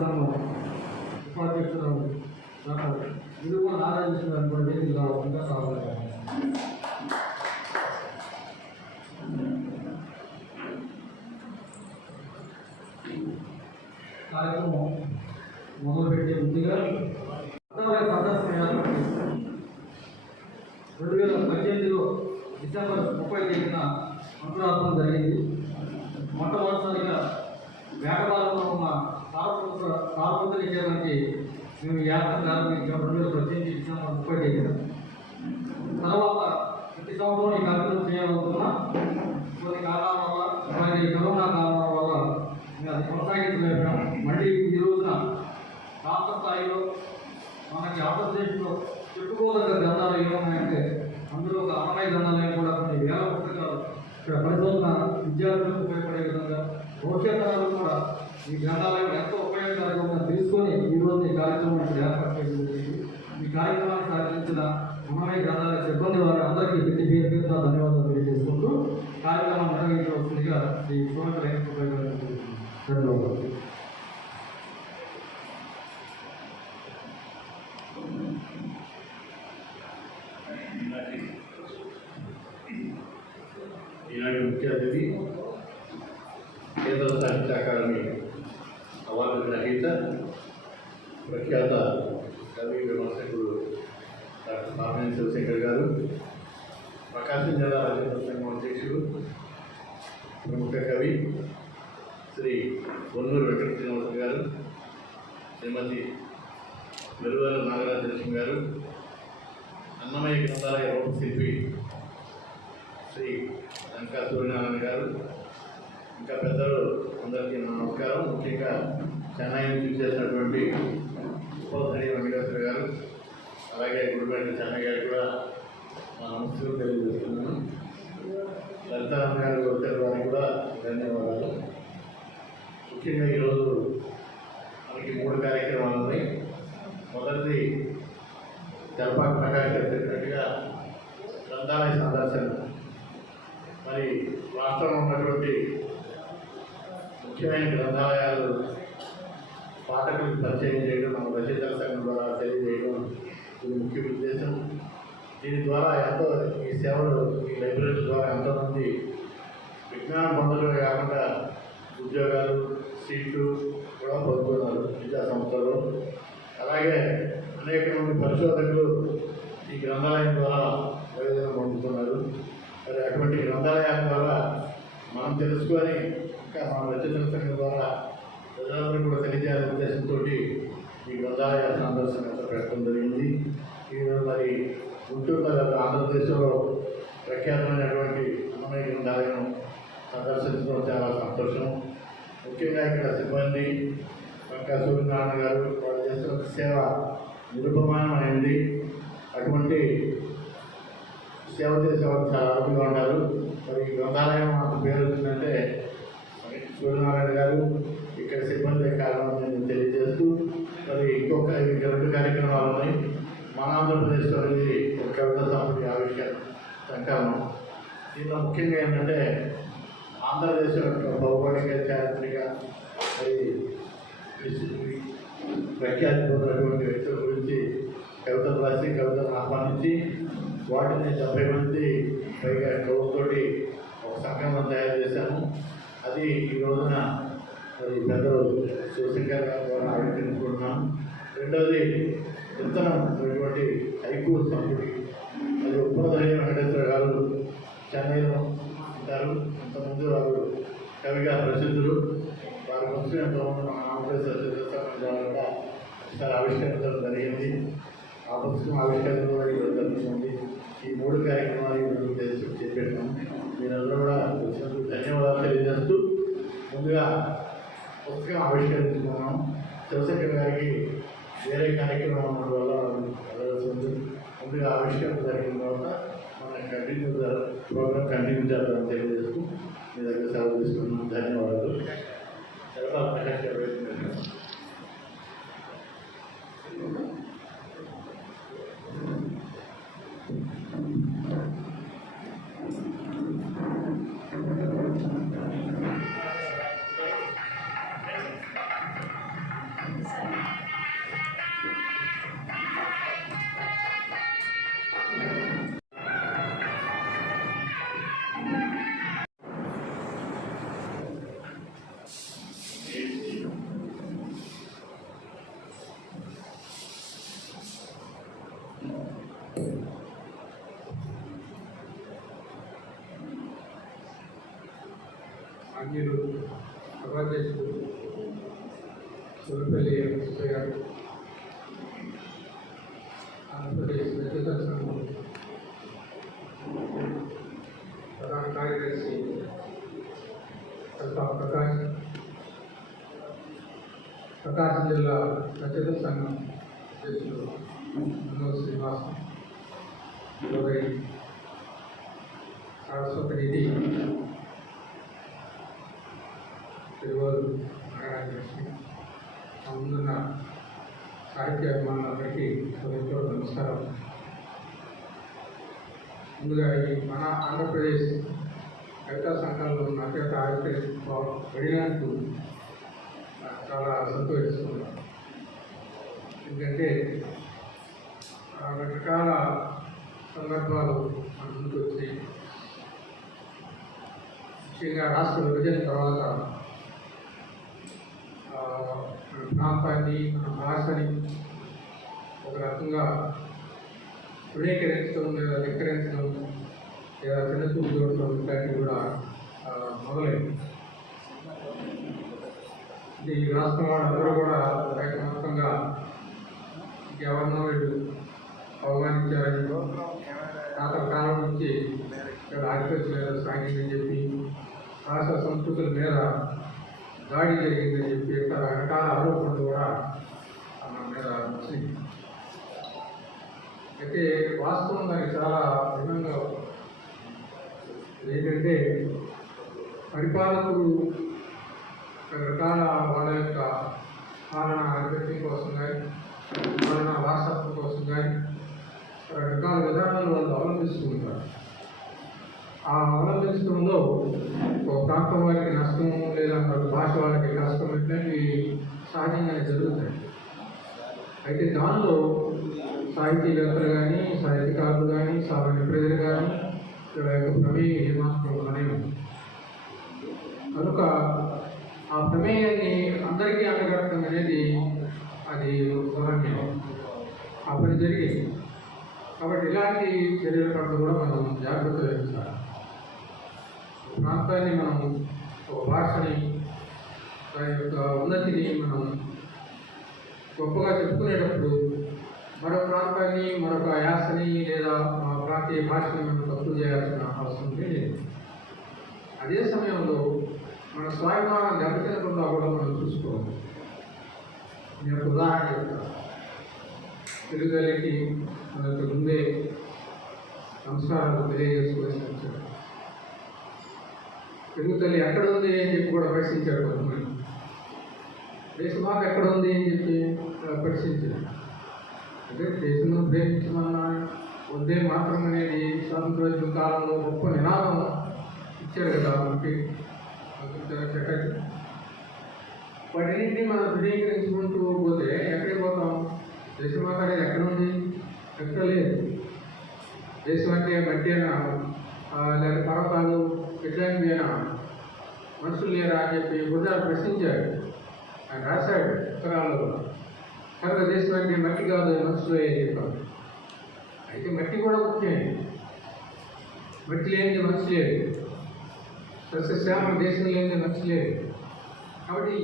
సంఘం ఉపాధ్యక్షురాలు డాక్టర్ విలువ నారాయణ గారిని కూడా వేదిక రావాల్సిందిగా సాగుతారు. కార్యక్రమం మొదలుపెట్టే ముందుగా ప్రదర్శన 2018 డిసెంబర్ 30 తేదీన అంకురార్పణ జరిగింది. మొట్టమొదటిసారిగా వేటపాలెంలో ఉన్న సారస్వత నికేతనానికి మేము యాత్ర ప్రారంభించాం 2018 డిసెంబర్ 30 తేదీన. తర్వాత ప్రతి సంవత్సరం ఈ కార్యక్రమం చేయాలనుకున్నా కొన్ని కారణాల వల్ల, అలాగే కరోనా కారణాల వల్ల మేము అది కొనసాగించలేకపోయాం. మళ్ళీ ఈ రోజున రాష్ట్ర స్థాయిలో మనకి ఆంధ్రప్రదేశ్లో చెప్పుకోదగ్గ గ్రంథాలు ఏమన్నాయంటే అందులో ఒక అన్నమయ్య గ్రంథాలయం కూడా కొన్ని వేల పుస్తకాలు ఇక్కడ పరిశోధన విద్యార్థులకు ఉపయోగపడే విధంగా భవిష్యత్తు కూడా ఈ గ్రంథాలయం ఎంతో ఉపయోగకరంగా తెలుసుకొని ఈరోజు ఈ కార్యక్రమం ఏర్పాటు చేయడం. ఈ కార్యక్రమాన్ని సాధించిన అన్నమయ్య గ్రంథాలయ సిబ్బంది వారి అందరికీ ప్రతి పేరు ధన్యవాదాలు తెలియజేసుకుంటూ కార్యక్రమం నిర్వహించవలసిందిగా ఈ సోమవారం ధన్యవాదాలు. ఈనాటి ముఖ్య అతిథి కేంద్ర సాహిత్య అకాడమీ అవార్డు గ్రహీత ప్రఖ్యాత కవి విమర్శకుడు డాక్టర్ పార్వతి శివశంకర్ గారు, ప్రకాశం జిల్లా రచయితల సంఘం అధ్యక్షుడు, ప్రముఖ కవి శ్రీ పొన్నూరు వెంకట శ్రీనివాస గారు, శ్రీమతి వెలువల నాగరాజలక్ష్మి గారు, అన్నమయ్య గ్రంథాలయ రూపశిల్పి శ్రీ లంకా సూర్యనారాయణ గారు, ఇంకా పెద్దలు అందరికీ నమస్కారం. ముఖ్యంగా చెన్నై నుంచి చేసినటువంటి ఉపాధి వెంకటేశ్వర గారు, అలాగే గుడిపేట చెన్నై గారు కూడా మా నమస్కారం తెలియజేస్తున్నాను. లలితారాయణ గారు వచ్చారు, వారికి కూడా ధన్యవాదాలు. ముఖ్యంగా ఈరోజు మనకి 3 కార్యక్రమాలు ఉన్నాయి. మొదటిది తెరపాటి ప్రకాష్ గారు చెప్పినట్టుగా గ్రంథాలయ సందర్శన. మరి రాష్ట్రంలో ఉన్నటువంటి ముఖ్యమైన గ్రంథాలయాలు పాఠకులకు పరిచయం చేయడం, మన రచయితల సంఘం ద్వారా తెలియజేయడం ఇది ముఖ్య ఉద్దేశం. దీని ద్వారా ఎంతో ఈ సేవలు, ఈ లైబ్రరీ ద్వారా ఎంతోమంది విజ్ఞానం పొందడమే కాకుండా ఉద్యోగాలు, సీట్లు కూడా పొందుతున్నారు విద్యా సంస్థలు. అలాగే అనేక మంది పరిశోధకులు ఈ గ్రంథాలయం ద్వారా ప్రయోజనం పొందుతున్నారు. మరి అటువంటి గ్రంథాలయాల ద్వారా మనం తెలుసుకొని ఇంకా మన రచయితల సంఘం ద్వారా ప్రజలందరూ కూడా తెలియజేయాలనే ఉద్దేశంతో ఈ గ్రంథాలయ సందర్శన పెట్టడం జరిగింది. ఈరోజు మరి గుంటూరు ఆంధ్రప్రదేశ్లో ప్రఖ్యాతమైనటువంటి అన్నమయ్య గ్రంథాలయం సందర్శించడం చాలా సంతోషం. ముఖ్యంగా ఇక్కడ సిబ్బంది లంకా సూర్యనారాయణ గారు వాళ్ళు చేస్తున్న సేవ నిరుపమానమైంది. అటువంటి సేవ చేసేవాళ్ళు చాలా అరుదుగా ఉంటారు. మరి గ్రంథాలయం మాకు పేరు వచ్చిందంటే సూర్యనారాయణ గారు, ఇక్కడ సిబ్బంది కారణం నేను తెలియజేస్తూ, మరి ఇంకొక 2 కార్యక్రమాలు ఉన్నాయి. మన ఆంధ్రప్రదేశ్లో ఇది కవితా సాంస్కృతిక ఆవిష్కరణ సంకలనం. దీనిలో ముఖ్యంగా ఏంటంటే ఆంధ్రదేశం యొక్క భౌగోళిక, చారిత్రక, మరి ప్రఖ్యాతి పొందినటువంటి వ్యక్తుల గురించి కవితలు రాసి కవితలను ఆహ్వానించి వాటిని 70 మంది పైగా కవులతోటి ఒక సంకలనం తయారు చేశాము. అది ఈ రోజున మరి పెద్దలు శివశంకర్ గారి ద్వారా ఆవిష్కరించుకుంటున్నాం. రెండవది విత్తనం అనేటువంటి హైకూ సంపుటి, అది ఉపాధి వెంకటేశ్వర గారు చెన్నైలో ఉంటారు. ఇంతకుముందు వారు కవిగా ప్రసిద్ధులు. వారి కోసం ఎంతోమంది మన ఆంధ్రప్రదేశ్ ద్వారా కూడా ఒకసారి ఆవిష్కరించడం జరిగింది. ఆ పుస్తకం ఆవిష్కరణ కూడా ఈరోజు జరుగుతుంది. ఈ 3 కార్యక్రమాలు ఈరోజు చెప్పాను. మీరందరూ కూడా వచ్చినందుకు ధన్యవాదాలు తెలియజేస్తూ, ముందుగా పుస్తకం ఆవిష్కరించుకున్నాం. శివశంకర్ గారికి వేరే కార్యక్రమం ఉండడం వల్ల వెళ్ళవలసింది. ముందుగా ఆవిష్కరణ జరిగిన తర్వాత మనం ప్రోగ్రామ్ కంటిన్యూ చేద్దామని తెలియజేస్తూ మీ దగ్గర సెలవు తీసుకున్నాం. ధన్యవాదాలు. ప్రకాష్ గారు సురపల్లి గారు, ఆంధ్రప్రదేశ్ రచయితల సంఘం ప్రధాన కార్యదర్శి ప్రకాశం జిల్లా రచయితల సంఘం అధ్యక్షుడు మనోజ్ శ్రీనివాస్, సరస్వతి నిధి, తిరువూరు నారాయణలక్ష్మి, ముందున్న సాహిత్య అభిమానులందరికీ హృదయపూర్వక నమస్కారం. ముందుగా ఈ మన ఆంధ్రప్రదేశ్ కవితా సంఘాల్లో ఉన్న అత్యంత వెళ్ళినందుకు చాలా సంతోషిస్తున్నాను. ఎందుకంటే రకరకాల సందర్భాలు మన ముందుకు వచ్చి, ముఖ్యంగా రాష్ట్ర విభజన తర్వాత మన ప్రాంతాన్ని, మన భాషని ఒక రకంగా తృణీకరించడం లేదా ధిక్కరించడం లేదా చిన్నచూపు చూడటం ఇట్లాంటివి కూడా మొదలైంది. ఈ రాష్ట్రం వాళ్ళందరూ కూడా మొత్తంగా ఎవరినో వీళ్ళు అవమానించారని, పాత కాలం నుంచి ఇక్కడ ఆధిపత్యం సాగిందని చెప్పి, భాషా సంస్కృతుల మీద దాడి జరిగిందని చెప్పి రకరకాల ఆరోపణలు కూడా మన మీద వచ్చింది. అయితే వాస్తవం దానికి చాలా భిన్నంగా ఏంటంటే, పరిపాలకులు రకరకాల వాళ్ళ యొక్క పాలన ఆధిపత్యం కోసం కానీ, పాలన వారసత్వం కోసం కానీ రకరకాల విధానాలు వాళ్ళు అవలంబిస్తూ ఉంటారు. ఆ అవలంబించడంలో ఒక ప్రాంతం వారికి నష్టం లేదా మరొక భాష వాళ్ళకి నష్టం ఇట్లాంటివి సహజంగానే జరుగుతాయి. అయితే దానిలో సాహితీవేత్తలు కానీ, సాహిత్యకారులు కానీ, సామాన్య ప్రజలు కానీ వీళ్ళ యొక్క ప్రమేయం ఏమాత్రం అనేది కనుక ఆ ప్రమేయాన్ని అందరికీ అండగట్టడం అనేది అది గౌరవనీయం. ఆ పని జరిగింది. కాబట్టి ఇలాంటి చర్యల పట్ల కూడా మనం జాగ్రత్త వహించాలి. ప్రాంతాన్ని మనం, ఒక భాషని, దాని యొక్క ఉన్నతిని మనం గొప్పగా చెప్పుకునేటప్పుడు మరొక ప్రాంతాన్ని, మరొక యాసని లేదా మా ప్రాంతీయ భాషని మనం తక్కువ చేయాల్సిన అవసరం లేదు. అదే సమయంలో మన స్వాభిమానం దెబ్బతినకుండా కూడా మనం చూసుకోవాలి. నేను ఒక ఉదాహరణ చెప్తాను. తెలుగుకి మనకు ముందే నమస్కారాలు తెలియజేసుకొని వచ్చారు. తెలుగు తల్లి ఎక్కడ ఉంది అని చెప్పి కూడా ప్రశ్నించాడు కొంతమంది. దేశమాత ఎక్కడ ఉంది అని చెప్పి ప్రశ్నించారు. అంటే దేశంలో ప్రేమించమన్నా వద్దే మాత్రం అనేది స్వాతంత్రోద్యమ కాలంలో గొప్ప నినాదం ఇచ్చారు కదా మనకి చక్కటి. వాటిని మనం ధృవీకరించుకుంటూ పోతే ఎక్కడికి పోతాం? దేశమాత అనేది ఎక్కడ ఉంది? ఎక్కడ లేదు. దేశం అంటే మధ్యన లేదా పర్వతాలు ఇట్లాంటివేనా, మనుషులు లేరా అని చెప్పి గురుజాలు ప్రశ్నించాడు. ఆయన రాశాడు ఉత్తరాల్లో. కనుక దేశం అంటే మట్టి కాదు, మనుషులు అని చెప్పారు. అయితే మట్టి కూడా ముఖ్యమే. మట్టి లేనిది మనిషి లేదు. సస్యశ్యామ దేశం లేనిది మనిషి లేదు. కాబట్టి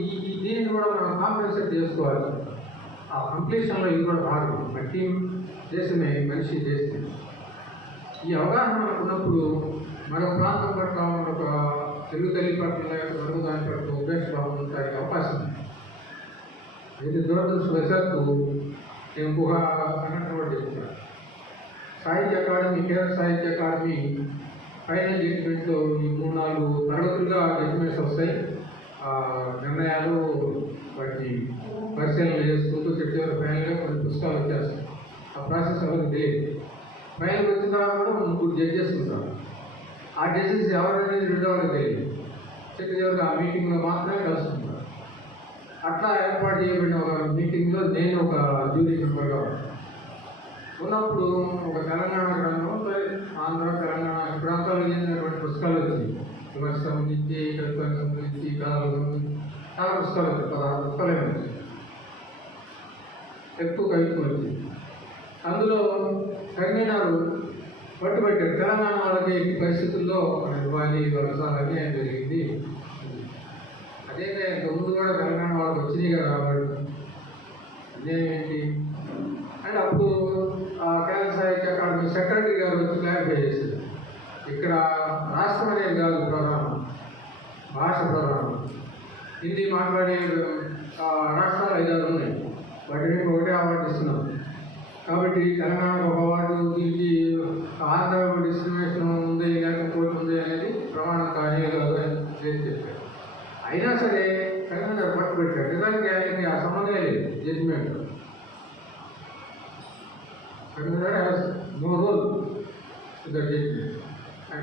దీన్ని కూడా మనం కాంప్రమైజ్ చేసుకోవాలి. ఆ కంప్లీషన్లో ఇది కూడా భాగం. మట్టి దేశమే, మనిషి దేశమే. ఈ అవగాహన మనకు ఉన్నప్పుడు మరొక ప్రాంతం పట్ల, మరొక తెలుగు తల్లి పట్ల, మరొక దాని పట్ల ఉపేక్ష భావం ఉంటాయి అవకాశం ఉంది. అయితే దురదృష్టవశాత్తు నేను ఇంకొక సంఘటన కూడా చెప్తాను. సాహిత్య అకాడమీ, కేరళ సాహిత్య అకాడమీ ఫైనల్ జడ్జిమెంట్లో ఈ 3-4 తరగతులుగా జడ్జిమెంట్స్ వస్తాయి. నిర్ణయాలు వాటిని పరిశీలన చేసుకుంటూ చివరి ఫైనల్గా కొన్ని పుస్తకాలు వచ్చేస్తాయి. ఆ ప్రాసెస్ ఎవరికి తెలియదు. ఫైనల్ వచ్చిన తర్వాత కూడా 3 జడ్జెస్ ఉంటారు. ఆ జడ్జెస్ ఎవరనేది విడుదలకు తెలియదు. చివరికి ఆ మీటింగ్లో మాత్రమే కలుసుకుంటారు. అట్లా ఏర్పాటు చేయబడిన ఒక మీటింగ్లో నేను ఒక జ్యూరీ మెంబర్గా ఉన్నప్పుడు ఒక తెలంగాణ గ్రంథం, ఆంధ్ర, తెలంగాణ ప్రాంతాలకు చెందినటువంటి పుస్తకాలు వచ్చింది. విమర్శ సంబంధించి, కవిత్వానికి సంబంధించి, కథలకు సంబంధించి చాలా పుస్తకాలు వచ్చాయి. 16 పుస్తకాలే వచ్చాయి. ఎక్కువ కవిత్వం వచ్చింది. అందులో కన్వీనరు పట్టుబట్టారు. తెలంగాణ వాళ్ళకి పరిస్థితుల్లో ఇవ్వాలి, వలసాలని ఆయన జరిగింది. అదే ముందు కూడా తెలంగాణ వాళ్ళకి వచ్చినాయి కదా వాళ్ళు అన్యాయం ఏంటి అంటే అప్పుడు కేంద్ర సాహిత్య అకాడమీ సెక్రటరీ గారు వచ్చి క్లారిఫై చేశారు. ఇక్కడ రాష్ట్రం అనేది కాదు ప్రధానం, భాష ప్రధానం. హిందీ మాట్లాడే రాష్ట్రాలు 5-6 ఉన్నాయి, వాటిని ఒకటే అవార్డు ఇస్తున్నాం. కాబట్టి తెలంగాణకు ఒక అవార్డు, దీనికి ఆంధ్ర డిస్క్రిమినేషన్ ఉంది లేకపోతే ఉంది అనేది ప్రమాణం కానీ కాదు అని చెప్పారు. అయినా సరే కన్వీనర్ పట్టుబెట్టాడు. నిజానికి ఆయనకి ఆ సంబంధమే లేదు judgement. Convener has no role the judgement.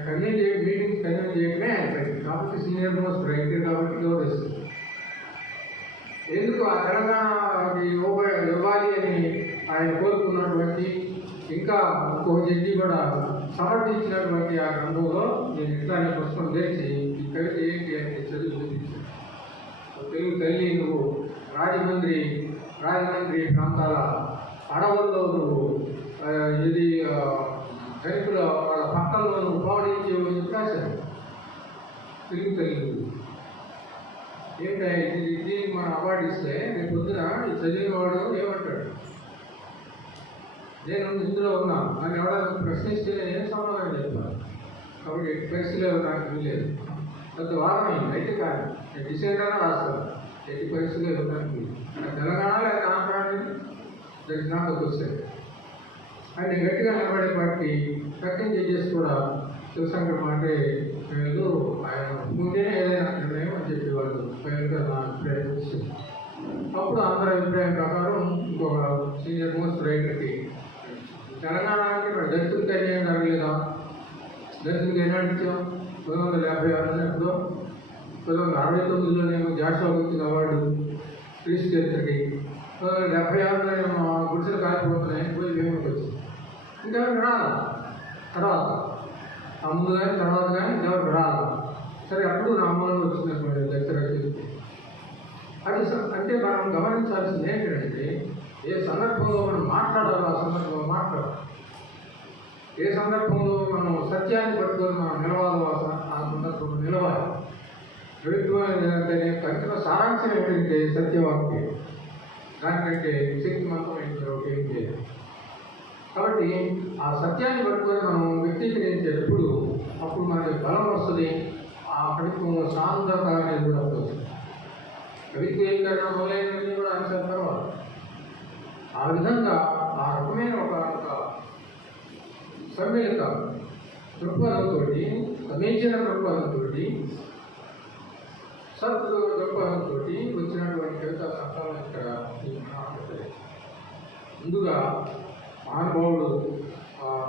Convene meeting convene చేయడమే ఆయన పని. కాబట్టి సీనియర్ మోస్ట్ రైట్ కాబట్టి గౌరవిస్తుంది. ఎందుకు ఆ తెలంగాణకి ఇవ్వాలి అని ఆయన కోరుకున్నటువంటి ఇంకా ఇంకొక జడ్జి కూడా సమర్థించినటువంటి ఆ గ్రంథంలో నేను ఇట్లానే పుస్తకం తెచ్చి ఈ కవిత ఏంటి అని చదివి చూపించాను. తెలుగు తల్లి, నువ్వు రాజమండ్రి ప్రాంతాల అడవుల్లో నువ్వు ఇది రైతుల వాళ్ళ పక్కల్లో నువ్వు పాడించి రాశాను. తెలుగు తల్లి ఏంటంటే దీనికి మనం అవార్డు ఇస్తే రేపు పొద్దున చదివిన వాడు ఏమంటాడు, నేను ఇందులో ఉన్నాను అని ఎవరైనా ప్రశ్నిస్తే నేను సమాధానం చెప్పాను. కాబట్టి ఎట్టి పరిస్థితిలో నాకు వీలేదు. కొంత వాదమైంది అయితే కాదు, నేను డిసైడ్ అయినా రాస్తాను. ఎట్టి పరిస్థితిలో ఇవ్వడానికి తెలంగాణ లేదా Andhra that is not the question. ఆయన గట్టిగా నిలబడే పార్టీ సెకండ్ జడ్జెస్ కూడా శివశంకర్ మాటే లేదు, ఆయన ముందేనే ఏదైనా నిర్ణయం అని చెప్పేవాళ్ళు. ఫైనల్గా నా అభిప్రాయం వచ్చింది. అప్పుడు అందరి అభిప్రాయం ప్రకారం ఇంకొక సీనియర్ మోస్ట్ రైటర్కి తెలంగాణ అంటే ఇక్కడ దళితులకి అన్యాయం జరగలేదా? దళితులకి ఏనాడు ఇచ్చాం? 1956 ఎప్పుడో 1969లోనేమో జాషువాకి వచ్చిన అవార్డు క్రీస్తు చరిత్రకి. 1976లోనేమో గుడిసెలు కాలిపోతున్నాయని పోయి వేమకి వచ్చింది. ఇంకెవరికి రాదా? తర్వాత ఆ ముందు కానీ తర్వాత కానీ ఇంకెవరికి రాదా? సరే అప్పుడు నా అమ్మలో వచ్చినటువంటి లెక్చర్ అది. అంటే మనం గమనించాల్సింది ఏంటంటే ఏ సందర్భంలో మనం మాట్లాడాలో ఆ సందర్భంలో మాట్లాడాలి. ఏ సందర్భంలో మనం సత్యాన్ని పట్టుకొని మనం నిలవాలో ఆ సందర్భంలో నిలవాలి. ప్రభుత్వం కవితల సారాంశం ఏంటంటే సత్యవాక్యం. దానికంటే శక్తివంతమైన ఏం చేయాలి. కాబట్టి ఆ సత్యాన్ని పట్టుకొని మనం వ్యక్తీకరించేటప్పుడు అప్పుడు మనకి బలం వస్తుంది. ఆ కవిత్వంలో సాంద్రత అనేది కూడా వస్తుంది. కవిత్వం ఏం కన్నా మొదలైనవి కూడా అంశాల తర్వాత ఆ విధంగా ఆ రకమైన ఒక సమ్మిళిత దృక్పథంతో, సమీచీన దృక్పథంతో, దృక్పథంతో వచ్చినటువంటి కవితా సంకలనం ఇక్కడ ముందుగా మహానుభావుడు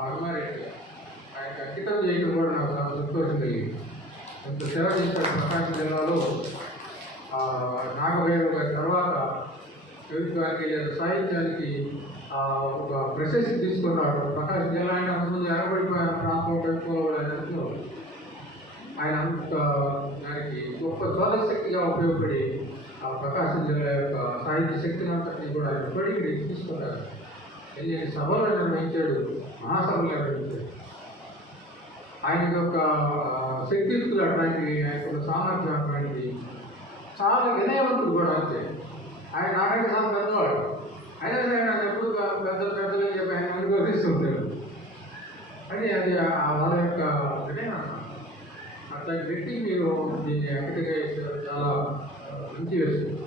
అరుమారెడ్డి ఆయనకు అంకితం చేయడం కూడా నాకు చాలా సంతోషం కలిగింది. కొంత సేవ చేశారు ప్రకాశం జిల్లాలో. నాగభైరవ గారి తర్వాత కవిత్వానికి లేదా సాహిత్యానికి ఒక ప్రశస్తి తీసుకున్నాడు. ప్రకాశం జిల్లా ఆయన ముందు ఎనబడిపోయిన ప్రాంతం కవిత్వంలో ఆయన అంత దానికి గొప్ప జ్వాలశక్తిగా ఉపయోగపడి ఆ ప్రకాశం జిల్లా యొక్క సాహిత్య శక్తిని అంతటినీ కూడా ఆయన ఇప్పటికీ తీసుకున్నారు. ఎన్ని సభలు నిర్వహించాడు, మహాసభలు నిర్వహించాడు. ఆయన యొక్క శక్తియుక్తులు అట్లాంటివి, ఆయన సామర్థ్యం అట్లాంటివి. చాలా వినయవంతుడు కూడా అంతే. ఆయన నాకంటే చాలా పెద్దవాడు. అయినా సరే ఆయన ఎప్పుడు పెద్దలు అని చెప్పి ఆయన అనుభవిస్తుంటాడు. అని అది వాళ్ళ యొక్క వినయం. అట్లాంటి వ్యక్తికి మీరు దీన్ని ఎక్కడిగా చాలా మంచి వేస్తుంది.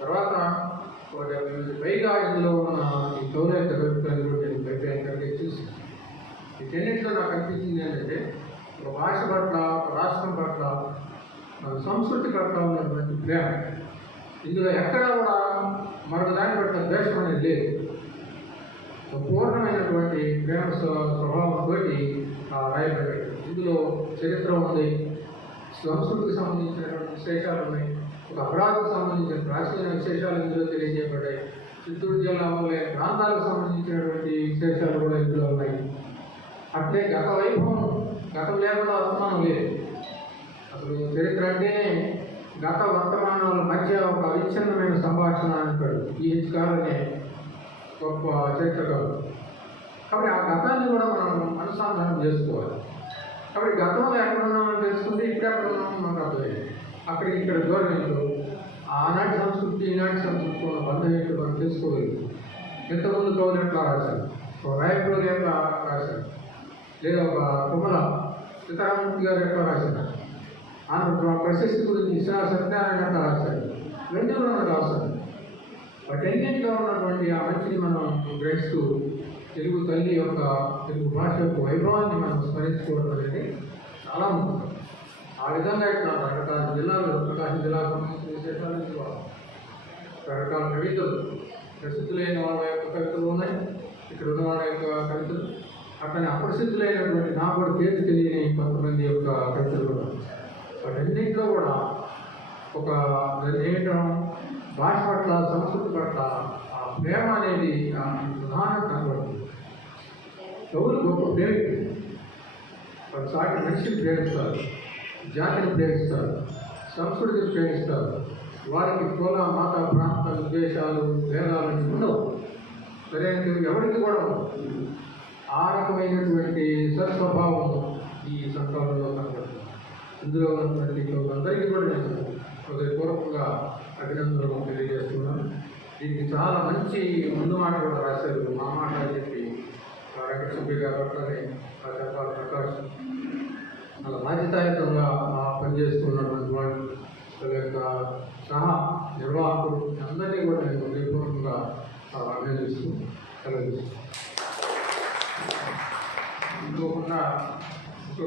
తర్వాత 70 పైగా ఇందులో ఉన్న ఈ కౌలైక కవిత్వాన్ని కూడా నేను ప్రత్యేకంగా చూసి వీటన్నింటిలో నాకు అనిపించింది ఏంటంటే ఒక భాష పట్ల, ఒక రాష్ట్రం పట్ల, సంస్కృతి పట్ల ఉన్నటువంటి ప్రేమ. ఇందులో ఎక్కడా కూడా మరొక దాని పట్ల ద్వేషం అనేది లేదు. పూర్ణమైనటువంటి ప్రేమ స్వభావంతో రాయబడ్డాడు. ఇందులో చరిత్ర ఉంది, సంస్కృతికి సంబంధించినటువంటి విశేషాలు ఉన్నాయి, ఒక అపరాధకు సంబంధించిన ప్రాచీన విశేషాలు ఇందులో తెలియజేయబడ్డాయి. చిత్తూరు జిల్లాలో ప్రాంతాలకు సంబంధించినటువంటి విశేషాలు కూడా ఇందులో ఉన్నాయి. అట్లే గత వైభవం, గతం లేకుండా వర్తమానం లేదు. అసలు చరిత్ర అంటేనే గత వర్తమానాల మధ్య ఒక అవిచ్ఛిన్నమైన సంభాషణ అంటాడు ఈ కాలనే గొప్ప చరిత్రకారు. కాబట్టి ఆ గతాన్ని కూడా మనం అనుసంధానం చేసుకోవాలి. కాబట్టి గతంలో ఎక్కడ ఉన్నామని తెలుసుకుంటే ఇప్పుడు ఎక్కడ ఉన్నామో మనకు అర్థమైంది. అక్కడికి ఇక్కడ దూరం ఏంటో ఆనాటి సంస్కృతి ఈనాటి సంస్కృతి ఉన్న బంధం ఏంటో మనం తెలుసుకోలేదు. ఇంతకుముందు కవులు ఎట్లా రాశారు, ఒక రాయప్రోలు ఎట్లా రాశారు, లేదా ఒక కుమల సీతారామూర్తి గారు ఎట్లా రాశారు, ఆమె ప్రశస్తి గురించి సత్యనారాయణ ఎట్లా రాశారు, ఇవన్నీ రాశారు. వాటన్నింటిలో ఉన్నటువంటి ఆ మంచిని మనం గ్రహిస్తూ తెలుగు తల్లి యొక్క తెలుగు భాష యొక్క వైభవాన్ని మనం స్మరించుకోవడం అనేది చాలా ముఖ్యం. ఆ విధంగా ఇట్లా రకరకాల జిల్లాలు, ప్రకాశం జిల్లాకు సంబంధించిన విశేషాలు రకరకాల కవితలు, ప్రసిద్ధులైన వాళ్ళ యొక్క కవితలు ఉన్నాయి, ఇక్కడ ఉన్న వాళ్ళ యొక్క కవితలు, అట్లనే అప్రసిద్ధులైనటువంటి నాకు కూడా పేరు తెలియని కొంతమంది యొక్క కవితలు కూడా. వాటన్నింటిలో కూడా ఒక ఏంటో భాష పట్ల, సంస్కృతి పట్ల ఆ ప్రేమ అనేది ప్రధానంగా కనబడుతుంది. కవులు గొప్ప ప్రేమికులు, వారి సాటి మనిషిని ప్రేమిస్తారు, జాతిని ప్రేమిస్తారు, సంస్కృతిని ప్రేమిస్తారు. వారికి కుల, మత, ప్రాంత ఉద్దేశాలు, భేదాలని ఉండవు. సరైన ఎవరికి కూడా ఆ రకమైనటువంటి సత్స్వభావం ఈ సంకల్పంలో కనబడుతుంది. ఇందులో ఉన్నటువంటి అందరికీ కూడా నేను హృదయపూర్వకంగా అభినందనలు తెలియజేస్తున్నాను. దీనికి చాలా మంచి ముందు మాట కూడా రాశారు. మా మాట అని చెప్పి వెంకటసుబ్బయ్య గారు అట్లనే చెప్పాలి ప్రకాష్ చాలా బాధ్యతాయుతంగా పనిచేస్తున్నటువంటి వాళ్ళు యొక్క సహా నిర్వాహకులు అందరినీ కూడా నేను హృదయపూర్వకంగా అభినందిస్తూ కలిగిస్తున్నాను. ఇంకోకుండా ఇంకో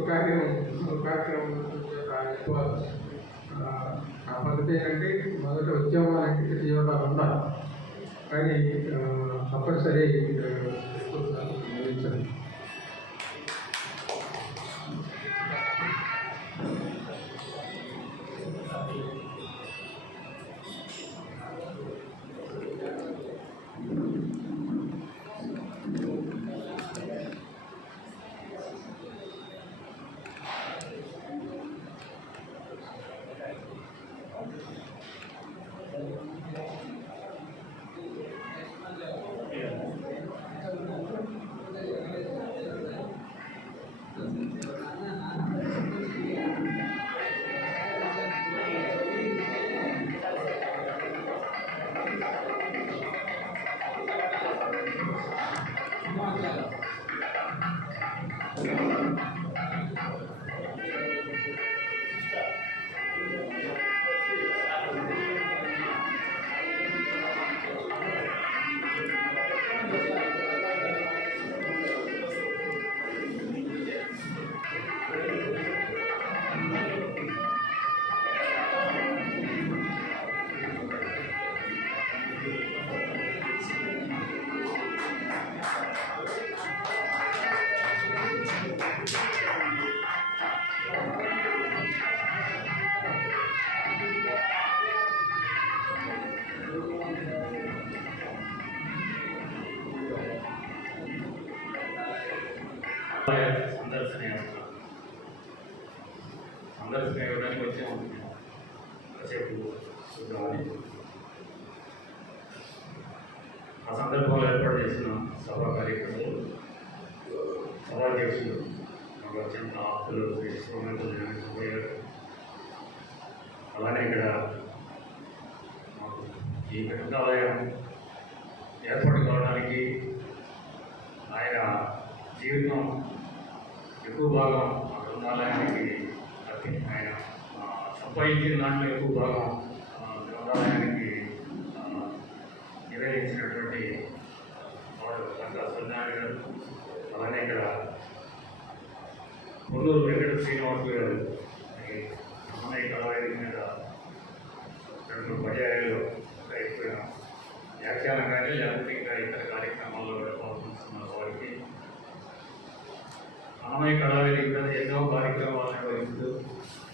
కార్యక్రమం ఆ పద్ధతి ఏంటంటే మొదట ఉద్యోగాలంటే జీవనాలు ఉండాలి, కానీ తప్పనిసరి నిర్వహించాలి. సందర్శన ఇవ్వడానికి వచ్చాము. కాసేపు చూద్దామని ఆ సందర్భంలో ఏర్పాటు చేసిన సభా కార్యక్రమంలో సభాధ్యక్షులు చిన్న ఆస్తులు పోయారు. అలానే ఇక్కడ ఈ గ్రంథాలయం ఏర్పాటు కావడానికి ఆయన జీవితం ఎక్కువ భాగం ఆ గ్రంథాలయానికి ఆయన సంపాదించిన దాంట్లో ఎక్కువ భాగం గ్రంథాలయానికి నిర్వహించినటువంటి వాడు డాక్టర్ సత్యనారాయణ గారు. అలానే ఇక్కడ పొన్నూరు వెంకట శ్రీనివాసు గారు అన్నయ్య కళావేదిక మీద 2 పర్యాయాలు ఎక్కువ వ్యాఖ్యానం కానీ లేకపోతే ఇంకా ఇతర కార్యక్రమాల్లో కూడా పాల్గొంటున్నారు. వారికి అన్నయ్య కళావేదిక మీద ఎన్నో కార్యక్రమాలు నిర్వహిస్తూ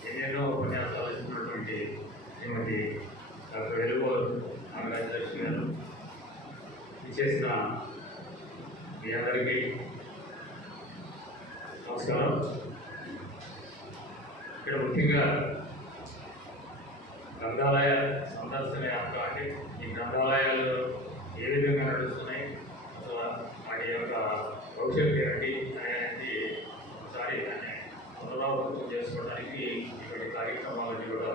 ఎన్నెన్నో ఉపన్యాసాలు ఇస్తున్నటువంటి శ్రీమతి డాక్టర్ వెలుగోలు నాగరాజలక్ష్మి గారు చేసిన మీ అందరికీ నమస్కారం. ఇక్కడ ముఖ్యంగా గ్రంథాలయ సందర్శన యాత్ర అంటే ఈ గ్రంథాలయాలు ఏ విధంగా నడుస్తున్నాయి, అసలు వాటి యొక్క భవిష్యత్తు ఏంటి అనేది ఒకసారి దాన్ని పునరావృతం చేసుకోవడానికి ఇటువంటి కార్యక్రమాలన్నీ కూడా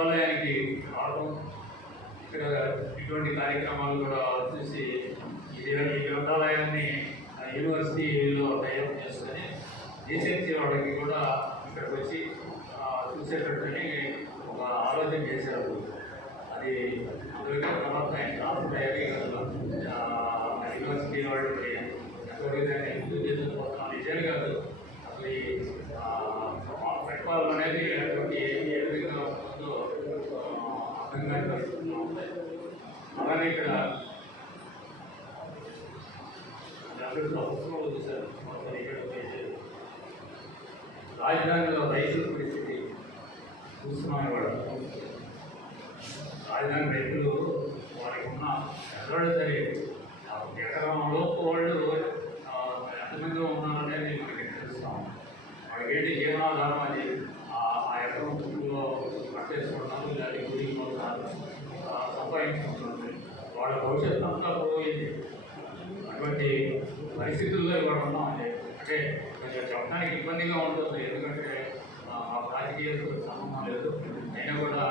దేవాలయానికి రావడం, ఇక్కడ ఇటువంటి కార్యక్రమాలు కూడా చూసి ఈ గ్రంథాలయాన్ని యూనివర్సిటీలో టైప్ చేసుకొని రీసెర్చ్ వాళ్ళకి కూడా ఇక్కడికి వచ్చి చూసేటట్టుని ఒక ఆలోచన చేశారు. అది అందుకే తర్వాత ఆయన క్లాస్ తయారీ యూనివర్సిటీ వాళ్ళు దాన్ని ఎందుకు చేసుకుపోతున్నాం నిజాలు కాదు. అసలు ఈ పెట్టుకోవడం అనేది అటువంటి ఏ విధంగా ఉంటుందో అర్థం కాని పరిస్థితుల్లో ఉంటాయి. అలానే ఇక్కడ పుస్తకంలో చూశారు మొత్తం ఇక్కడ రాజధానిలో రైతుల పరిస్థితి చూస్తున్నాం. ఇవాళ రాజధాని రైతులు వారికి ఉన్న ఎక్కడో సరే ఎకరంలో వాళ్ళు ఎంతమంది ఉన్నారనేది మనకి తెలుస్తాం. వాళ్ళకి ఏంటి జీవనాధారం అది ఆ ఎకరం చుట్టూలో కట్టేసుకుంటున్నారు, ఇలాంటి గుడికి పోతున్నారు, సంపాదించుకుంటున్నారు. వాళ్ళ భవిష్యత్తు అంతా పోయింది. అటువంటి పరిస్థితుల్లో ఇవాళ ఉన్నాం. అంటే కొంచెం చెప్పడానికి ఇబ్బందిగా ఉంటుంది, ఎందుకంటే ఆ రాజకీయాలతో సంబంధం లేదు. అయినా కూడా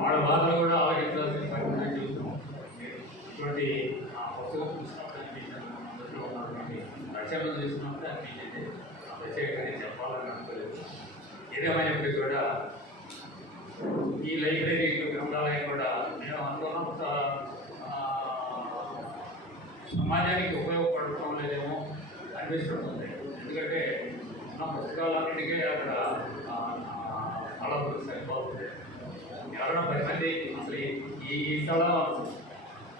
వాళ్ళ బాధలు కూడా ఆలోచించాల్సిన పరిస్థితి చూస్తున్నాం. ఇటువంటి పుస్తకం చూసినప్పుడు అనిపించాను, అందులో ఉన్నటువంటి రచనలు చూసినప్పుడు అనిపించింది. ప్రత్యేకంగా చెప్పాలని అనుకోలేదు. ఏదేమైనప్పటికీ కూడా ఈ లైబ్రరీ గ్రంథాలయం కూడా నేను అనుకున్నంత సమాజానికి ఉపయోగపడటం లేదేమో అనిపిస్తుంది. ఎందుకంటే ఉన్న పుస్తకాలన్నిటికీ అక్కడ స్థలం సరిపోతుంది. ఎవరైనా 10 మంది అసలు ఈ స్థలం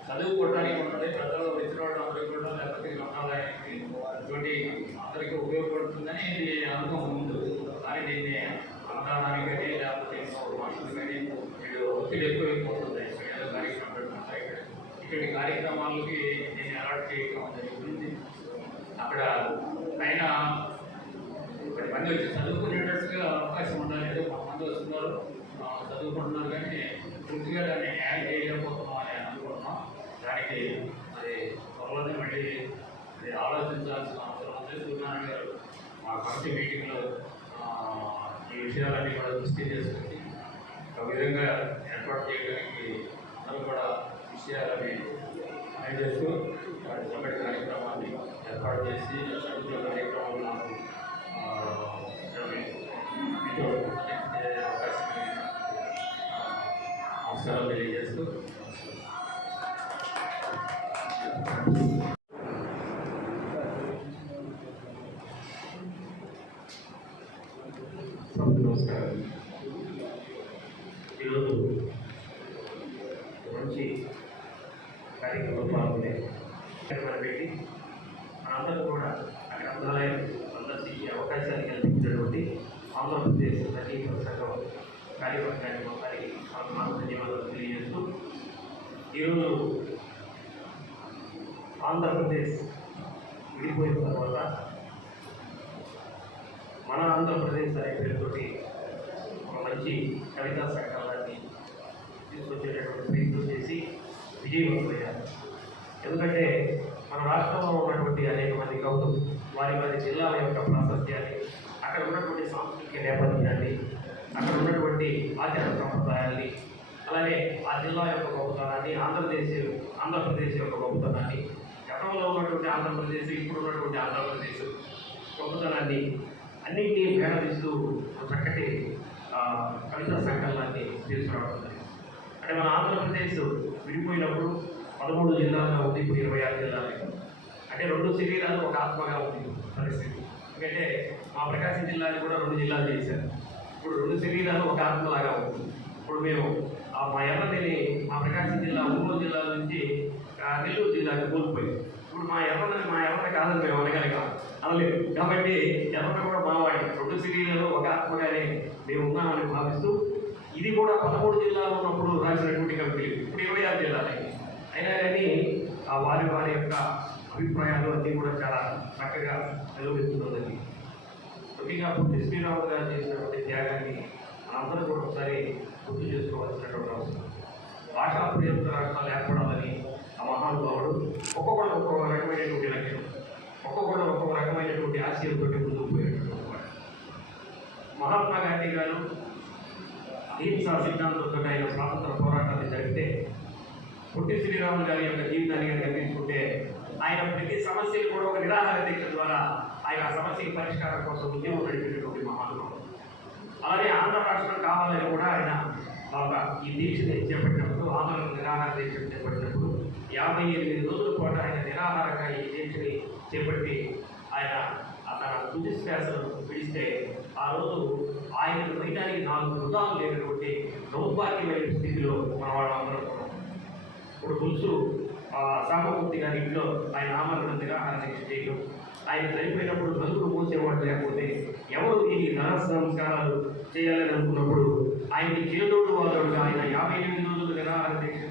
చదువుకోవడానికి ఉంటుంది, ప్రజల్లో వచ్చిన వాళ్ళు అందరికీ కూడా, లేకపోతే గ్రంథాలయానికి ఇటువంటి అందరికీ ఉపయోగపడుతుందని ఇది అనుభవం ఉంది. కానీ దీన్ని అన్నదానానికి కానీ లేకపోతే మనుషులు కానీ వీళ్ళు ఒత్తిడి ఎక్కువైపోతుంది. ఏదో కార్యక్రమం పెట్టుకుంటారు. ఇక్కడి కార్యక్రమాలకి దీన్ని అలాట్ చేయడం జరుగుతుంది. అక్కడ పైన 10 మంది వచ్చి చదువుకునేటట్టుగా అవకాశం ఉండాలి. ఏదో 10 మంది వస్తున్నారు, చదువుకుంటున్నారు, కానీ పూర్తిగా దాన్ని యాడ్ చేయలేకపోతున్నాం అని అనుకుంటున్నాం. దానికి అది త్వరలోనే మళ్ళీ అది ఆలోచించాల్సిన అవసరం ఉంది. సూర్యనారాయణ గారు మా కమిటీ మీటింగ్లో ఈ విషయాలన్నీ కూడా దృష్టి చేసుకుని ఒక విధంగా ఏర్పాటు చేయడానికి అందరూ కూడా విషయాలని చేస్తూ సమ్మటి కార్యక్రమాన్ని ఏర్పాటు చేసి చదువుతున్న కార్యక్రమాలు నాకు మీతో అవకాశం నమస్కారాలు తెలియజేస్తూ నమస్కారం. ఈరోజు మంచి కార్యక్రమం పాల్గొనే పెట్టి మనందరూ కూడా ఆ గ్రంథాలయం సందర్శించే అవకాశాన్ని కల్పించినటువంటి ఆంధ్రప్రదేశ్ రచయితల సంఘం కార్యవర్గానికి మొత్తానికి ధన్యవాదాలు తెలియజేస్తూ, ఈరోజు ఆంధ్రప్రదేశ్ విడిపోయిన తర్వాత మన ఆంధ్రప్రదేశ్ అనే పేరుతోటి ఒక మంచి కవితా సంకలనాన్ని తీసుకొచ్చేటటువంటి ప్రయత్నం చేసి విజయవంతమయ్యారు. ఎందుకంటే మన రాష్ట్రంలో ఉన్నటువంటి అనేక మంది కవులు వారి జిల్లాల యొక్క ప్రాశస్త్యాన్ని, అక్కడ ఉన్నటువంటి సాంస్కృతిక నేపథ్యాన్ని, అక్కడ ఉన్నటువంటి ఆచార సంప్రదాయాల్ని, అలానే ఆ జిల్లా యొక్క గొప్పతనాన్ని, ఆంధ్రప్రదేశ్ యొక్క గొప్పతనాన్ని, గతంలో ఉన్నటువంటి ఆంధ్రప్రదేశ్, ఇప్పుడు ఉన్నటువంటి ఆంధ్రప్రదేశ్ గొప్పతనాన్ని అన్నింటినీ మేళవిస్తూ చక్కటి కవితా సంకలనాన్ని తీసుకురావడం జరిగింది. అంటే మన ఆంధ్రప్రదేశ్ విడిపోయినప్పుడు 13 జిల్లాలుగా ఉంది, ఇప్పుడు 26 జిల్లాలు. అంటే 2 శరీరాలు ఒక ఆత్మగా ఉంది పరిస్థితి. ఎందుకంటే మా ప్రకాశం జిల్లాని కూడా 2 జిల్లాలు చేశారు. ఇప్పుడు 2 శరీరాలు ఒక ఆత్మలాగా ఉంది. ఇప్పుడు మేము మా ఎర్రని మా ప్రకాశం జిల్లా ఒంగోలు జిల్లా నుంచి నెల్లూరు జిల్లాకి కోల్పోయింది. ఇప్పుడు మా ఎర్రని కాదని మేము అనగలిగాం, అనలేదు. కాబట్టి ఎర్రన కూడా మావాడి 2 శరీరాలు ఒక ఆత్మగానే మేము ఉన్నామని భావిస్తూ, ఇది కూడా 13 జిల్లాలు ఉన్నప్పుడు రాసినటువంటి కవితలు, ఇప్పుడు 26 జిల్లాలే. అయినా కానీ వారి యొక్క అభిప్రాయాలు అన్నీ కూడా చాలా చక్కగా నిలబెడుతున్నది. ముఖ్యంగా పొట్టి శ్రీరాములు గారు చేసినటువంటి త్యాగాన్ని మనందరూ కూడా ఒకసారి గుర్తు చేసుకోవాల్సినటువంటి అవసరం. భాషా ప్రయుక్త రాష్ట్రాలు ఏర్పడాలని ఆ మహానుభావుడు ఒక్కొక్కరు ఒక్కొక్క రకమైనటువంటి లక్ష్యం, ఒక్కొక్కరు ఒక్కొక్క రకమైనటువంటి ఆశయంతో ముందుకు పోయినటువంటి వాడు. మహాత్మా గాంధీ గారు అహింసా సిద్ధాంతంతో ఆయన స్వాతంత్ర పోరాటాన్ని జరిపితే పొట్టి శ్రీరాములు గారి యొక్క జీవితాన్ని కనుక తీసుకుంటే ఆయన ప్రతి సమస్యలు కూడా ఒక నిరాహార దీక్ష ద్వారా ఆయన ఆ సమస్యకి పరిష్కారం కోసం ఉద్యమం నడిపినటువంటి మహానుభావుడు. అలాగే ఆంధ్ర రాష్ట్రం కావాలని కూడా ఆయన బాగా ఈ దీక్షని చేపట్టినప్పుడు, ఆంధ్ర నిరాహార దీక్షను చేపట్టినప్పుడు 58 రోజుల పాటు ఆయన నిరాహారంగా ఈ దీక్షని చేపట్టి ఆయన తన తుది శ్వాసను విడిస్తే ఆ రోజు ఆయన వైద్యానికి 4 మృగాలు లేనటువంటి దౌర్భాగ్యమైన స్థితిలో మన వాళ్ళందరం ఇప్పుడు పులుసు సామమూర్తి గారి ఇంట్లో ఆయన ఆమరణ నిరాహార దీక్ష చేయడం, ఆయన చనిపోయినప్పుడు నలుగురు మోసేవాడు లేకపోతే ఎవరు ఈ నర సంస్కారాలు చేయాలని అనుకున్నప్పుడు ఆయనకి చిరదోడు వాదోడుగా ఆయన 58 రోజులు నిరాహార దీక్ష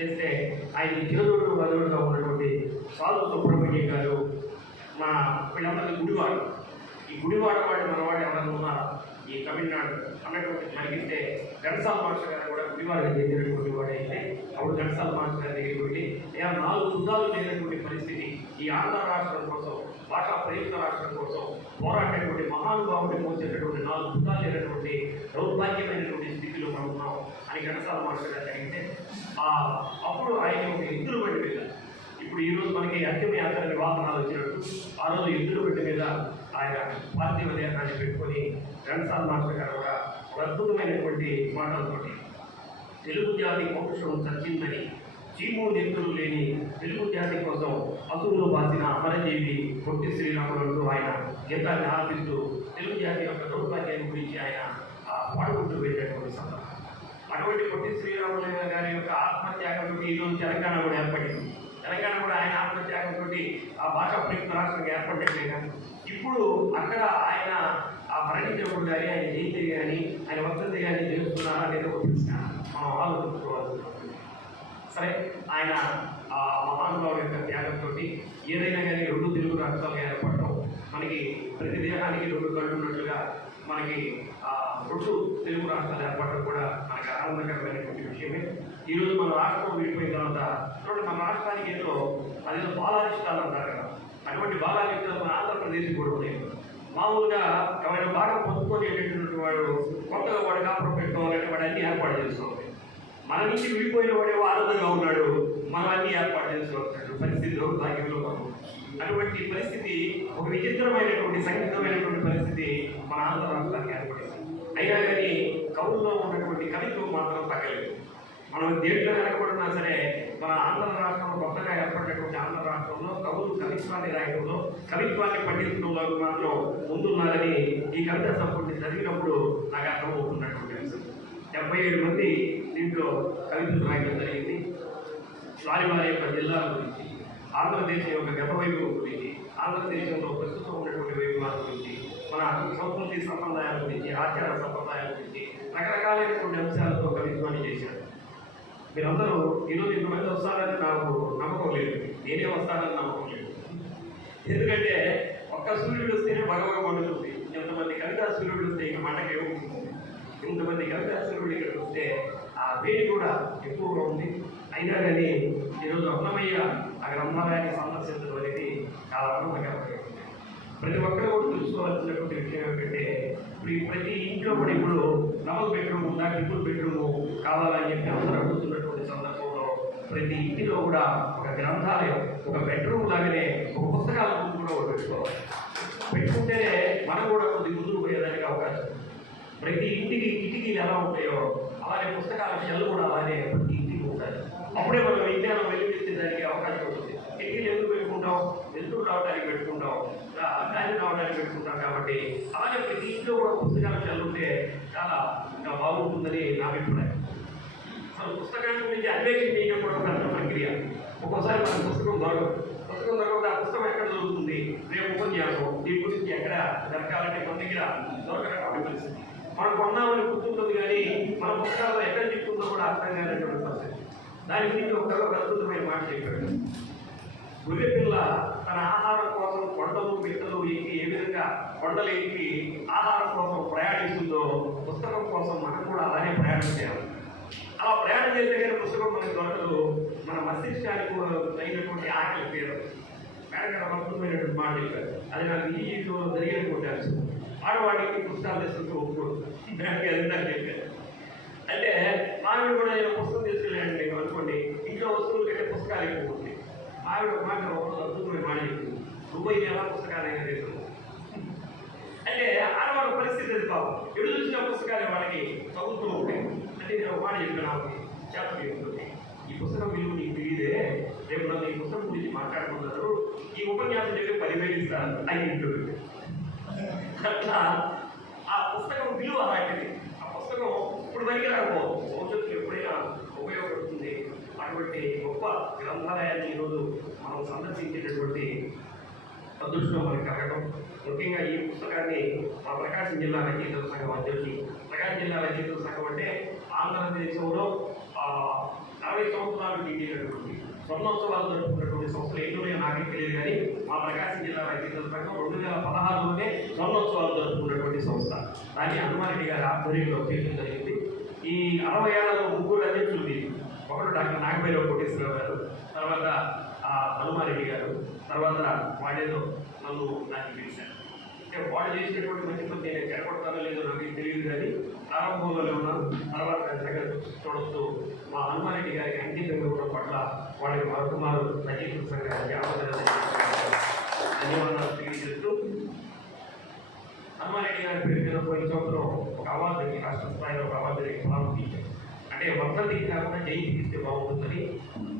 చేస్తే ఆయనకి చిరదోడు వాదోడుగా ఉన్నటువంటి సాధు సుబ్రహ్మణ్యం గారు మా వీళ్ళందరికీ గుడివాడు. ఈ గుడివాడ వాడు మనవాడు ఎవరైనా ఉన్నారా ఈ తమిళనాడు అన్నటువంటి జరిగితే ఘంటసాల మాస్టర్ గారు కూడా గుడివాడకి చెందినటువంటి వాడు అయితే అప్పుడు ఘంటసాల మాస్టర్ గారి దగ్గరికి వెళ్ళి 4 యుద్ధాలు లేనటువంటి పరిస్థితి ఈ ఆంధ్ర రాష్ట్రం కోసం, భాషా ప్రయుక్త రాష్ట్రం కోసం పోరాటేటువంటి మహానుభావుడిని మోసేటటువంటి 4 యుద్ధాలు లేనటువంటి దౌర్భాగ్యమైనటువంటి స్థితిలో మనం ఉన్నాం అని ఘంటసాల మాస్టర్ గారు జరిగితే అప్పుడు ఆయన ఒక ఎద్దుల బండి మీద, ఇప్పుడు ఈరోజు మనకి అత్యమయాత్రని వాహనాలు వచ్చినట్టు ఆ రోజు ఎద్దుల బండి మీద ఆయన పార్థివ దేహాన్ని పెట్టుకొని ఘంటసాల మాస్టర్ గారు కూడా ఒక అద్భుతమైనటువంటి మాటలతోటి తెలుగు జాతి పౌరుషం చచ్చిందని, చీము నెత్తులు లేని తెలుగు జాతి కోసం అసువులు బాసిన అమరజీవి పొట్టి శ్రీరాములు ఆయన గీతాన్ని ఆలపిస్తూ తెలుగు జాతి యొక్క దౌర్భాగ్యాన్ని గురించి ఆయన పాడుకుంటూ వెళ్ళేటువంటి సందర్భం. అటువంటి పొట్టి శ్రీరాములు గారి యొక్క ఆత్మత్యాగంతో ఈరోజు తెలంగాణ కూడా ఏర్పడింది. తెలంగాణ కూడా ఆయన ఆత్మత్యాగంతో ఆ భాషా ప్రయుక్త రాష్ట్రంగా ఏర్పడట్లే కానీ ఇప్పుడు అక్కడ ఆయన మరణించినప్పుడు కానీ ఆయన జయంతి కానీ ఆయన వర్ధంతి కానీ చేస్తున్నారా అనేది ఒక ప్రశ్న మనం ఆలోచించుకోవాలి. సరే, ఆయన ఆ మహానుభావుడి యొక్క త్యాగంతో ఏదైనా కానీ 2 తెలుగు రాష్ట్రాలుగా ఏర్పడటం, మనకి ప్రతి దేహానికి 2 కళ్ళు ఉన్నట్లుగా మనకి 2 తెలుగు రాష్ట్రాలు ఏర్పడటం కూడా మనకి ఆనందకరమైనటువంటి విషయమే. ఈరోజు మన రాష్ట్రం విడిపోయిన తర్వాత చూడండి, మన రాష్ట్రానికి ఏదో అదేదో బాలారిష్టాలు అంటారు కదా, అటువంటి బాలారిష్టాలు మన ఆంధ్రప్రదేశ్ కూడా ఉన్నాయి. మామూలుగా ఎవరైనా బాగా పొందుకునేటటువంటి వాడు కొత్తగా వాడు కాపురం పెట్టుకోవాలంటే వాడు అన్ని ఏర్పాటు చేసుకోవాలి. మన నుంచి విడిపోయిన వాడేవో ఆనందంగా ఉన్నాడు, మనం అన్ని ఏర్పాటు చేసుకోవాల్సినటువంటి పరిస్థితి దౌర్భాగ్యంలో మనం. అటువంటి పరిస్థితి ఒక విచిత్రమైనటువంటి సంగీతమైనటువంటి పరిస్థితి మన ఆంధ్ర రాష్ట్రానికి ఏర్పడింది. అయినా కానీ కవుల్లో ఉన్నటువంటి కవిత్వం మాత్రం తగ్గలేదు. మనం దేంట్లో వెనకబడినా సరే మన ఆంధ్ర రాష్ట్రంలో కొత్తగా ఏర్పడినటువంటి ఆంధ్ర రాష్ట్రంలో కవులు కవిత్వాన్ని రాయడంలో, కవిత్వాన్ని పండించడంలో మాత్రం ముందున్నారని ఈ కవితా సంపుటిని చదివినప్పుడు నాకు అర్థమవుతున్నటువంటి విషయం. 77 మంది దీంట్లో కవితలు రాయడం జరిగింది. వారి యొక్క జిల్లాల గురించి, ఆంధ్రదేశం యొక్క గత వైభవం గురించి, ఆంధ్రదేశంలో ప్రస్తుతం ఉన్నటువంటి వైభవాల గురించి, మన సంస్కృతి సంప్రదాయాల గురించి, ఆచార సంప్రదాయాల గురించి రకరకాలైనటువంటి అంశాలతో కవిత్వాన్ని చేశారు. మీరందరూ ఈరోజు ఇంతమంది వస్తారని నాకు నమ్మకం లేదు, నేనే వస్తానని నమ్మకం లేదు. ఎందుకంటే ఒక్క సూర్యుడు వస్తేనే భగవగ మండుతుంది. ఎంతమంది కవితా సూర్యుడు వస్తే ఇక మంటకి ఏముంటుంది. ఇంతమంది కవితా సూర్యుడు ఇక్కడికి వస్తే ఆ వేడి కూడా ఎక్కువగా ఉంది. అయినా కానీ ఈరోజు అన్నమయ్య ఆ గ్రంథాలయాన్ని సందర్శించడం అనేది చాలా ఆనందకరమైన. ప్రతి ఒక్కరు కూడా తెలుసుకోవాల్సినటువంటి విషయం ఏంటంటే, ప్రతి ఇంట్లో కూడా ఇప్పుడు 4 బెడ్రూమ్ ఉందా, 3 బెడ్రూమ్ కావాలని చెప్పి అందరూ అడుగుతున్నటువంటి సందర్భంలో ప్రతి ఇంటిలో కూడా ఒక గ్రంథాలయం, ఒక బెడ్రూమ్ లాగానే ఒక పుస్తకాల ముందు కూడా ఒకటి పెట్టుకోవాలి. పెట్టుకుంటేనే మనం కూడా కొద్ది ముందుకు పోయేదానికి అవకాశం. ప్రతి ఇంటికి కిటికీలు ఎలా ఉంటాయో అలాగే పుస్తకాల షెల్ కూడా అలానే ప్రతి ఇంటికి ఉంటాయి. అప్పుడే మనం విజ్ఞానం వెలువరించేదానికి అవకాశం ఉంటుంది. కిటికీలు ఎందుకు పెట్టుకుంటాం, వెలుతురు రావడానికి పెట్టుకుంటాం, గాలి రావడానికి పెట్టుకుంటాం. కాబట్టి అలాగే ప్రతి ఇంట్లో కూడా పుస్తకాల షెల్ ఉంటే చాలా ఇంకా బాగుంటుందని నా అభిప్రాయం. అసలు పుస్తకాన్ని గురించి అన్వేషణ చేయడం కూడా ఒక పెద్ద ప్రక్రియ. ఒక్కోసారి మన పుస్తకం దొరకకపోతే ఆ పుస్తకం ఎక్కడ దొరుకుతుంది, రేపు ఉపన్యాసం దీని గురించి ఎక్కడ దొరకాలంటే మన దగ్గర దొరకనటువంటి పరిస్థితి. మనం కొన్నామని గుర్తుంటుంది కానీ మన పుస్తకాల్లో ఎక్కడ చెప్తుందో కూడా అర్థం కానటువంటి పరిస్థితి. దాని గురించి ఒక అద్భుతమైన మాట చెప్పాడు. గొర్రె పిల్ల తన ఆహారం కోసం కొండలు బిట్టలు ఎక్కి ఏ విధంగా కొండలు ఎక్కి ఆహారం కోసం ప్రయాణిస్తుందో పుస్తకం కోసం మనం కూడా అలానే ప్రయాణం చేయాలి. అలా ప్రయాణం చేస్తే కానీ పుస్తకం మనకు దొరకదు. మన మస్తిష్కానికి అయినటువంటి ఆకలి తీరదు. మేడం గారు అద్భుతమైనటువంటి మాట చెప్పారు. అది నాకు ఈ జీవితంలో జరిగినటువంటి అంశం. ఆడవాడికి పుస్తకాలు తెస్తుంటే ఒప్పుకోదు. దానికి అదంతా చెప్పారు. అంటే మావిడ కూడా నేను పుస్తకం తీసుకెళ్ళాను అనుకోండి, ఇంట్లో వస్తువులు కంటే పుస్తకాలు ఎక్కువ ఉంది. మావిడ ఒక మాట అద్భుతమైన మాట చెప్పింది, నువ్వు ఎలా పుస్తకాలైనా లేదు అంటే ఆడవాళ్ళ పరిస్థితి అది కావు. ఎడు చూసిన పుస్తకాలు వాళ్ళకి చదువుతూ ఉంటాయి. అంటే నేను ఒక మాట చెప్పిన చెప్పలేదు, ఈ పుస్తకం విలువ నీకు తెలియదే, రేపు నన్ను ఈ పుస్తకం గురించి మాట్లాడుకున్నారు, ఈ ఉపన్యాసం చెప్పి 10,000 ఇస్తాను అని ఇంటుంది. అట్లా ఆ పుస్తకం విలువ అలాంటిది. ఆ పుస్తకం ఇప్పుడు పనికి రాకపోవచ్చు, భవిష్యత్తులో ఎప్పుడైనా ఉపయోగపడుతుంది. అటువంటి గొప్ప గ్రంథాలయాన్ని ఈరోజు మనం సందర్శించేటటువంటి అదృష్టం మనకు కలగడం. ముఖ్యంగా ఈ పుస్తకాన్ని మా ప్రకాశం జిల్లా రచయితల సంఘం అధ్యక్షులు, ప్రకాశం జిల్లా రచయితల సంఘం అంటే ఆంధ్రదేశంలో 60 సంవత్సరాలు నిండినటువంటి స్వర్ణోత్సవాలు జరుపుకున్నటువంటి సంస్థలు ఎన్నో నాకే తెలియదు, కానీ మా ప్రకాశం జిల్లా రచయితల సంఘం 2016లోనే స్వర్ణోత్సవాలు జరుపుకున్నటువంటి సంస్థ. దాన్ని హనుమారెడ్డి గారి ఆధ్వర్యంలో చేయడం జరిగింది. ఈ 60 ఏళ్లలో 3 అధ్యక్షులు దీన్ని. ఒకరు డాక్టర్ నాగభైరవ కోటేశ్వరరావు గారు, తర్వాత హనుమారెడ్డి గారు, తర్వాత వాడేదో నన్ను నాకు పిలిచారు. అంటే వాడు చేసినటువంటి మంచి పని నేను చెడగొడతానో లేదో నాకు తెలియదు, కానీ ప్రారంభంలోనే ఉన్నాను. తర్వాత దగ్గర చూడొచ్చు మా హనుమారెడ్డి గారికి అంకితంగా ఉండడం పట్ల వాళ్ళకి మరొకమారు రచయితల సంఘానికి ధన్యవాదాలు తెలియజేస్తూ, హనుమారెడ్డి గారి పేరు మీద పోయిన సంవత్సరం ఒక అవార్డుకి రాష్ట్ర స్థాయిలో ఒక అవార్డుకి ప్రారంభించారు. అంటే వర్ధంతికి కాకుండా జయంతికి ఇస్తే బాగుంటుందని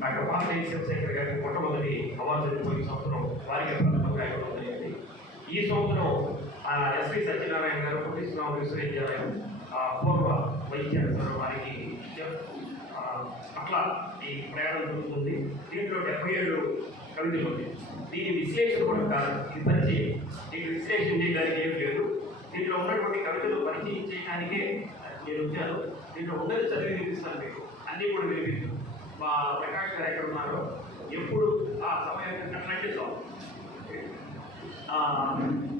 డాక్టర్ పాలనేని శివశేఖర్ గారికి మొట్టమొదటి అవార్డు పోయిన సంవత్సరం వారికి ప్రథమంగా ఇవ్వడం జరిగింది. ఈ సంవత్సరం ఎస్వి సత్యనారాయణ గారు పుట్టిశ్రామ విశ్వవిద్యాలయం పూర్వ వైద్య వారికి అట్లా ఈ ప్రయాణం జరుగుతుంది. దీంట్లో 77 కవితలు ఉంది. దీని విశ్లేషణ కూడా కాదు, ఇది పరిచయం. దీనికి విశ్లేషణ చేయడానికి ఏం లేదు. దీంట్లో ఉన్నటువంటి కవితలు పరిచయం చేయడానికే నేను వచ్చాను. దీంట్లో ఉన్నది చదివి వినిపిస్తాను మీకు, అన్నీ కూడా వినిపిస్తాను. మా ప్రకాష్ గారు ఎక్కడ ఉన్నారో ఎప్పుడు ఆ సమయాన్ని అట్లాంటి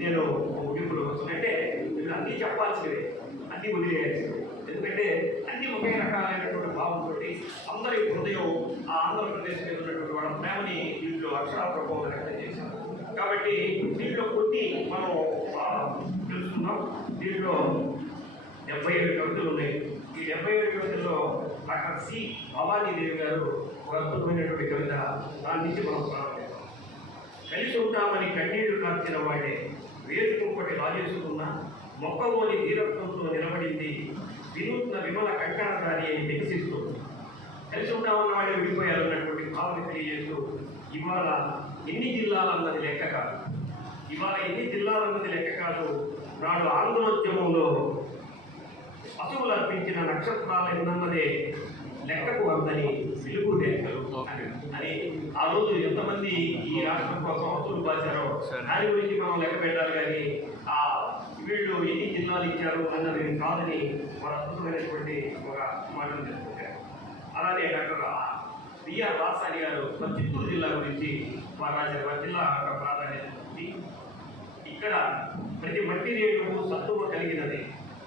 నేను ముగింపులో వస్తుందంటే మీరు అన్నీ చెప్పాల్సిందే, అన్నీ వదిలేయాల్సిందే. ఎందుకంటే అన్ని ఒకే రకాలైనటువంటి భావంతో అందరి హృదయం ఆ ఆంధ్రప్రదేశ్ మీద ఉన్నటువంటి వాళ్ళ ప్రేమని దీంట్లో అక్షరాప్రభావం వ్యక్తం చేశారు. కాబట్టి దీంట్లో కొన్ని మనం తెలుసుకున్నాం. దీంట్లో 77 కవితలు ఉన్నాయి. ఈ 77 కవితల్లో డాక్టర్ సి భవానీదేవి గారు ఒక అద్భుతమైనటువంటి కవిత, దాని నుంచి మనం ప్రారంభిస్తాం. కలిసి ఉంటామని కన్నీళ్లు కార్చిన వాడే వేసుకుంపటి రాజేసుకున్న మొక్కలోని ధీరత్వంతో నిలబడింది వినూత్న విమల కంకణధారి అని వికసిస్తుంది. కలిసి ఉంటామన్న వాడే విడిపోయారన్నటువంటి భావన తెలియజేస్తూ, ఇవాళ ఎన్ని జిల్లాలన్నది లెక్క కాదు, ఇవాళ ఎన్ని జిల్లాలన్నది లెక్క కాదు, నాడు ఆందోళోద్యమంలో పశువులు అర్పించిన నక్షత్రాలు ఎన్నన్నదే లెక్కకు అందని వెలుగు లెక్కలు అని ఆ రోజు ఎంతమంది ఈ రాష్ట్రం కోసం అసలు బాచారో దాని గురించి మనం లెక్క పెట్టాలి, కానీ వీళ్ళు ఎన్ని జిల్లాలు ఇచ్చారు అన్నది కాదని మన అద్భుతమైనటువంటి ఒక మాటలు తెలుసుకుంటారు. అలానే డాక్టర్ బిఆర్ రాసాని గారు మన చిత్తూరు జిల్లా గురించి వారు రాశారు. వారి జిల్లా ఒక ప్రాధాన్యత ఉంది. ఇక్కడ ప్రతి మట్టి రేణువు సత్తువ కలిగినది,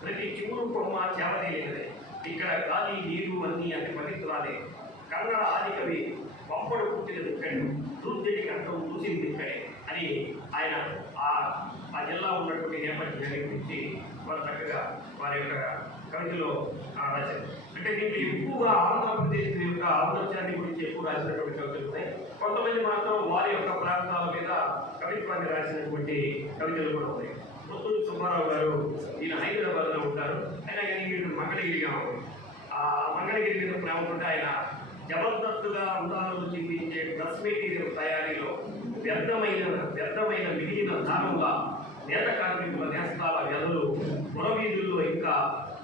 ప్రతి చివురు కొమ్మ చేవదీయనది, ఇక్కడ గాలి నీరు అన్నీ అతి పవిత్రాలే, కన్నడ ఆది కవి పంపడు పుట్టినది ఇక్కడే, దూర్జడికి అర్థం చూసింది ఇక్కడే అని ఆయన ఆ జిల్లా ఉన్నటువంటి నేపథ్యాన్ని గురించి వారు చక్కగా వారి యొక్క కవితలో రాశారు. అంటే దీంట్లో ఎక్కువగా ఆంధ్రప్రదేశ్ యొక్క ఔన్నత్యాన్ని గురించి ఎక్కువ రాసినటువంటి కవితలు ఉన్నాయి. కొంతమంది మాత్రం వారి యొక్క ప్రాంతాల మీద కవిత్వాన్ని రాసినటువంటి కవితలు కూడా ఉన్నాయి. పుత్తూరు సుబ్బారావు గారు ఈయన హైదరాబాద్లో ఉంటారు, అయినా కానీ వీళ్ళు మంగళగిరిగా ఉంది. ఆ మంగళగిరి మీద ప్రేమ ఉంటే ఆయన జబర్దస్తుగా అందాలను చూపించే డ్రెస్ మెటీరియల్ తయారీలో వ్యర్థమైన మిగిలిన దానంగా నేత కార్మికుల నేస్తాల వ్యధలు పురవీధుల్లో ఇంకా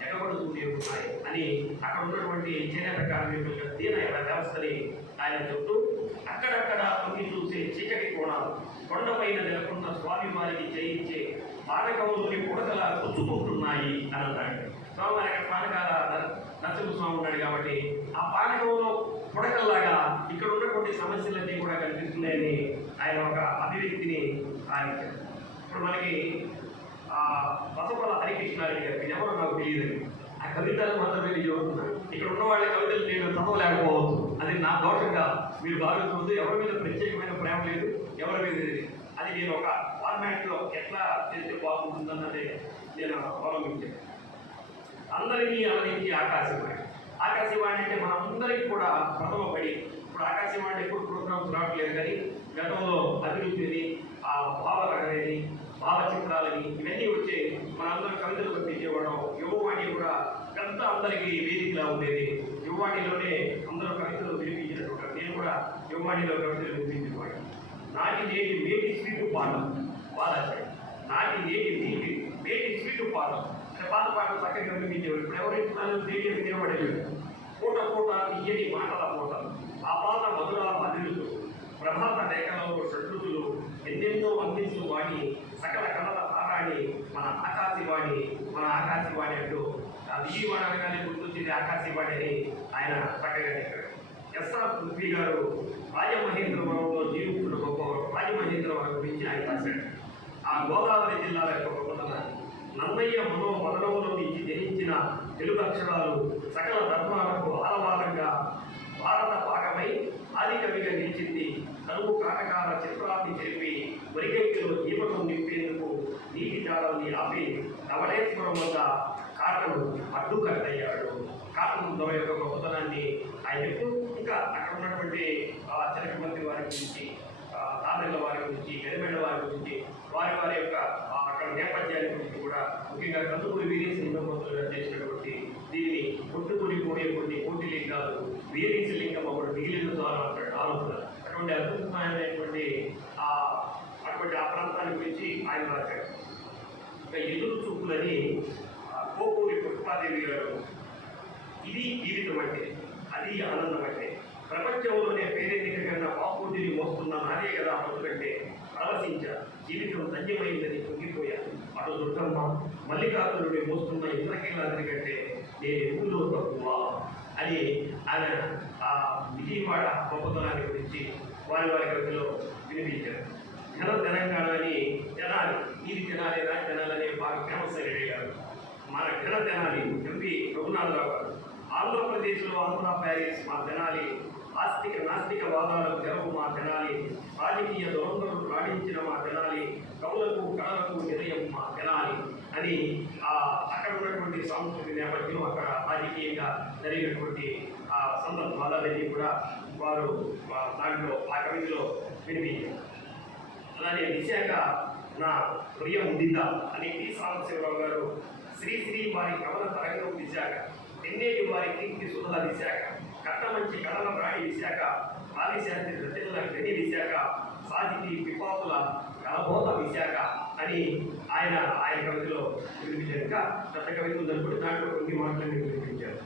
ఎగబడుతూనే ఉన్నాయి అని అక్కడ ఉన్నటువంటి చేనేత కార్మికుల దీన వ్యవస్థని ఆయన చెప్తూ, అక్కడక్కడ తొంగి చూసే చీకటి కోణాలు కొండపైన నెలకొన్న స్వామివారికి జయించే పానకంలోని పుడకల పుచ్చుకుంటున్నాయి అని అన్నాడు. స్వామివారి అక్కడ పానకాల నరసింహస్వామి ఉన్నాడు కాబట్టి ఆ పానకంలో పుడకల్లాగా ఇక్కడ ఉన్నటువంటి సమస్యలన్నీ కూడా కనిపిస్తున్నాయని ఆయన ఒక అభివ్యక్తిని రాయించారు. ఇప్పుడు మనకి బసపల హరికృష్ణారెడ్డి గారికి ఎవరో నాకు తెలియదండి, ఆ కవితలు మాత్రమే నేను చదువుతున్నాను. ఇక్కడ ఉన్న వాళ్ళ కవితలు నేను చదవలేకపోవచ్చు, అది నా దోషంగా మీరు భావించవద్దు. ఎవరి మీద ప్రత్యేకమైన ప్రేమ లేదు, ఎవరి మీద అది నేను ఒక ఫార్మాట్లో ఎట్లా చేస్తే బాగుంటుందన్నది నేను అవలంబించాను. అందరినీ అలరించి ఆకాశవాణి. ఆకాశవాణి అంటే మనందరికీ కూడా ప్రథమ పడి. ఇప్పుడు ఆకాశవాణి ఎప్పుడు ప్రోగ్రామ్స్ రావట్లేదు, కానీ గతంలో అభివృద్ధిని, ఆ భావరగని, భావచిత్రాలని ఇవన్నీ వచ్చే మనందరం కవితలు పంపించేవాళ్ళం. యువవాణి కూడా పెద్ద అందరికీ వేదికలా ఉండేది. యువవాణిలోనే అందరూ కవితలు వినిపించినట్టు నేను కూడా యువవాణిలో కవితలు వినిపించేవాడిని. నాటి నేటి మేటి స్వీటు పాఠం బాధాచారి. నాటి నేటి మేటి స్వీటు పాఠం అంటే పాత పాటలు చక్కగా వినిపించేవాడు. ఇప్పుడు ఎవరైనా రేడియో వినేవాడేవాడు. పూట పూట తీయని మాటల పూట, ఆ పాత మధుర మధురులు, ప్రభాత రేఖలలో షడ్రుతులు, ఎన్నెన్నో అందించు వాణి, సకల కళల తారాణి, మన ఆకాశవాణి అంటూ విజయవాడ అనగానే గుర్తొచ్చింది ఆకాశవాణి అని ఆయన చక్కగా చెప్పారు. ఎస్ఆర్ పృథ్వీ గారు రాజమహేంద్రవరంలో జీవిస్తున్న గొప్ప రాజమహేంద్రవరం గురించి ఆయన రాశాడు. ఆ గోదావరి జిల్లాల యొక్క గొప్పతనాన్ని, నన్నయ్య మదనంలో నుంచి జనించిన తెలుగు అక్షరాలు సకల ధర్మాలకు ఆలవాలంగా భారత పాకమై ఆది కవిగా నిలిచింది. కరువు కాటకాల చిత్రాన్ని చెప్పి వరిగైకిలో జీవనం నింపేందుకు నీటి జాడల్ని ఆపి ధవళేశ్వరం వద్ద కాటను అడ్డుకట్టయ్యాడు. కాటన్ దొర యొక్క గొప్పతనాన్ని ఆయన చెప్తూ ఇంకా అక్కడ ఉన్నటువంటి చిలక మంత్రి వారి గురించి, తాతల వారి గురించి, గరిమెళ్ళ వారి గురించి, వారి యొక్క అక్కడ నేపథ్యాన్ని గురించి కూడా, ముఖ్యంగా కందుకూరి వీరేశలింగంలో చేసినటువంటి దీన్ని కొట్టుకుని పోయే కొన్ని కోటి లింగాలు వీరేశలింగం ఒకటి మిగిలిన ద్వారా ఆలోచన, అటువంటి అద్భుతమైనటువంటి అటువంటి ఆ ప్రాంతాన్ని గురించి ఆయన రాశాడు. ఇంకా ఎదురు చూపులని కోపూరి పుష్పాదేవి గారు, ఇది జీవితం అంటే, అది ఆనందం అంటే, ప్రపంచంలోనే పేరెన్నిక కన్నా బాపూజీని మోస్తున్న నాదే కదా బతుకంటే ప్రవశించా, జీవితం ధన్యమైందని పొంగిపోయాను. అటు దుర్గమ్మ మల్లికార్జునుడి మోస్తున్న ఇంద్రకీలాద్రి కంటే నేను ఎప్పుడూ తక్కువ అని ఆయన ఆ విజయవాడ గొప్పతనాన్ని గురించి వారి కవితలో వినిపించారు. తెలంగాణ అని తెనాలి, ఇది తెనాలినా తెనాలని బాగా ఫేమస్ అయ్యారు. మన తెనాలి ఎంపీ రఘునాథరావు గారు, ఆంధ్రప్రదేశ్లో ఆంధ్ర ప్యారిస్ మా తెనాలి, నాస్తిక వాదాలకు తెరవు మా తెనాలి, రాజకీయ దొరందరు రాణించిన మా తెనాలి, కవులకు కళలకు నిలయం మా తెనాలి అని అక్కడ ఉన్నటువంటి సాంస్కృతిక నేపథ్యం, అక్కడ రాజకీయంగా జరిగినటువంటి ఆ సందర్భాలన్నీ కూడా వారు దాంట్లో ఆ కవితలో వినిపించారు. అలాగే విశాఖ నా ప్రియ ముదిత అని టి సాంబశివరావు గారు, శ్రీశ్రీ వారి కవల తరంగం విశాఖ, ఎన్నేటి వారి కీర్తి సుధల విశాఖ, కట్టమంచి కళల రాణి విశాఖ, ఆదిశాస్త్రి రచనల గని విశాఖ, సాహితీ పిపాసుల కలబోత విశాఖ అని ఆయన కవితలో వినిపించారు. ఇంకా పెద్ద కవిత ఉందనుకుంటే దాంట్లో కొన్ని మాటలన్నీ వినిపించారు.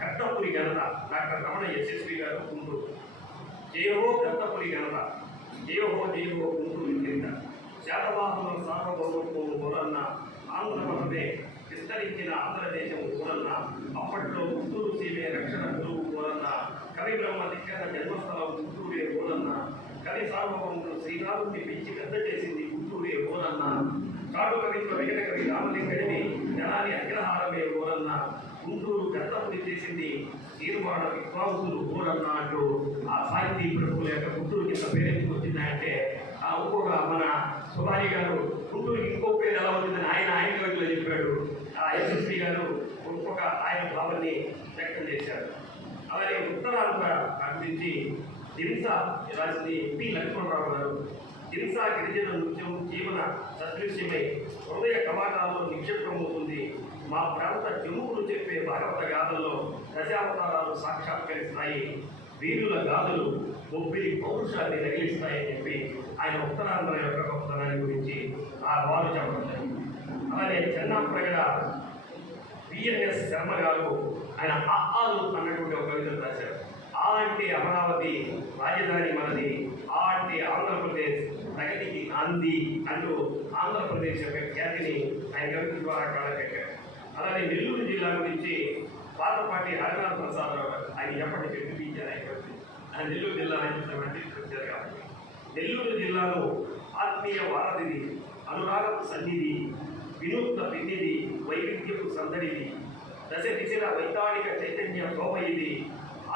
కట్టపురి ఘనత డాక్టర్ రమణ యశస్వి గారు గుంటూరు, జయహో కట్టపురి ఘనత, జయహో గుంటూరు కింద, శాతవాహనం సార్వభౌమత్వం ఊరన్న, ఆంధ్రప్రదే విస్తరించిన ఆంధ్రదేశం ఊరన్న, అప్పట్లో గుంటూరు సీమే రక్షణ గురువు ఊరన్న, కవి బ్రహ్మ దిక్కన జన్మస్థలం గుంటూరే ఊరన్న, కవి సార్వభౌముడు శ్రీరాముడిని పెంచి పెద్ద చేసింది గుంటూరే ఊరన్న, చాటు కవిత్వ వెంకట కవి రామలింగడిని జనాన్ని అగ్రహారమే ఊరన్న, గుంటూరు గద్దపుడి చేసింది తీర్మాన విద్వాంసులు ఊరన్న అంటూ ఆ సాహితీ ప్రముఖుల యొక్క గుంటూరు కింద పేరెందుకు వచ్చిందంటే, ఇంకొక మన సుభారి గారు గుంటూరుకి ఇంకో పేరు ఎలా వచ్చిందని ఆయన కవితలో చెప్పాడు. యశస్వి గారు ఇంకొక ఆయన భావాన్ని వ్యక్తం చేశారు. అలాగే ఉత్తరాంధ్ర గురించి దింస రాసింది పి లక్ష్మణరావు గారు, దింస గిరిజన నృత్యం జీవన సదృశ్యమై హృదయ కవాటాల్లో నిక్షిప్తమవుతుంది. మా ప్రాంత జముకులు చెప్పే భాగవత గాథల్లో దశావతారాలు సాక్షాత్కరిస్తాయి, వీరుల గాథలు ఒప్పిడి పౌరుషాన్ని రగిలిస్తాయని చెప్పి ఆయన ఉత్తరాంధ్ర యొక్క గొప్పతనాన్ని గురించి వారు చెప్పడం. అలాగే చెన్నాప్రగడ బిఎన్ఎస్ శర్మ గారు ఆయన ఆలు అన్నటువంటి ఒక కవితను రాశారు. ఆ అంటే అమరావతి రాజధాని మనది, ఆ అంటే ఆంధ్రప్రదేశ్ ప్రగతికి నాంది అంటూ ఆంధ్రప్రదేశ్ యొక్క ఖ్యాతిని ఆయన కవిత ద్వారా కాలపెట్టారు. అలాగే నెల్లూరు జిల్లా గురించి పాతపాటి హరినాథ ప్రసాదరావు గారు ఆయన ఎప్పటికీ వినిపించారు. ఆయన నెల్లూరు జిల్లా వచ్చారు కాబట్టి నెల్లూరు జిల్లాలో ఆత్మీయ వారధిది, అనురాగపు సన్నిధి, వినూత్న పిన్నిది, వైవిధ్యపు సందడిది, దశ దిశల వైతాళిక చైతన్య శోభ ఇది,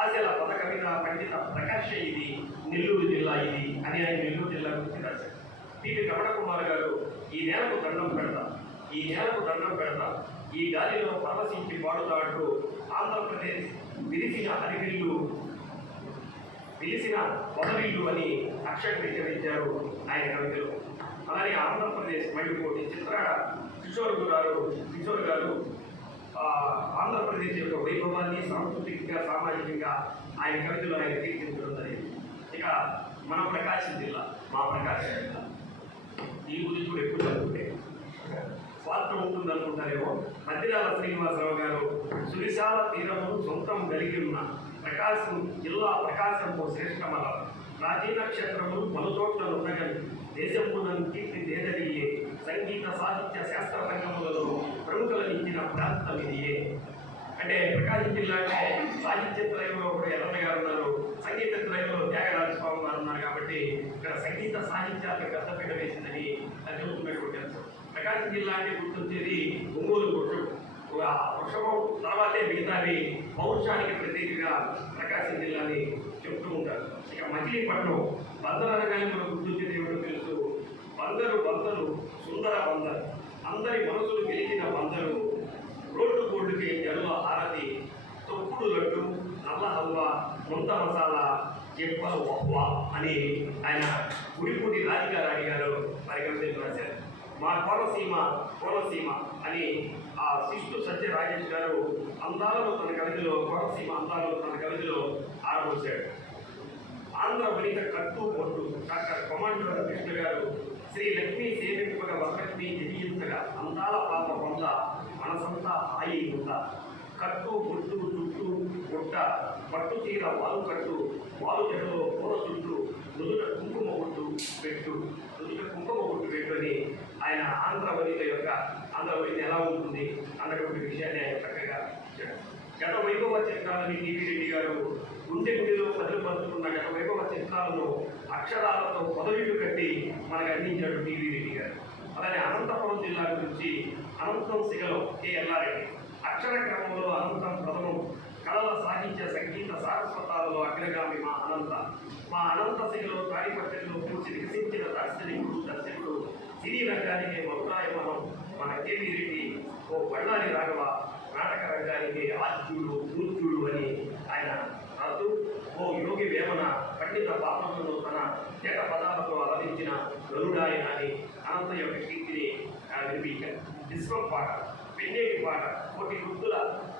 ఆశల పథకవిత పండిత ప్రకాశ ఇది, నెల్లూరు జిల్లా ఇది అని ఆయన నెల్లూరు జిల్లా గురించి రాశారు. టీవీ రమణ కుమార్ గారు, ఈ నేలకు దండం పెడతా, ఈ నేలకు దండం పెడతా, ఈ గాలిలో పరవశించి పాడుతాడు ఆంధ్రప్రదేశ్ విరిసిన అరివిల్లు విలిసిన పొదవిల్లు అని అక్షరీకరించారు ఆయన కవితలు. అలాగే ఆంధ్రప్రదేశ్ మళ్ళీపోటీ చిత్రాడ కిషోర్ గారు ఆంధ్రప్రదేశ్ యొక్క వైభవాన్ని సాంస్కృతికంగా సామాజికంగా ఆయన కవితలు ఆయన తీర్చిదిద్దడం జరిగింది. ఇక మన ప్రకాశం జిల్లా, మా ప్రకాశం జిల్లా ఈ గురించి కూడా ఎక్కువ చదువుకుంటే స్వార్థం ఉంటుంది అనుకుంటారేమో. మద్దిరాల శ్రీనివాసరావు గారు సువిశాల తీరము సొంతం కలిగి ఉన్న ప్రకాశం జిల్లా ప్రకాశంకు శ్రేష్టమల ప్రాచీన క్షేత్రములు పలుచోట్ల ఉండగలి దేశములను కీర్తి దేదరియే సంగీత సాహిత్య శాస్త్ర రంగములలో ప్రముఖులనిచ్చిన ప్రాంతం ఇదియే. అంటే ప్రకాశం జిల్లా అంటే సాహిత్య త్రయంలో కూడా ఎర్రన్న గారు ఉన్నారు, సంగీత త్రయంలో త్యాగరాజ స్వామి గారు ఉన్నారు. కాబట్టి ఇక్కడ సంగీత సాహిత్యాలకు పెద్దపీట వేసిందని చెబుతున్నటువంటి అంశం. ప్రకాశం జిల్లా అంటే గుర్తొచ్చేది ఒంగోలు వృక్షం. వృక్షం తర్వాతే మిగతావి పౌరుషానికి ప్రతీకగా ప్రకాశం జిల్లాని చెప్తూ ఉంటారు. ఇక మచిలీపట్నం బందరు అనగానే మనకు గుర్తొచ్చేది ఏమిటో తెలుసు. బందరు సుందర బందరు, అందరి మనసులు గెలిచిన బందరు, రోడ్డు బోర్డుకి జనుల హారతి, తొక్కుడు లడ్డు, నల్ల హల్వా, ముంత మసాలా, చెప్పలు వహ్వా అని ఆయన గుడిపూడి రాధికా రాణి గారు వారి కవితలు రాశారు. మా కోనసీమ అని ఆ శిష్టు సత్య రాజేష్ గారు అందాలలో తన కవితలో కోనసీమ అందాలలో తన కవితలో ఆరంభించాడు. ఆంధ్ర వనిత కట్టు బొట్టు డాక్టర్ కొమాండర్ కృష్ణ గారు శ్రీ లక్ష్మీ సేవింపగా వరలక్ష్మి జయించగా అందాల పాప పొంద మనసంతా హాయి ఉంద కట్టు బొట్టు చుట్టూ గుట్ట పట్టు చీర వాలు కట్టు వాలు జడలో పూల చుట్టూ నుదుట కుంకుమ బొట్టు పెట్టు అని ఆయన ఆంధ్ర వనిత ఎలా ఉంటుంది అన్నటువంటి విషయాన్ని ఆయన చక్కగా ఇచ్చాడు. గత వైభవ చిత్రాలని టీవీ రెడ్డి గారు గుండెలో పదిలిపరుచుకున్న గత వైభవ చిత్రాలను అక్షరాలతో పొదవిళ్ళు కట్టి మనకు అందించాడు టీవీ రెడ్డి గారు. అలానే అనంతపురం జిల్లా గురించి అనంతం సిగలో ఎల్లారెడ్డి అక్షర క్రమంలో అనంతం ప్రథమం, కళల సాహిత్య సంగీత సారస్వతాలలో అగ్రగామి మా అనంత సిగలో తాడిపట్టెలో పూర్తి వికసించిన దర్శకుడు సినీ రంగానికి మధురాయమనం మన కేవీ రెడ్డి, ఓ బళ్ళారి రాఘవ నాటక రంగానికి ఆద్యుడు నృత్యుడు అని ఆయన రాస్తూ, ఓ యోగి వేమన పండిత పాపములను తన చేత పదాలతో అలరించిన గరుడాయన అని అనంత యొక్క కీర్తిని వినిపించారు. విశ్వం పాట, పెన్నేటి పాట, కోటి గుర్తుల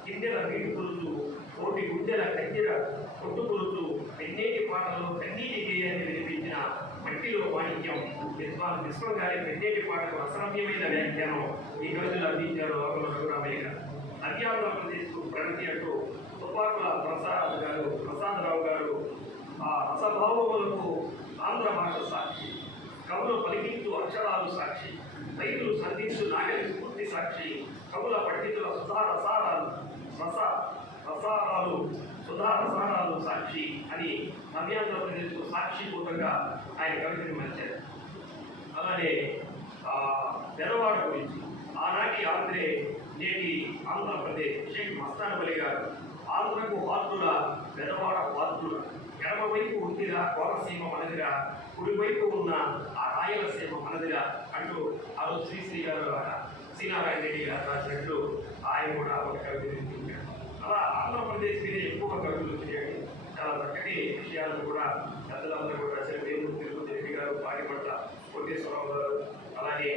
కిందెల వీటి కొలుచు, కోటి గుండెల కన్నెర కొట్టు కొలుచు, పెన్నేటి పాటలో కన్నీటి గేయాన్ని వినిపించిన మట్టిలో మాణిక్యం విశ్వం గారి పెన్నేటి పాటకు అసరమ్యమైన వ్యాఖ్యానం ఈ కవితలు అందించారు రఘురామయ్య గారు. ఆంధ్రప్రదేశ్కు ప్రగతి అంటూ తుపాకుల ప్రసాదరావు గారు ఆ అసభావములకు ఆంధ్ర భాష సాక్షి, కవులు పలికించు అక్షరాలు సాక్షి, రైతులు సంధించు నాగరి స్ఫూర్తి సాక్షి, కవుల పండితుల సుధారసారాలు సాక్షి అని మధ్యాంధ్రప్రదేశ్కు సాక్షిభూతంగా ఆయన కవితని మలిచారు. అలానే బెదవాడ గురించి ఆనాటి ఆంధ్రే నేటి ఆంధ్రప్రదేశ్ షేక్ మస్తాన్ అలీ గారు ఆంధ్రకు వార్తుల బెదవాడ వార్తుల ఎడమవైపు ఉందిరా కోనసీమ మనదిరా, కుడివైపు ఉన్న ఆ రాయలసీమ మనదిరా అంటూ ఆ రోజు శ్రీశ్రీ గారు శ్రీనారాయణ రెడ్డి గారు రాసినట్లు ఆయన కూడా ఒక కవిత వినిపించారు. అలా ఆంధ్రప్రదేశ్ మీద ఎక్కువ కవితలు వచ్చాయండి. చాలా చక్కటి విషయాలను కూడా పెద్దలందరూ కూడా రాశారు. వేమూరు తిరుపతి రెడ్డి గారు, పాటిపట్ల కోటేశ్వరరావు గారు, అలానే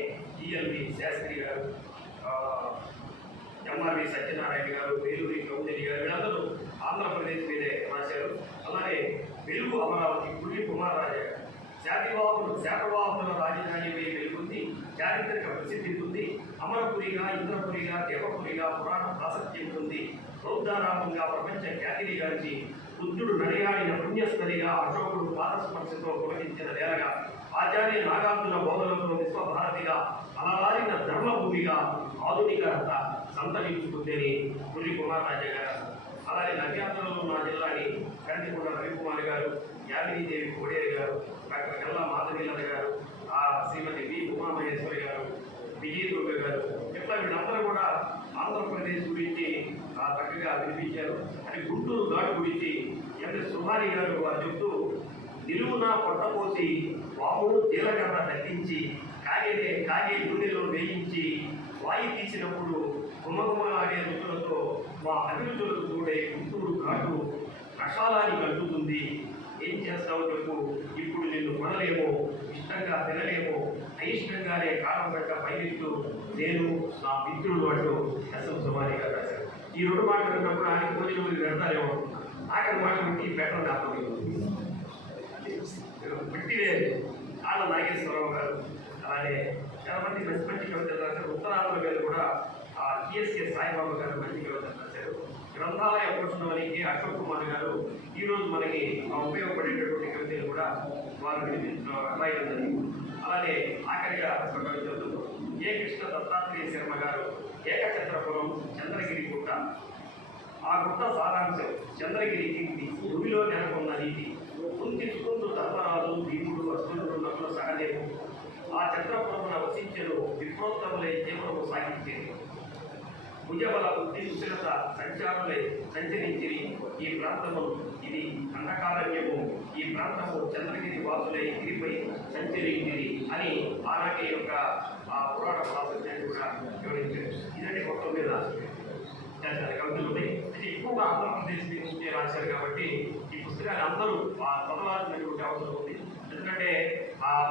ఈఎల్వి శాస్త్రి గారు, ఎంఆర్వి సత్యనారాయణ గారు, వేలూరి కౌందరి గారు, వీళ్ళందరూ ఆంధ్రప్రదేశ్ మీదే రాశారు. అలానే వెలుగు అమరావతి పులి కుమారరాజా గారు శాతవాహనుల రాజధాని వెలుగుంది, చారిత్రక ప్రసిద్ధి ఉంది, అమరపురిగా ఇంద్రపురిగా దేవపురిగా పురాణ ప్రాశస్త్యం ఉంది, బౌద్ధారామంగా ప్రపంచ ఖ్యాతిని గాంచి బుద్ధుడు నడియాడిన పుణ్యస్థలిగా అశోకుడు పాదస్పర్శతో పులకించిన నేలగా ఆచార్య నాగార్జున భవనంలో విశ్వభారతిగా అలవారిన ధర్మభూమిగా ఆధునికత సంతరించుకుందని పులి కుమారరాజా గారు. అలాగే నవ్యాంధ్రలో నా జిల్లాని కందికొండ రవికుమార్ గారు, యామినీదేవి కోడేరు గారు, డాక్టర్ గల్లా మాధవీలత గారు, శ్రీమతి వి ఉమామహేశ్వరి గారు, విజయదుర్గ గారు, ఇట్లా వీళ్ళందరూ కూడా ఆంధ్రప్రదేశ్ గురించి చక్కగా వినిపించారు. అని గుంటూరు ఘాటు గురించి ఎంఎస్ సుమారి గారు వారు చెప్తూ, నిలువున పొట్టపోసి వామును జీలకర్ర దక్కించి కాగే నూనెలో వేయించి వాయి తీసినప్పుడు గుమ్మగుమ్మలాడే రుచులతో మా అభిరుచులకు తోడే గుంటూరు ఘాటు రసాలానికి అంటుతుంది. ఏం చేస్తావు చెప్పు, ఇప్పుడు నిన్ను కొనలేమో, ఇష్టంగా తినలేమో, అయిష్టంగానే కారం పెట్ట పైనెత్తు నేను నా మిత్రులు అంటూ అసలు సుమారిగా రాశారు. ఈ రెండు మాటలు ఉన్నప్పుడు ఆయన భోజనం మీరు పెడతారేమో, ఆఖరి మాట పెట్టి పెట్టడం ఆపలేదు. పెట్టిదే ఆళ్ళ నాగేశ్వరరావు గారు, అలాగే చాలా మంది మంచి మంచి కవితలు రాశారు. ఉత్తరాంధ్ర గారు కూడా టిఎస్కే సాయిబాబా గారు మంచి కవితలు రాశారు. గ్రంథాలయ పోషణకి అశోక్ కుమార్ గారు ఈరోజు మనకి ఉపయోగపడేటటువంటి కవితలు కూడా వారు రాయడం. అలాగే ఆఖరిగా కవితలు ఏ కృష్ణ దత్తాత్రేయ శర్మ గారు ఏకచంద్రపురం చంద్రగిరి గుట్ట, ఆ గుట్ట సారాంశం చంద్రగిరి కీర్తి భూమిలో నెలకొన్న నీతి కుంతించుకుంటూ ధర్మరాజు భీముడు అర్జునుడు నకుల సహదేవు ఆ చంద్రపురమున వసించెను విప్రోత్తములై జీవనము సాగించేది. భుజబల బుద్ధి సుశీలత సంచారులై సంచరించిరి ఈ ప్రాంతము ఇది అంధకారణ్యము, ఈ ప్రాంతము చంద్రగిరి వాసులై గిరిపై సంచరించిరి అని ఆనాటి యొక్క ఆ పురాణ ప్రాశస్యాన్ని కూడా వివరించారు. ఇదంటే మొత్తం మీద కవితలు ఉన్నాయి. అయితే ఎక్కువగా ఆంధ్రప్రదేశ్ గురించి రాశారు కాబట్టి ఈ పుస్తకాన్ని అందరూ చదవాల్సినటువంటి అవసరం ఉంది. ఎందుకంటే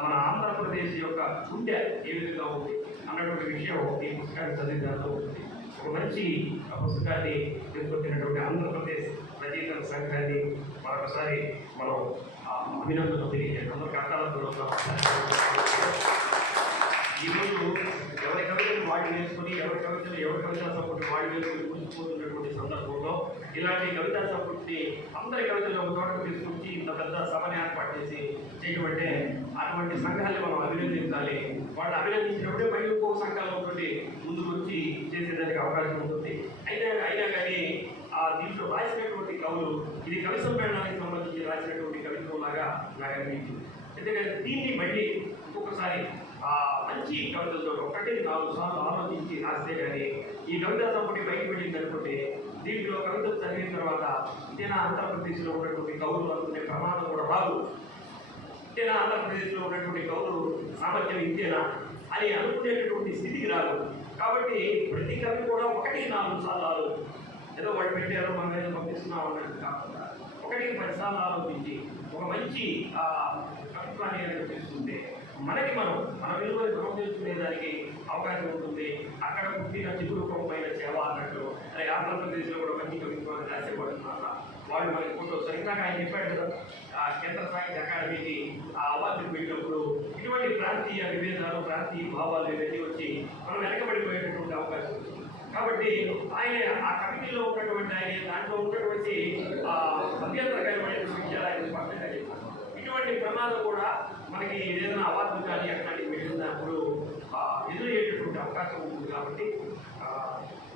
మన ఆంధ్రప్రదేశ్ యొక్క గుండె ఏ విధంగా ఉంది అన్నటువంటి విషయం ఈ పుస్తకాన్ని చదివినందుకు ఉంటుంది. ఒక మంచి పుస్తకాన్ని తీసుకొచ్చినటువంటి ఆంధ్రప్రదేశ్ రచయితల సంఘాన్ని మరొకసారి మనం అభినందనలు తెలియజేయాలి. అందరూ కష్టాలతో ఈరోజు ఎవరి కవితలు వాడి వేసుకొని ఎవరి కవితా సంపుటి వాడి వేసుకొని కూర్చుపోతున్నటువంటి సందర్భంలో ఇలాంటి కవితా సంపుటిని అందరి కవితలు ఒక చోటకు తీసుకొచ్చి ఇంత పెద్ద సభని ఏర్పాటు చేసి చేయమంటే అటువంటి సంఘాన్ని మనం అభినందించాలి. వాళ్ళు అభినందించినప్పుడే మళ్ళీ ఇంకొక సంఘాలతో ముందుకు వచ్చి చేసేదానికి అవకాశం ఉంటుంది. అయినా కానీ దీంట్లో రాసినటువంటి కవులు ఇది కవి సమ్మేళనానికి సంబంధించి రాసినటువంటి కవిత్వం లాగా నాకు అనిపించింది. ఎందుకంటే దీన్ని మళ్ళీ ఇంకొకసారి మంచి కవితలతో 1-4 సార్లు ఆలోచించి రాస్తే కానీ ఈ కవితా సంపుటి బయటకు వెళ్ళింది అనుకుంటే దీంట్లో కవితలు చదివిన తర్వాత ఇదేనా ఆంధ్రప్రదేశ్లో ఉన్నటువంటి కవులు అనుకునే ప్రమాదం కూడా రాదు. ఇదేనా ఆంధ్రప్రదేశ్లో ఉన్నటువంటి కవులు సామర్థ్యం ఇంతేనా అని అనుకునేటటువంటి స్థితికి రాదు. కాబట్టి ప్రతి కవి కూడా 1-4 సార్లు ఆలోచించి ఏదో వాడు పెట్టారో మనం ఏదో పంపిస్తున్నాం అన్నట్టు కాకుండా 1-10 సార్లు ఆలోచించి ఒక మంచి కవిత్వాన్ని ఏదైనా తీసుకుంటే మన విలువలు మనం తెలుసుకునేదానికి అవకాశం ఉంటుంది. అక్కడ పుట్టిన చిగురుపమైన సేవ అన్నట్టు అలాగే ఆంధ్రప్రదేశ్లో కూడా మంచి కవిత్వాన్ని రాసేపడుతున్నారు. వాళ్ళు మనకి ఫోటో సరిగ్గా ఆయన చెప్పాడు కదా, కేంద్ర సాహిత్య అకాడమీకి అవార్డులు పెట్టినప్పుడు ఇటువంటి ప్రాంతీయ విభేదాలు ప్రాంతీయ భావాలు ఇవన్నీ వచ్చి మనం వెనకబడిపోయేటటువంటి అవకాశం ఉంటుంది. కాబట్టి ఆయన ఆ కమిటీలో ఉన్నటువంటి ఆయన దాంట్లో ఉన్నటువంటి అభ్యంతరకరమైనటువంటి విషయాలు ఆయన స్పష్టంగా చెప్పారు. ఇటువంటి ప్రమాదం కూడా మనకి ఏదైనా అవార్డు కానీ అట్లాంటివి వెళ్ళినప్పుడు ఎదురయ్యేటటువంటి అవకాశం ఉంటుంది. కాబట్టి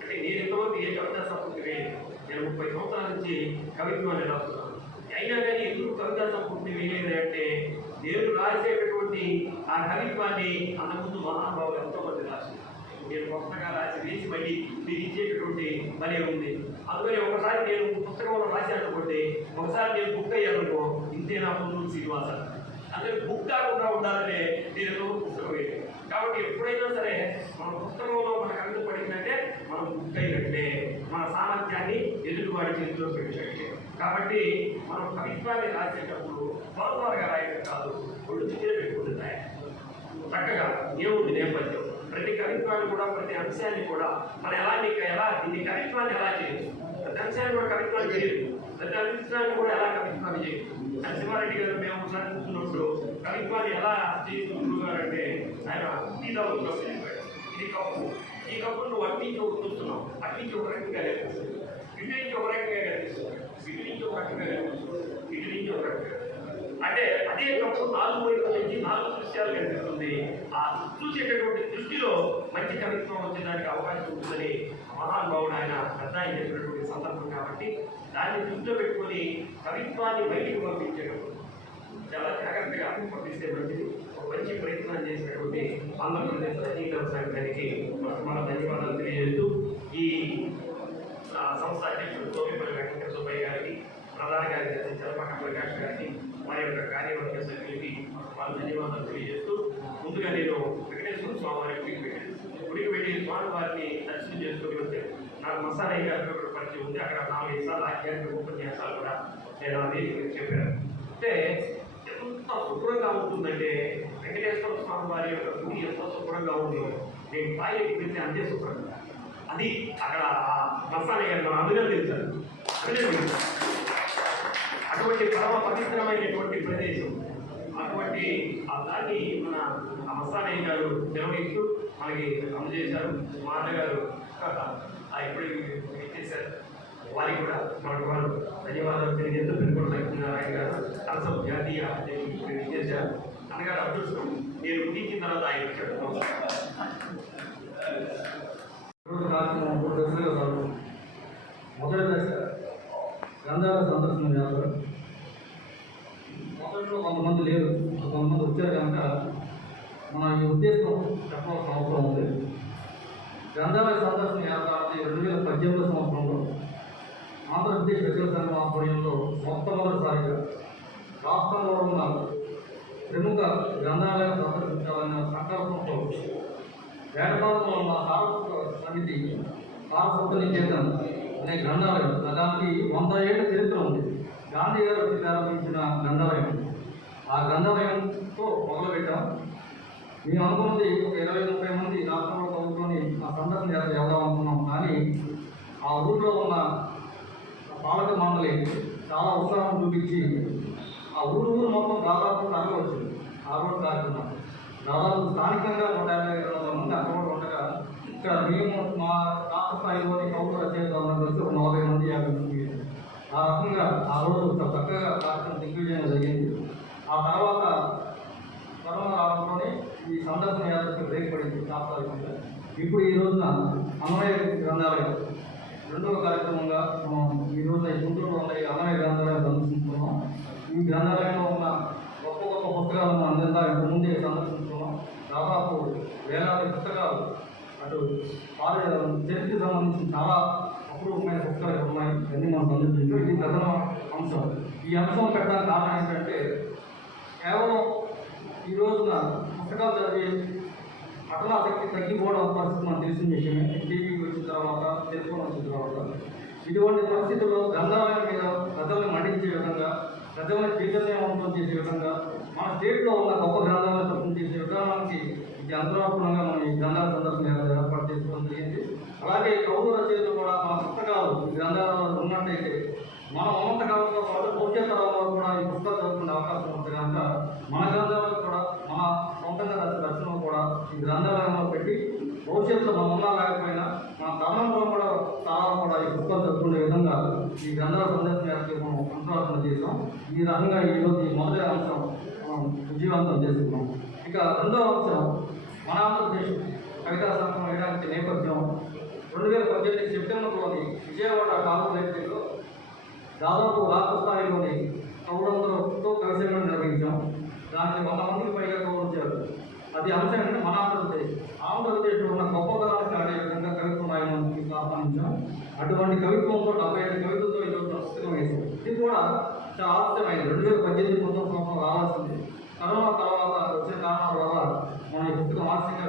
అంటే నేను ఎంతవరకు ఏ కవితా సంస్కృతి వేయలేదు. నేను 30 సంవత్సరాల నుంచి కవిత్వాన్ని రాస్తున్నాను. అయినా కానీ ఎందుకు కవితా సంస్కృతి వేయలేదు అంటే నేను రాసేటటువంటి ఆ కవిత్వాన్ని అంతకుముందు మహానుభావులు ఎంతోమంది రాశారు. నేను పుస్తకంగా రాసి వేసి మళ్ళీ మీరు ఇచ్చేటటువంటి పని ఉంది. అందుకని ఒకసారి నేను పుస్తకంలో రాశాను అనుకోండి, ఒకసారి నేను బుక్ అయ్యానుకో ఇంతే నా పొందూరు శ్రీనివాస అంటే బుక్ కాకుండా ఉండాలనే నేను పుస్తకం వేయాలి. కాబట్టి ఎప్పుడైనా సరే మన పుస్తకంలో మన కవిత పడిందంటే మనం బుక్ అయినట్లే, మన సామర్థ్యాన్ని ఎదుటివాడి చేతిలో పెట్టినట్లే. కాబట్టి మనం కవిత్వాన్ని రాసేటప్పుడు త్వరగా రాయడం కాదు, ఒళ్ళు దగ్గర పెట్టుకుంటున్నాయి చక్కగా ఏముంది నేపథ్యం. ప్రతి కవిత్వాన్ని కూడా ప్రతి అంశాన్ని కూడా మనం ఎలా దీన్ని కవిత్వాన్ని ఎలా చేయదు, ప్రతి అంశాన్ని కూడా కవిత్వాన్ని చేయదు, ప్రతి అంశాన్ని కూడా ఎలా కవిత్వాన్ని చేయదు. నరసింహారెడ్డి గారు మేము ఒకసారి చూస్తున్నప్పుడు కవిత్వాన్ని ఎలా చేస్తున్నారంటే ఆయన తీదవలో చెప్పాడు, ఇది కప్పు, ఈ కప్పును నువ్వు అట్టించి చూస్తున్నావు, అట్టించి ఒక రకంగా కనిపిస్తుంది, ఇటు నుంచి ఒక రకంగా కనిపిస్తుంది, ఇటు నుంచి ఒక రకంగా కనిపిస్తుంది, ఇటు నుంచి ఒక రకంగా అంటే అదే కప్పు 4 వైపుల నుంచి 4 దృశ్యాలు కనిపిస్తుంది. ఆ చూసేటటువంటి దృష్టిలో మంచి కవిత్వం వచ్చేదానికి అవకాశం ఉంటుందని మహానుభావుడు ఆయన పెద్ద ఆయన చెప్పినటువంటి సందర్భం. కాబట్టి దాన్ని దృష్టిలో పెట్టుకొని కవిత్వాన్ని బయటికి పంపించేటప్పుడు చాలా జాగ్రత్తగా పంపిస్తే మంచిది. ఒక మంచి ప్రయత్నం చేసినటువంటి ఆంధ్రప్రదేశ్ రచయితల సంఘానికి మన ధన్యవాదాలు తెలియజేస్తూ ఈ సంస్థ అధ్యక్షుడు తోమిపల్లి వెంకట సుబ్బయ్య గారికి, ప్రధాన కార్యదర్శి చలపక ప్రకాష్ గారికి, మా యొక్క కార్యవర్గ సభ్యులకి వాళ్ళ ధన్యవాదాలు తెలియజేస్తూ ముందుగా నేను వెంకటేశ్వర స్వామి వారికి గుడికి వెళ్ళి స్వామి వారిని దర్శనం చేసుకుని మసానయ్య గారితో కూడా పరిచయం ఉంది. అక్కడ 4-5 సార్లు ఆధ్యాత్మిక ఉపన్యాసాలు కూడా నేను అది చెప్పాను. అంటే ఎంత శుభ్రంగా ఉంటుందంటే వెంకటేశ్వర స్వామి వారి యొక్క గుడి ఎంత శుభ్రంగా ఉందో నేను టాయిలెట్కి వెళ్తే అంతే శుభ్రంగా. అది అక్కడ మసానయ్య గారిని అభినందించారు. అటువంటి పరమ పవిత్రమైనటువంటి ప్రదేశం. అటువంటి దాన్ని మన మస్తానయ్య గారు నిర్వహిస్తూ మనకి అందజేశారు. మా అన్నగారు ఎప్పుడు ఇచ్చేశారు. వారికి కూడా మనకు వారు ధన్యవాదాలు తెలియజేస్తూ పెరుగుడు లక్ష్మీనారాయణ గారు కలసం జాతీయ ఇచ్చేశారు. అన్నగారు అదృష్టం నేను ముగించిన తర్వాత ఆయన వచ్చాడు. మొదటి దశ గ్రంథాలయ సందర్శన యాత్ర. మొదట్లో కొంతమంది లేరు, కొంతమంది వచ్చారు కనుక మన ఈ ఉద్దేశం చెప్పాల్సిన అవసరం ఉంది. గ్రంథాలయ సందర్శన యాత్ర అనేది 2018 సంవత్సరంలో ఆంధ్రప్రదేశ్ ప్రజల సంఘం ఆధ్వర్యంలో మొట్టమొదటిసారిగా రాష్ట్రంలో ఉన్న ప్రముఖ గ్రంథాలయం సందర్శించాలన్న సంకల్పంతో వేటపాలెంలో ఉన్న సారస్వత సమితి సారస్వత నికేతన్ అనే గ్రంథాలయం, దానికి 100 ఏళ్ల చరిత్ర ఉంది. గాంధీ గారు ప్రారంభించిన గ్రంథాలయం. ఆ గ్రంథాలయంతో మొదలుపెట్టాం. మేము అనుకున్నది ఒక 20-30 మంది రాష్ట్రంలో చదువుకొని ఆ సందర్శన యాత్ర వెళ్దాం అనుకున్నాం. కానీ ఆ ఊళ్ళో ఉన్న పాలక మండలి చాలా ఉత్సాహం చూపించి ఆ ఊరు మొత్తం దాదాపు తరగవచ్చు. ఆ రోజు కార్యక్రమం దాదాపు స్థానికంగా 150-200 మంది అక్కడ ఉండగా ఇక్కడ మేము మా రాష్ట్ర స్థాయిలోని కౌలు రచయితలు కలిసి 40 మంది 50 మంది ఆ రకంగా ఆ రోజు చక్కగా కార్యక్రమం దిగ్విజయం జరిగింది. ఆ తర్వాత కరోనా రావడంలోనే ఈ సందర్శన యాత్రకు బ్రేక్ పడింది తాత్కాలికంగా. ఇప్పుడు ఈ రోజున అన్నమయ్య గ్రంథాలయం 2వ కార్యక్రమంగా మనం ఈ రోజున ఈ గుంటూరులో ఉన్న ఈ అన్నమయ్య గ్రంథాలయం సందర్శించుకున్నాం. ఈ గ్రంథాలయంలో ఉన్న గొప్ప గొప్ప పుస్తకాలను అందరిలా ఇంతకుముందే సందర్శించుకున్నాం. దాదాపు వేలాది పుస్తకాలు అటు చరిత్రకు సంబంధించిన చాలా అపూర్వమైన పుస్తకాలు ఉన్నాయి. ఇవన్నీ మనం సందర్శించాం. ఇది ప్రధాన అంశం. ఈ అంశం పెట్టడానికి కారణం ఏంటంటే కేవలం ఈ రోజున పుస్తకాలు చదివి పఠనాసక్తి తగ్గిపోవడం పరిస్థితి మనం తెలిసిన విషయమే. టీవీకి వచ్చిన తర్వాత, టెలిఫోన్ వచ్చిన తర్వాత ఇటువంటి పరిస్థితుల్లో గ్రంథాలయం మీద ప్రజలను మండించే విధంగా, ప్రజలను చైతన్యవంతం చేసే విధంగా, మన స్టేట్లో ఉన్న గొప్ప గ్రంథాలను ప్రశ్న చేసే విధానానికి ఇది అంతరాత్మకంగా మనం ఈ గ్రంథాల సందర్శన ఏర్పాటు చేసుకోవడం జరిగింది. అలాగే కౌలు రచయితలు కూడా మన పుస్తకాలు ఈ గ్రంథాలలో ఉన్నట్టయితే మన ఉన్నత కాలంలో పాటు భవిష్యత్ తరాల్లో కూడా ఈ పుస్తకాలు చదువుకునే అవకాశం ఉంటుంది కనుక మన గ్రంథాలను కూడా మన సొంతంగా రచనలు కూడా ఈ గ్రంథాలయంలో పెట్టి భవిష్యత్తులో మనం ఉన్నా లేకపోయినా మన తరంలో కూడా తరాలు కూడా ఈ పుస్తకాలు చదువుకునే విధంగా ఈ గ్రంథాల సందర్శన మనం అంతరాత్మ చేసాం. ఈ రకంగా ఈరోజు ఈ మొదటి అంశం మనం విజయవంతం చేసుకున్నాం. ఇక రెండవ అంశం మన ఆంధ్రప్రదేశ్ కవితా సంఘం వేయడానికి నేపథ్యం 2018 సెప్టెంబర్లోని విజయవాడ కార్పొరేషన్లో దాదాపు రాష్ట్ర స్థాయిలోని కవులందరూ కవిసేవలు నిర్వహించాం. దానికి 100 మందికి పైగా కవులు వచ్చారు. అది అంశం ఏంటంటే మన ఆంధ్రప్రదేశ్లో ఉన్న గొప్పతనానికి ఆడే విధంగా కవిత్వం రాయడానికి ఆహ్వానించాం. అటువంటి కవిత్వంతో 75 కవితలతో ఈరోజు పుస్తకం వేసాం. ఇది కూడా చాలా ఆలస్యమైంది. 2018 సంవత్సరం రావాల్సింది. కరోనా తర్వాత వచ్చిన కారణాల వల్ల మన ఈ పుస్తకం ఆర్థికంగా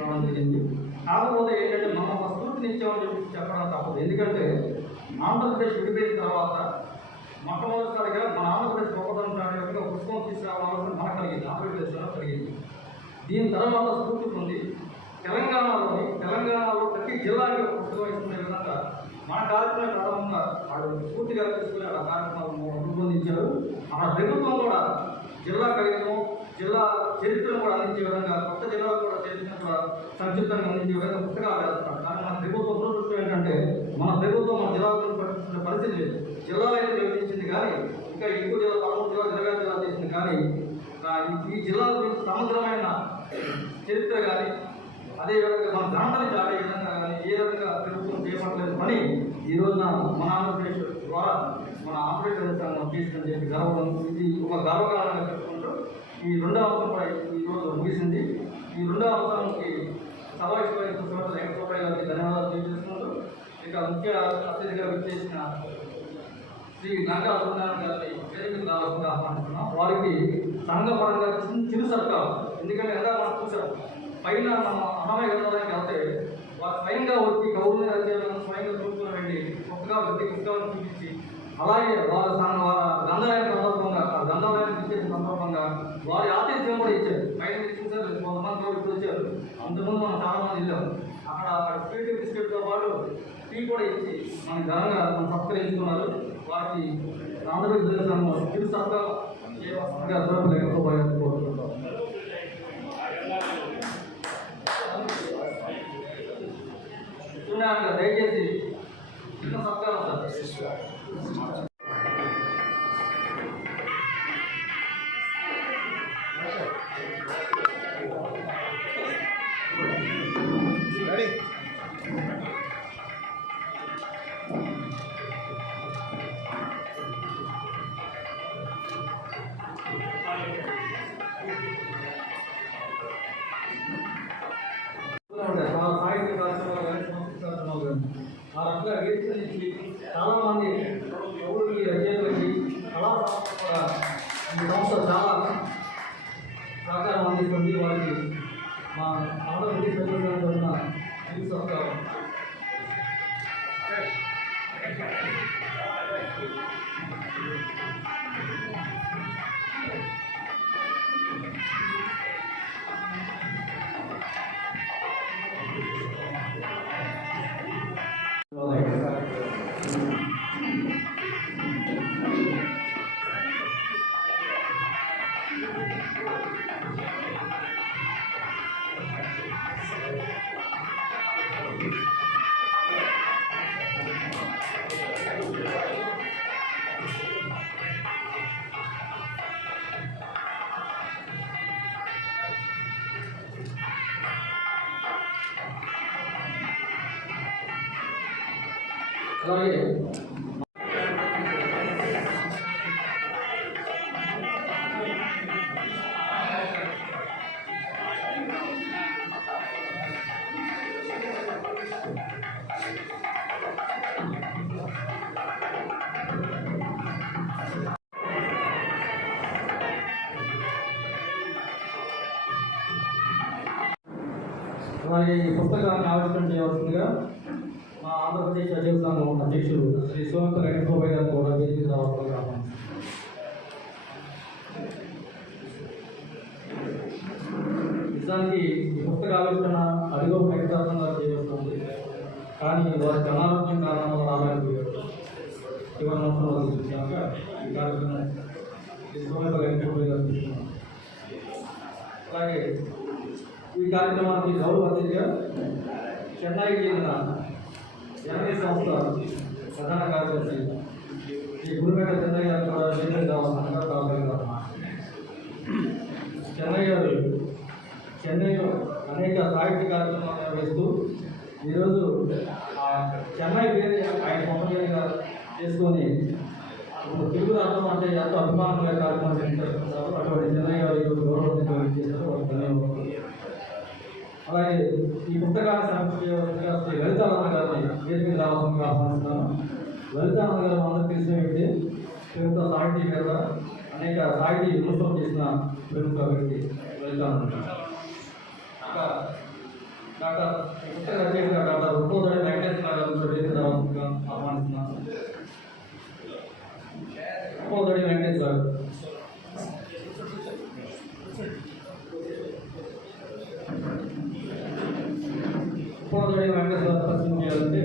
రావడం జరిగింది. కాకపోతే ఏంటంటే మనం ఒక స్ఫూర్తినిచ్చామని చెప్పడం తప్పదు. ఎందుకంటే ఆంధ్రప్రదేశ్ విడిపోయిన తర్వాత మొట్టమొదటిసారిగా మన ఆంధ్రప్రదేశ్ గొప్పతనం చాటే విధంగా పుస్తకం తీసుకురావాలని మనకు కలిగింది, ఆంధ్రప్రదేశ్లో కలిగింది. దీని తర్వాత స్ఫూర్తి పొంది తెలంగాణలో ప్రతి జిల్లాకి ఒక పుస్తకం ఇస్తున్న విధంగా మన కార్యక్రమం ప్రధానంగా వాడు స్ఫూర్తిగా తీసుకుని ఆ కార్యక్రమాలు రూపొందించారు. ఆ ప్రభుత్వం కూడా జిల్లా కవిత్వం, జిల్లా చరిత్రను కూడా అందించే విధంగా, కొత్త జిల్లాలు కూడా చరిత్రను కూడా సంక్షిప్తంగా అందించే విధంగా పుస్తకాలు వేస్తున్నారు. కానీ మన ప్రభుత్వం దురదృష్టం ఏంటంటే మన ప్రభుత్వం మన జిల్లాలను పట్టించిన పరిస్థితి లేదు. జిల్లాలు అయితే వివరించింది కానీ ఇంకా ఎక్కువ జిల్లా 13 జిల్లా 20 జిల్లా చేసింది కానీ ఈ జిల్లాల గురించి సమగ్రమైన చరిత్ర కానీ అదేవిధంగా మన గ్రంథాలు చాటే విధంగా కానీ ఏ విధంగా ప్రభుత్వం చేపట్టలేదు పని ఈ రోజున మన ఆంధ్రప్రదేశ్ ద్వారా మన ఆంధ్రప్రదేశ్ సంఘం తీసుకుని చెప్పి గర్వం, ఇది ఒక గర్వకారణంగా చెప్పుకుంటూ ఈ రెండవ అంశం కూడా ఈరోజు ముగిసింది. ఈ రెండవ అంశానికి సభాయిపోయిన వెంకటరమణ గారికి ధన్యవాదాలు తెలియజేసుకుంటూ ఇక ముఖ్య అతిథిగా విచ్చేసిన శ్రీ గంగా సత్యనారాయణ గారిని వేదికకు రావాల్సిందిగా ఆహ్వానిస్తున్నాం. వారికి సంఘపరంగా చిరు సర్కారు, ఎందుకంటే ఎలా మనం చూసాం పైన మన అన్నమయ్య గ్రంథాలయానికి వెళ్తే వారు స్వయంగా వచ్చి కౌలు రచనలను స్వయంగా పుస్తకాలను చూపించి అలాగే వాళ్ళ గ్రంథాలయం సందర్భంగా గ్రంథాలయానికి ఇచ్చేసిన సందర్భంగా వారి ఆతిథ్యం కూడా ఇచ్చారు. బయట చూసారు కొంతమంది ఇప్పుడు వచ్చారు. అంతకుముందు మనం చాలా మంది వెళ్ళాము. అక్కడ స్వీట్ బిస్కెట్తో పాటు టీ కూడా ఇచ్చి మనకి ఘనంగా మనం సత్కరించుకున్నారు. వారికి ఆంధ్రప్రదేశ్ జిల్లా తిరు సత్కారంగా కోరుకుంటాం. దయచేసి చిన్న సత్కారం సార్. సాహిత్య కార్యక్రమాలు కానీ సంస్కృతి కార్యక్రమాలు కానీ ఆ రకంగా వీటి చాలామంది ఎవరికి రచయితలకి కళా సంస్థ ఈ సంస్థ చాలా సహకారం అందిస్తుంది. వారికి మా ఆంధ్రప్రదేశ్ ప్రభుత్వం ఉన్న ఈ సహకారం. అలాగే ఈ పుస్తకాన్ని ఆవిష్కరణ చేయవలసిందిగా మా ఆంధ్రప్రదేశ్ రచయిత సంఘం అధ్యక్షుడు శ్రీ సోమంత వెంకటబాబు గారు కూడా వేదిక రావాల్సిందిగా నిజానికి ఈ పుస్తక ఆవిష్కరణ అడిగో వెంకటరత్నం గారు చేయవలసింది. కానీ వారికి అనారోగ్యం కారణంగా రాలేకపోయారు. చివరి సంవత్సరంలో తీసుకున్నాక ఈ కార్యక్రమం శ్రీ సోమంత వెంకటబాబు గారు తీసుకున్నాం. అలాగే ఈ కార్యక్రమానికి గౌరవ అతిథిగా చెన్నైకి చెందిన ఎన్ఐ సంస్థ ప్రధాన కార్యదర్శి ఈ గురుపేట చెన్నై గారు కూడా వేదిక కావాల్సిందిగా చెన్నై గారు చెన్నైలో అనేక సాహిత్య కార్యక్రమాలు నిర్వహిస్తూ ఈరోజు చెన్నై పేరు ఆయన సొంత పేరుగా చేసుకొని ఇప్పుడు తెలుగు రాష్ట్రం అంటే ఎంతో అభిమానంగా కార్యక్రమాలు చేస్తారు. అటువంటి చెన్నై గారు ఈరోజు గౌరవం చేశారు. వాళ్ళకి ధన్యవాదాలు. అలాగే ఈ పుస్తకాన్ని సమర్పించవలసిందిగా శ్రీ లలితానంద గారిని వేదిక రావాల్సిందిగా ఆహ్వానిస్తున్నాను. లలితానంద గారు అందరూ తెలిసిన వ్యక్తి, ప్రముఖ సాహితీవేత్త, అనేక సాహితీ విమర్శలు చేసిన ప్రముఖ వ్యక్తి లలితానంద. డాక్టర్ పుస్తక రచయిత డాక్టర్ ఉపోదడి వెంకటేశ్వర గారు వేదిక రావాల్సిందిగా ఆహ్వానిస్తున్నాను. ఉపోదడి వెంకటేశ్వర గారు. ఉపోదడి వెంకటేశ్వర పరిచయం చేయాలంటే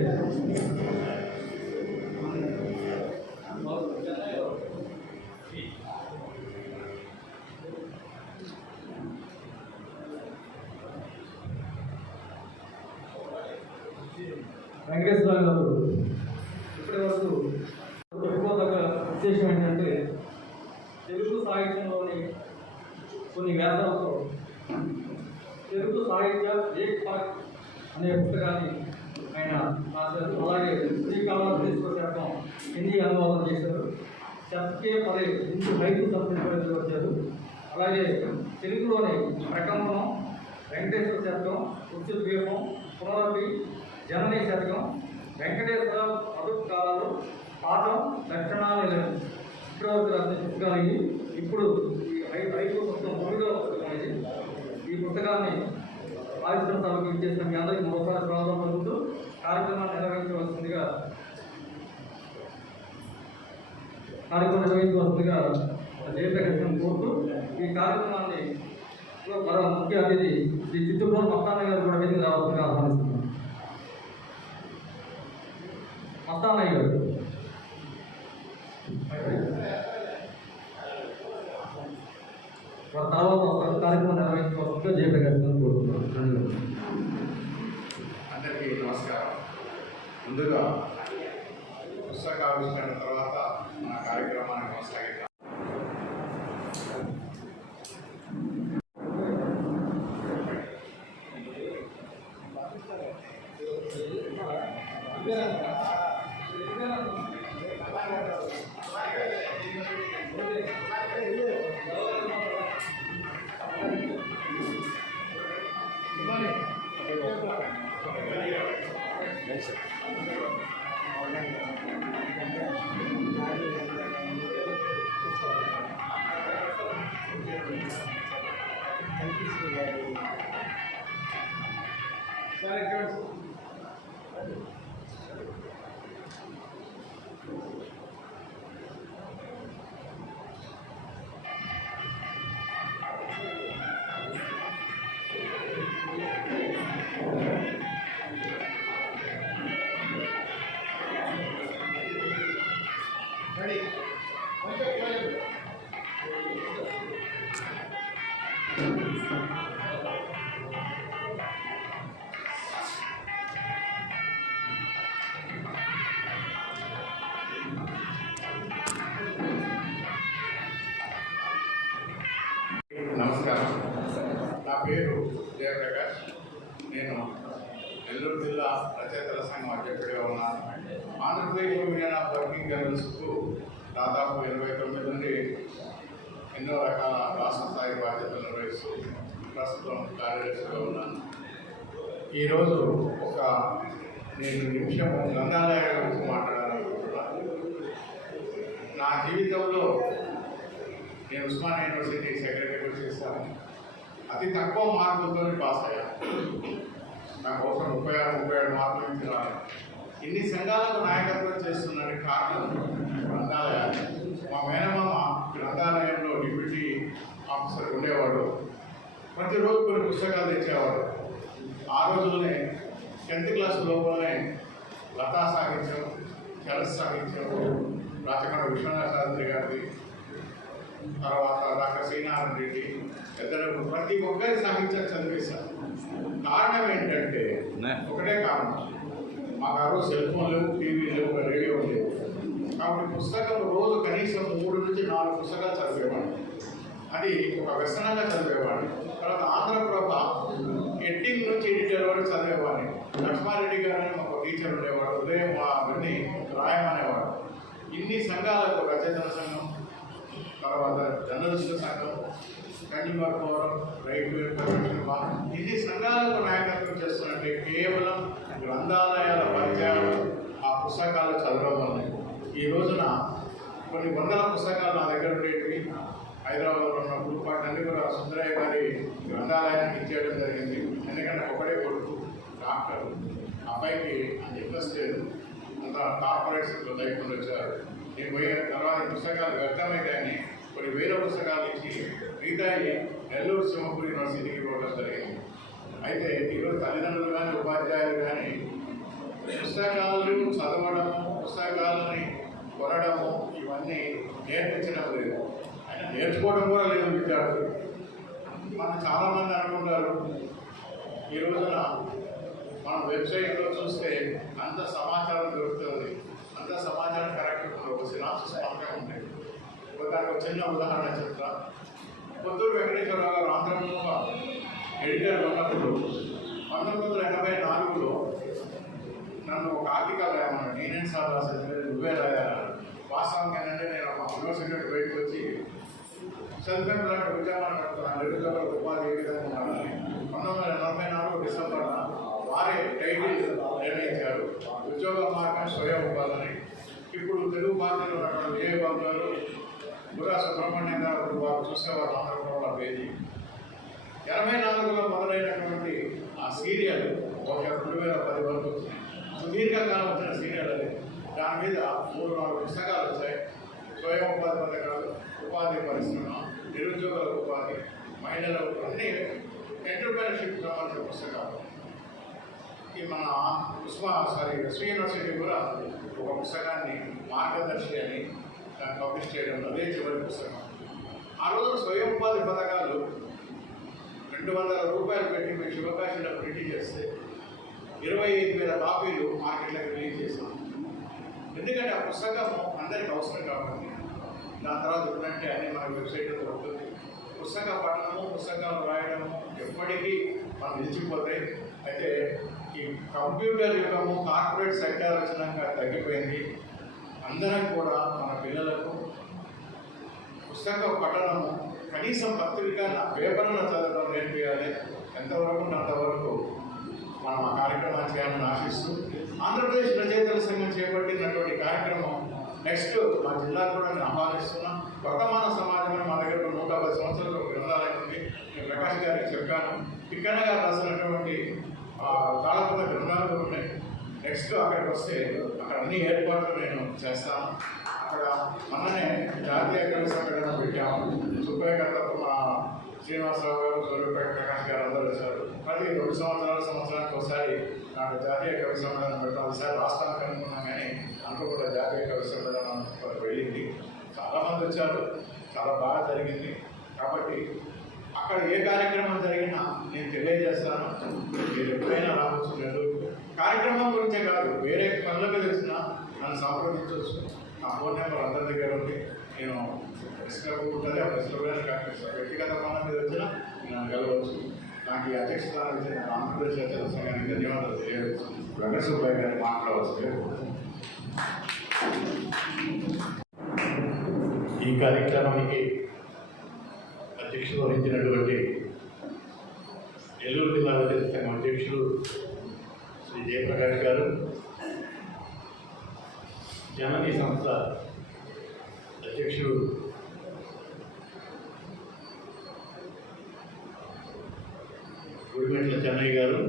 వెంకటేశ్వర గారు ఇప్పటి వరకు చెప్పుకోదగ్గ ఉద్దేశం ఏంటంటే తెలుగు సాహిత్యంలోని కొన్ని వ్యాసాలతో తెలుగు సాహిత్య ఏక్ అనే పుస్తకాన్ని ఆయన రాశారు. అలాగే శ్రీకాళహస్తి శాతం హిందీ అనువాదం చేశారు. శబ్కే పదే హిందూ హైదు సంస్కృతి వచ్చారు. అలాగే తెలుగులోని ప్రకంపనం, వెంకటేశ్వర శతకం, ఉచిద్వీపం, పునరపి, జననీ శతకం, వెంకటేశ్వర మధుకాలాలు, పాఠం, దక్షిణాలు చక్రవర్తి రాసిన పుస్తకాలు. ఇప్పుడు ఈ 5వ పుస్తకం 9వ పుస్తకం ఇది. ఈ పుస్తకాన్ని ఆవిష్కరణ సభకు ఇచ్చేసిన మీ అందరికీ మరోసారి స్వాగతం పలుకుతూ కార్యక్రమాన్ని నిర్వహించవలసిందిగా కార్యక్రమం నిర్వహించవలసిందిగా జయప్రకాశం కోరుతూ ఈ కార్యక్రమాన్ని మరో ముఖ్య అతిథి శ్రీ చిత్తూరు మస్తాన్న గారు కూడా వేదిక రావాల్సిందిగా ఆహ్వానిస్తున్నాను. మస్తాన్నయ్య గారు తర్వాత కార్యక్రమం నిర్వహించవలసిందిగా జయప్రకాశం కోరుతున్నాను. అందరికీ నమస్కారం. ముందుగా పుస్తకావిష్కరణ తర్వాత మన కార్యక్రమాన్ని కొనసాగిద్దాం. నమస్కారం. నా పేరు జయప్రకాష్. నేను నెల్లూరు జిల్లా రచయితల సంఘం అధ్యక్షుడిగా ఉన్నాను. ఆంధ్రప్రదేశ్ యూనియన్ ఆఫ్ వర్కింగ్ జర్నలిస్ట్కు దాదాపు 29 నుండి ఎన్నో రకాల రాష్ట్ర స్థాయి బాధ్యతలు నిర్వహిస్తూ ప్రస్తుతం కార్యదర్శిగా ఉన్నాను. ఈరోజు నేను నిమిషం గ్రంథాలయ గురించి మాట్లాడాలనుకుంటున్నాను. నా జీవితంలో నేను ఉస్మానియా యూనివర్సిటీ సెక్రటరీగా చేశాను. అతి తక్కువ మార్కులతో పాస్ అయ్యాను. నాకు అవసరం 36-37 మార్కుల నుంచి రాను. ఇన్ని సంఘాలకు నాయకత్వం చేస్తున్నది కారణం గ్రంథాలయాలు. మా మేనమామ గ్రంథాలయంలో డిప్యూటీ ఆఫీసర్ ఉండేవాడు. ప్రతిరోజు కొన్ని పుస్తకాలు తెచ్చేవాడు. ఆ రోజుల్లోనే 10th క్లాస్ లోపలనే లతా సాహిత్యం, చరస్ సాహిత్యం, రాచకొండ విశ్వనాథ శాస్త్రి గారిది, తర్వాత డాక్టర్ శ్రీనారాయణ రెడ్డి, పెద్దలు ప్రతి ఒక్కరి సాహిత్యం చదివేశారు. కారణం ఏంటంటే ఒకటే కారణం, మాకు ఆ రోజు సెల్ ఫోన్ లేవు, టీవీ లేవు, రేడియో లేవు. కాబట్టి పుస్తకం రోజు కనీసం 3 నుంచి 4 పుస్తకాలు చదివేవాడు. అది ఒక వ్యసనంగా చదివేవాడు. తర్వాత ఆంధ్రప్రభ ఎడిటింగ్ నుంచి ఎడిటర్ వరకు చదివేవాడిని. లక్ష్మారెడ్డి గారు అని ఒక టీచర్ ఉండేవాడు. ఉదయం అవన్నీ రాయమనేవాడు. ఇన్ని సంఘాలకు రచయితల సంఘం, తర్వాత జర్నలిస్టుల సంఘం, కన్జ్యూమర్ ఫోరం, రైతు ఇన్ని సంఘాలకు నాయకత్వం చేస్తున్నట్టే కేవలం గ్రంథాలయాల పరిచయాలు, ఆ పుస్తకాలు చదవడం వల్ల ఈ రోజున కొన్ని వందల పుస్తకాలు నా దగ్గర ఉండేవి. హైదరాబాద్లో ఉన్నప్పుడు వాటిని కూడా సుందరయ్య గారి గ్రంథాలయానికి ఇచ్చేయడం జరిగింది. ఎందుకంటే ఒకడే కొడుకు డాక్టర్, అబ్బాయికి ఇంట్రెస్ట్ లేదు, అంతా కార్పొరేట్స్లో లేకుండా వచ్చారు. నేను పోయిన తర్వాత ఈ పుస్తకాలు వ్యర్థమైతాయని కొన్ని వేల పుస్తకాలు ఇచ్చి మిగతాయి నెల్లూరు సింహపూర్ యూనివర్సిటీకి ఇవ్వడం జరిగింది. అయితే ఈరోజు తల్లిదండ్రులు కానీ ఉపాధ్యాయులు కానీ పుస్తకాలు చదవడము, పుస్తకాలని కొనడము ఇవన్నీ నేర్పించడం లేదు. ఆయన నేర్చుకోవడం కూడా లేదు విద్యార్థులు. మనం చాలామంది అనుకుంటారు ఈ రోజున మనం వెబ్సైట్లో చూస్తే అంత సమాచారం దొరుకుతుంది, అంత సమాచారం కరెక్ట్ ఉంటుంది. ఒక సినాప్సిస్ మాత్రమే ఉంటుంది. దానికి ఒక చిన్న ఉదాహరణ చెప్తా. పొత్తూరు వెంకటేశ్వరరావు గారు ఆంధ్రప్రదేశ్లో ఎడిటర్ ఉన్నప్పుడు 1984లో నన్ను ఒక ఆర్టికల్ రాయమన్నాడు. నేనేం సార్ రాసేది, నువ్వే రాయాలన్నాడు. వాస్తవానికి ఏంటంటే నేను మా యూనివర్సిటీ బయటకు వచ్చి చదివిన లాంటి ఉద్యమాలు నడుపుతున్నాను. నిరుద్యోగులకు ఉపాధి ఏ విధంగా ఉండాలని 1944 డిసెంబర్న వారే టైటిల్ నిర్ణయించారు, ఉద్యోగ మార్గం స్వయం ఉపాధి. ఇప్పుడు తెలుగు భాషలో ఉన్నటువంటి విజయబాబు గారు, బుర్రా సుబ్రహ్మణ్యం గారు వారు చూసేవారు ఆంధ్రప్రదేశ్లో పేజీ. 84లో మొదలైనటువంటి ఆ సీరియల్ ఒక 2010 వరకు సుదీర్ఘకాలం వచ్చిన సీరియల్ అది. దాని మీద 3-4 పుస్తకాలు వచ్చాయి. స్వయం ఉపాధి పథకాలు, ఉపాధి పరిశ్రమ, నిరుద్యోగులకు ఉపాధి, మహిళలకు అన్ని ఎంటర్ప్రైనర్షిప్ సంబంధించిన పుస్తకాలు. ఈ మన ఎస్వి యూనివర్సిటీ కూడా ఒక పుస్తకాన్ని మార్గదర్శి అని దాన్ని పబ్లిష్ చేయడం, అదే చివరి పుస్తకం. ఆ రోజు స్వయం ఉపాధి పథకాలు 200 రూపాయలు పెట్టి మీరు శుభకాశంలో ప్రింట్ చేస్తే 25,000 కాపీలు మార్కెట్లోకి రిలీజ్ చేశాం. ఎందుకంటే ఆ పుస్తకం అందరికి అవసరం కాబట్టి. దాని తర్వాత ఎప్పుడంటే అన్ని మన వెబ్సైట్లో దొరుకుతుంది. పుస్తక పఠనము, పుస్తకాలు రాయడము ఎప్పటికీ మనం నిలిచిపోతాయి. అయితే ఈ కంప్యూటర్ యుగము, కార్పొరేట్ సెక్టార్ వచ్చినాక తగ్గిపోయింది. అందరం కూడా మన పిల్లలకు పుస్తక పఠనము, కనీసం పత్రిక పేపర్లను చదవడం నేర్పించాలి. ఎంతవరకు అంతవరకు మనం ఆ కార్యక్రమాన్ని చేయాలని ఆశిస్తూ ఆంధ్రప్రదేశ్ రచయితల సంఘం చేపట్టినటువంటి కార్యక్రమం నెక్స్ట్ మా జిల్లా కూడా నేను ఆహ్వానిస్తున్నాం. వర్తమాన సమాజంలో మా దగ్గర 150 సంవత్సరాలు గ్రంథాలయం ఉంది. నేను ప్రకాష్ గారికి చెప్పాను. తిక్కన గారు రాసినటువంటి కాలక్రమ గ్రంథాలు ఉన్నాయి. నెక్స్ట్ అక్కడికి వస్తే అక్కడ అన్ని ఏర్పాట్లు నేను చేస్తాను. అక్కడ మననే జాతీయ కవి సమ్మేళనం పెట్టాము. సుబ్బయ్య గారు, మా శ్రీనివాసరావు గారు, సూర్యపేట ప్రకాష్ గారు అందరూ వచ్చారు. ప్రతి 2 సంవత్సరానికి ఒకసారి నాకు జాతీయ కవి సమ్మేళనం పెట్టాం. ఒకసారి రాష్ట్రానికి అనుకున్నాం కానీ అనుకోకుండా జాతీయ కవి సమ్మేళనం వెళ్ళింది. చాలామంది వచ్చారు, చాలా బాగా జరిగింది. కాబట్టి అక్కడ ఏ కార్యక్రమం జరిగినా నేను తెలియజేస్తాను. మీరు ఎప్పుడైనా రావచ్చు. లేదు కార్యక్రమం గురించే కాదు, వేరే పనులకు తెలిసినా నన్ను సంప్రదించవచ్చు. నా ఫోన్ నెంబర్ అందరి దగ్గర ఉంది. నేను ప్రెస్లో ఉంటుంది, ఆ ప్రెస్లో కూడా కనిపిస్తాను. వ్యక్తిగత పనుల మీద వచ్చినా నన్ను కలవచ్చు. నాకు ఈ అధ్యక్ష స్థానం ఇచ్చిన ఆంధ్రప్రదేశ్ రచయితల సంఘానికి ధన్యవాదాలు తెలియవచ్చు. వెంకట సుబ్బయ్య గారిని మాట్లాడవచ్చు. ఈ కార్యక్రమానికి అధ్యక్షులు వహించినటువంటి నెల్లూరు జిల్లా రచయితల సంఘం అధ్యక్షులు శ్రీ జయప్రకాష్ గారు, జనని సంస్థ అధ్యక్షుడు గుడిమెట్ల చెన్నయ్య గారు,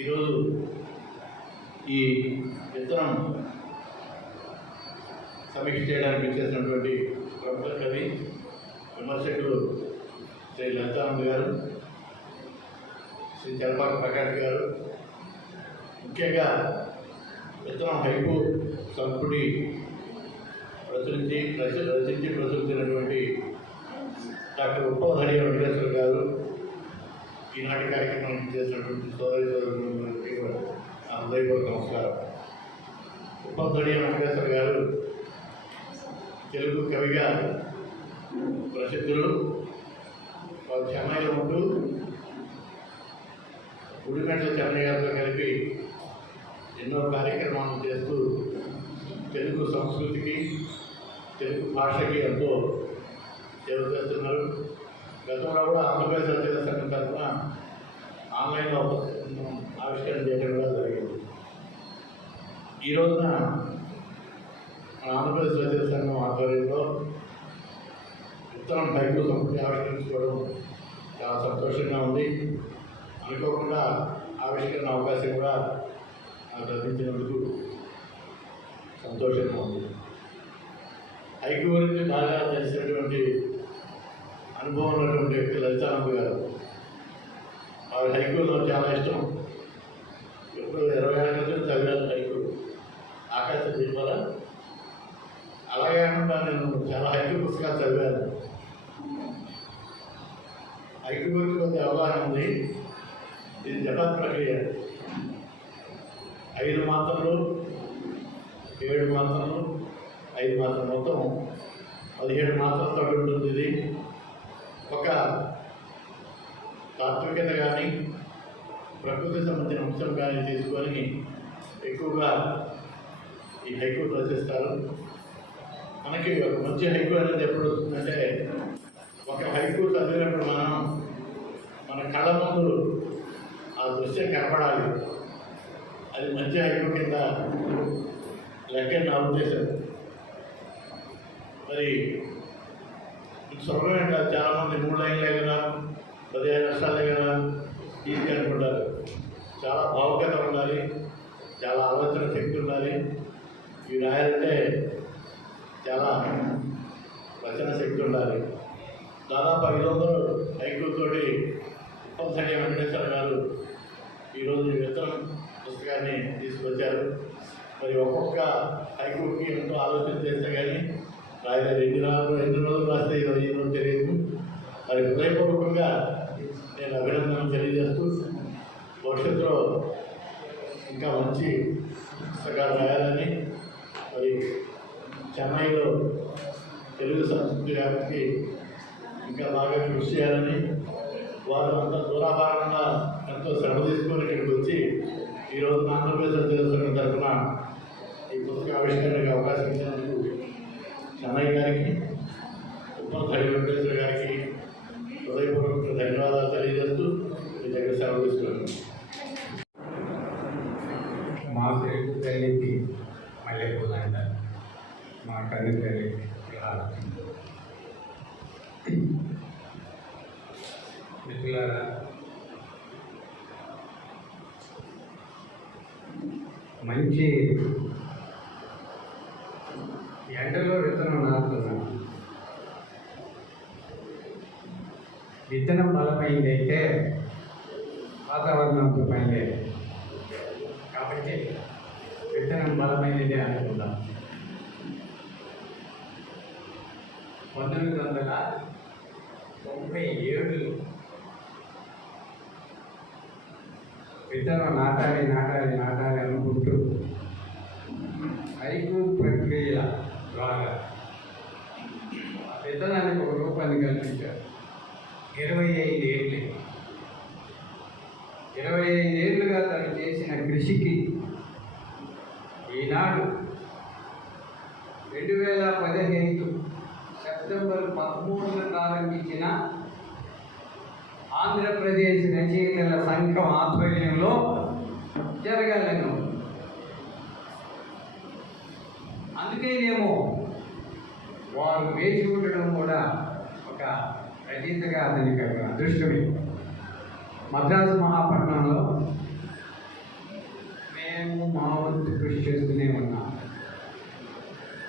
ఈరోజు ఈ విత్తనం సమీక్ష చేయడానికి ఇచ్చేసినటువంటి ప్రముఖ కవి విమర్శకులు శ్రీ లలితానంద్ గారు, శ్రీ తెలపాక ప్రకాష్ గారు, ముఖ్యంగా విత్తనం హైకు సంపుటి ప్రచురించినటువంటి డాక్టర్ ఉప్పవధరి వెంకటేశ్వర గారు, ఈనాటి కార్యక్రమం చేసినటువంటి సోదరులకి నా హృదయపూర్వక నమస్కారం. ఉప్పవధరి వెంకటేశ్వర గారు తెలుగు కవిగా ప్రసిద్ధులు. వారు చెన్నైలో ఉంటూ గుడిమెట్ల చెన్నై గారితో కలిపి ఎన్నో కార్యక్రమాలను చేస్తూ తెలుగు సంస్కృతికి, తెలుగు భాషకి ఎంతో సేవ చేస్తున్నారు. గతంలో కూడా ఆంధ్రప్రదేశ్ రచయితల సంఘం తరఫున ఆన్లైన్లో ఆవిష్కరణ చేయడం కూడా జరిగింది. ఈ రోజున మన ఆంధ్రప్రదేశ్ రచయితల సంఘం ఆధ్వర్యంలో విత్తనం హైకు సంస్కృతి ఆవిష్కరించుకోవడం చాలా సంతోషంగా ఉంది. అనుకోకుండా ఆవిష్కరణ అవకాశం కూడా నాకు లభించినందుకు సంతోషంగా ఉంది. హైకు గురించి బాగా తెలిసినటువంటి అనుభవం ఉన్నటువంటి వ్యక్తి లలితానంద్ గారు. వారి హైకులో చాలా ఇష్టం. ఎప్పుడు 20 ఏళ్ళ క్రితం చదివాను హైకు, ఆకాశ దీపాల. అలాగే కాకుండా నేను చాలా హైకు పుస్తకాలు చదివాను. హైకు గురించి కొంత అవగాహన ఉంది. ఇది జపాన్ ప్రక్రియ. 5 మాత్రలు, 7 మాత్రలు, 5 మాత్రలు, మొత్తం 17 మాత్రలతో ఉంటుంది. ఇది ఒక తాత్వికత కానీ, ప్రకృతి సంబంధించిన అంశం కానీ తీసుకొని ఎక్కువగా ఈ హైకు రచిస్తారు. మనకి ఒక మంచి హైకు అనేది ఎప్పుడు వస్తుందంటే, ఒక హైకు చదివినప్పుడు మన కళ్ళ ముందు ఆ దృశ్యం కనపడాలి. అది మంచి హైకు కింద లెక్క నా ఉద్దేశం. మరి సులభమే కాదు. చాలామంది 3 లైన్లే కదా, 15 అక్షరాలే కదా ఈజీ అనుకుంటారు. చాలా భావుకత ఉండాలి, చాలా ఆలోచన శక్తి ఉండాలి. ఇవి రాయాలంటే చాలా రచన శక్తి ఉండాలి. దాదాపు 500 హైకులతోటి ఉప్పంశెట్టి వెంకటేశ్వర గారు ఈరోజు విత్తనం పుస్తకాన్ని తీసుకొచ్చారు. మరి ఒక్కొక్క హైకుకి ఎంతో ఆలోచన చేస్తే కానీ రాయలేదు. ఎన్ని రోజులు రాస్తే ఈరోజు తెలియదు. మరి హృదయపూర్వకంగా నేను అభినందనలు తెలియజేస్తూ భవిష్యత్తులో ఇంకా మంచి పుస్తకాలు రాయాలని, మరి చెన్నైలో తెలుగు సంస్కృతి వ్యాప్తికి ఇంకా బాగా కృషి చేయాలని, వారు అంత దూరాభారంగా ఎంతో శ్రమ తీసుకొని ఇక్కడికి వచ్చి ఈరోజు ఆంధ్రప్రదేశ్ తెలుగు సంఘం తరఫున ఈ పుస్తక ఆవిష్కరణకు అవకాశం ఇచ్చినందుకు చెన్నై గారికి, ఉప్పంశెట్టి వెంకటేశ్వర గారికి హృదయపూర్వక ధన్యవాదాలు తెలియజేస్తూ మీ దగ్గర సెలవు తీసుకున్నాను. మా తెలుగు తల్లికి మల్లెపూలంట, మా కన్ను తల్లికి మిత్రులారా, మంచి ఎండలో విత్తనం నాటుతున్నాను. విత్తనం బలమైందైతే వాతావరణంతో పైనే, కాబట్టి విత్తనం బలమైనదే అనుకుందాం. 1997 విత్తనం నాటాలి అనుకుంటూ హైకు ప్రక్రియ ద్వారా విత్తనానికి ఒక రూపాన్ని కల్పించారు. 25 ఏళ్ళుగా తను చేసిన కృషికి ఈనాడు 2015 సెప్టెంబర్ 13న ప్రారంభించిన ఆంధ్రప్రదేశ్ రచయితల సంఘం ఆధ్వర్యంలో జరగాలని ఉంది. అందుకేనేమో వారు వేచి ఉండడం కూడా ఒక రచయితగా అతనికి అదృష్టమే. మద్రాసు మహాపట్నంలో మేము మా వంతు కృషి చేస్తూనే ఉన్నాం.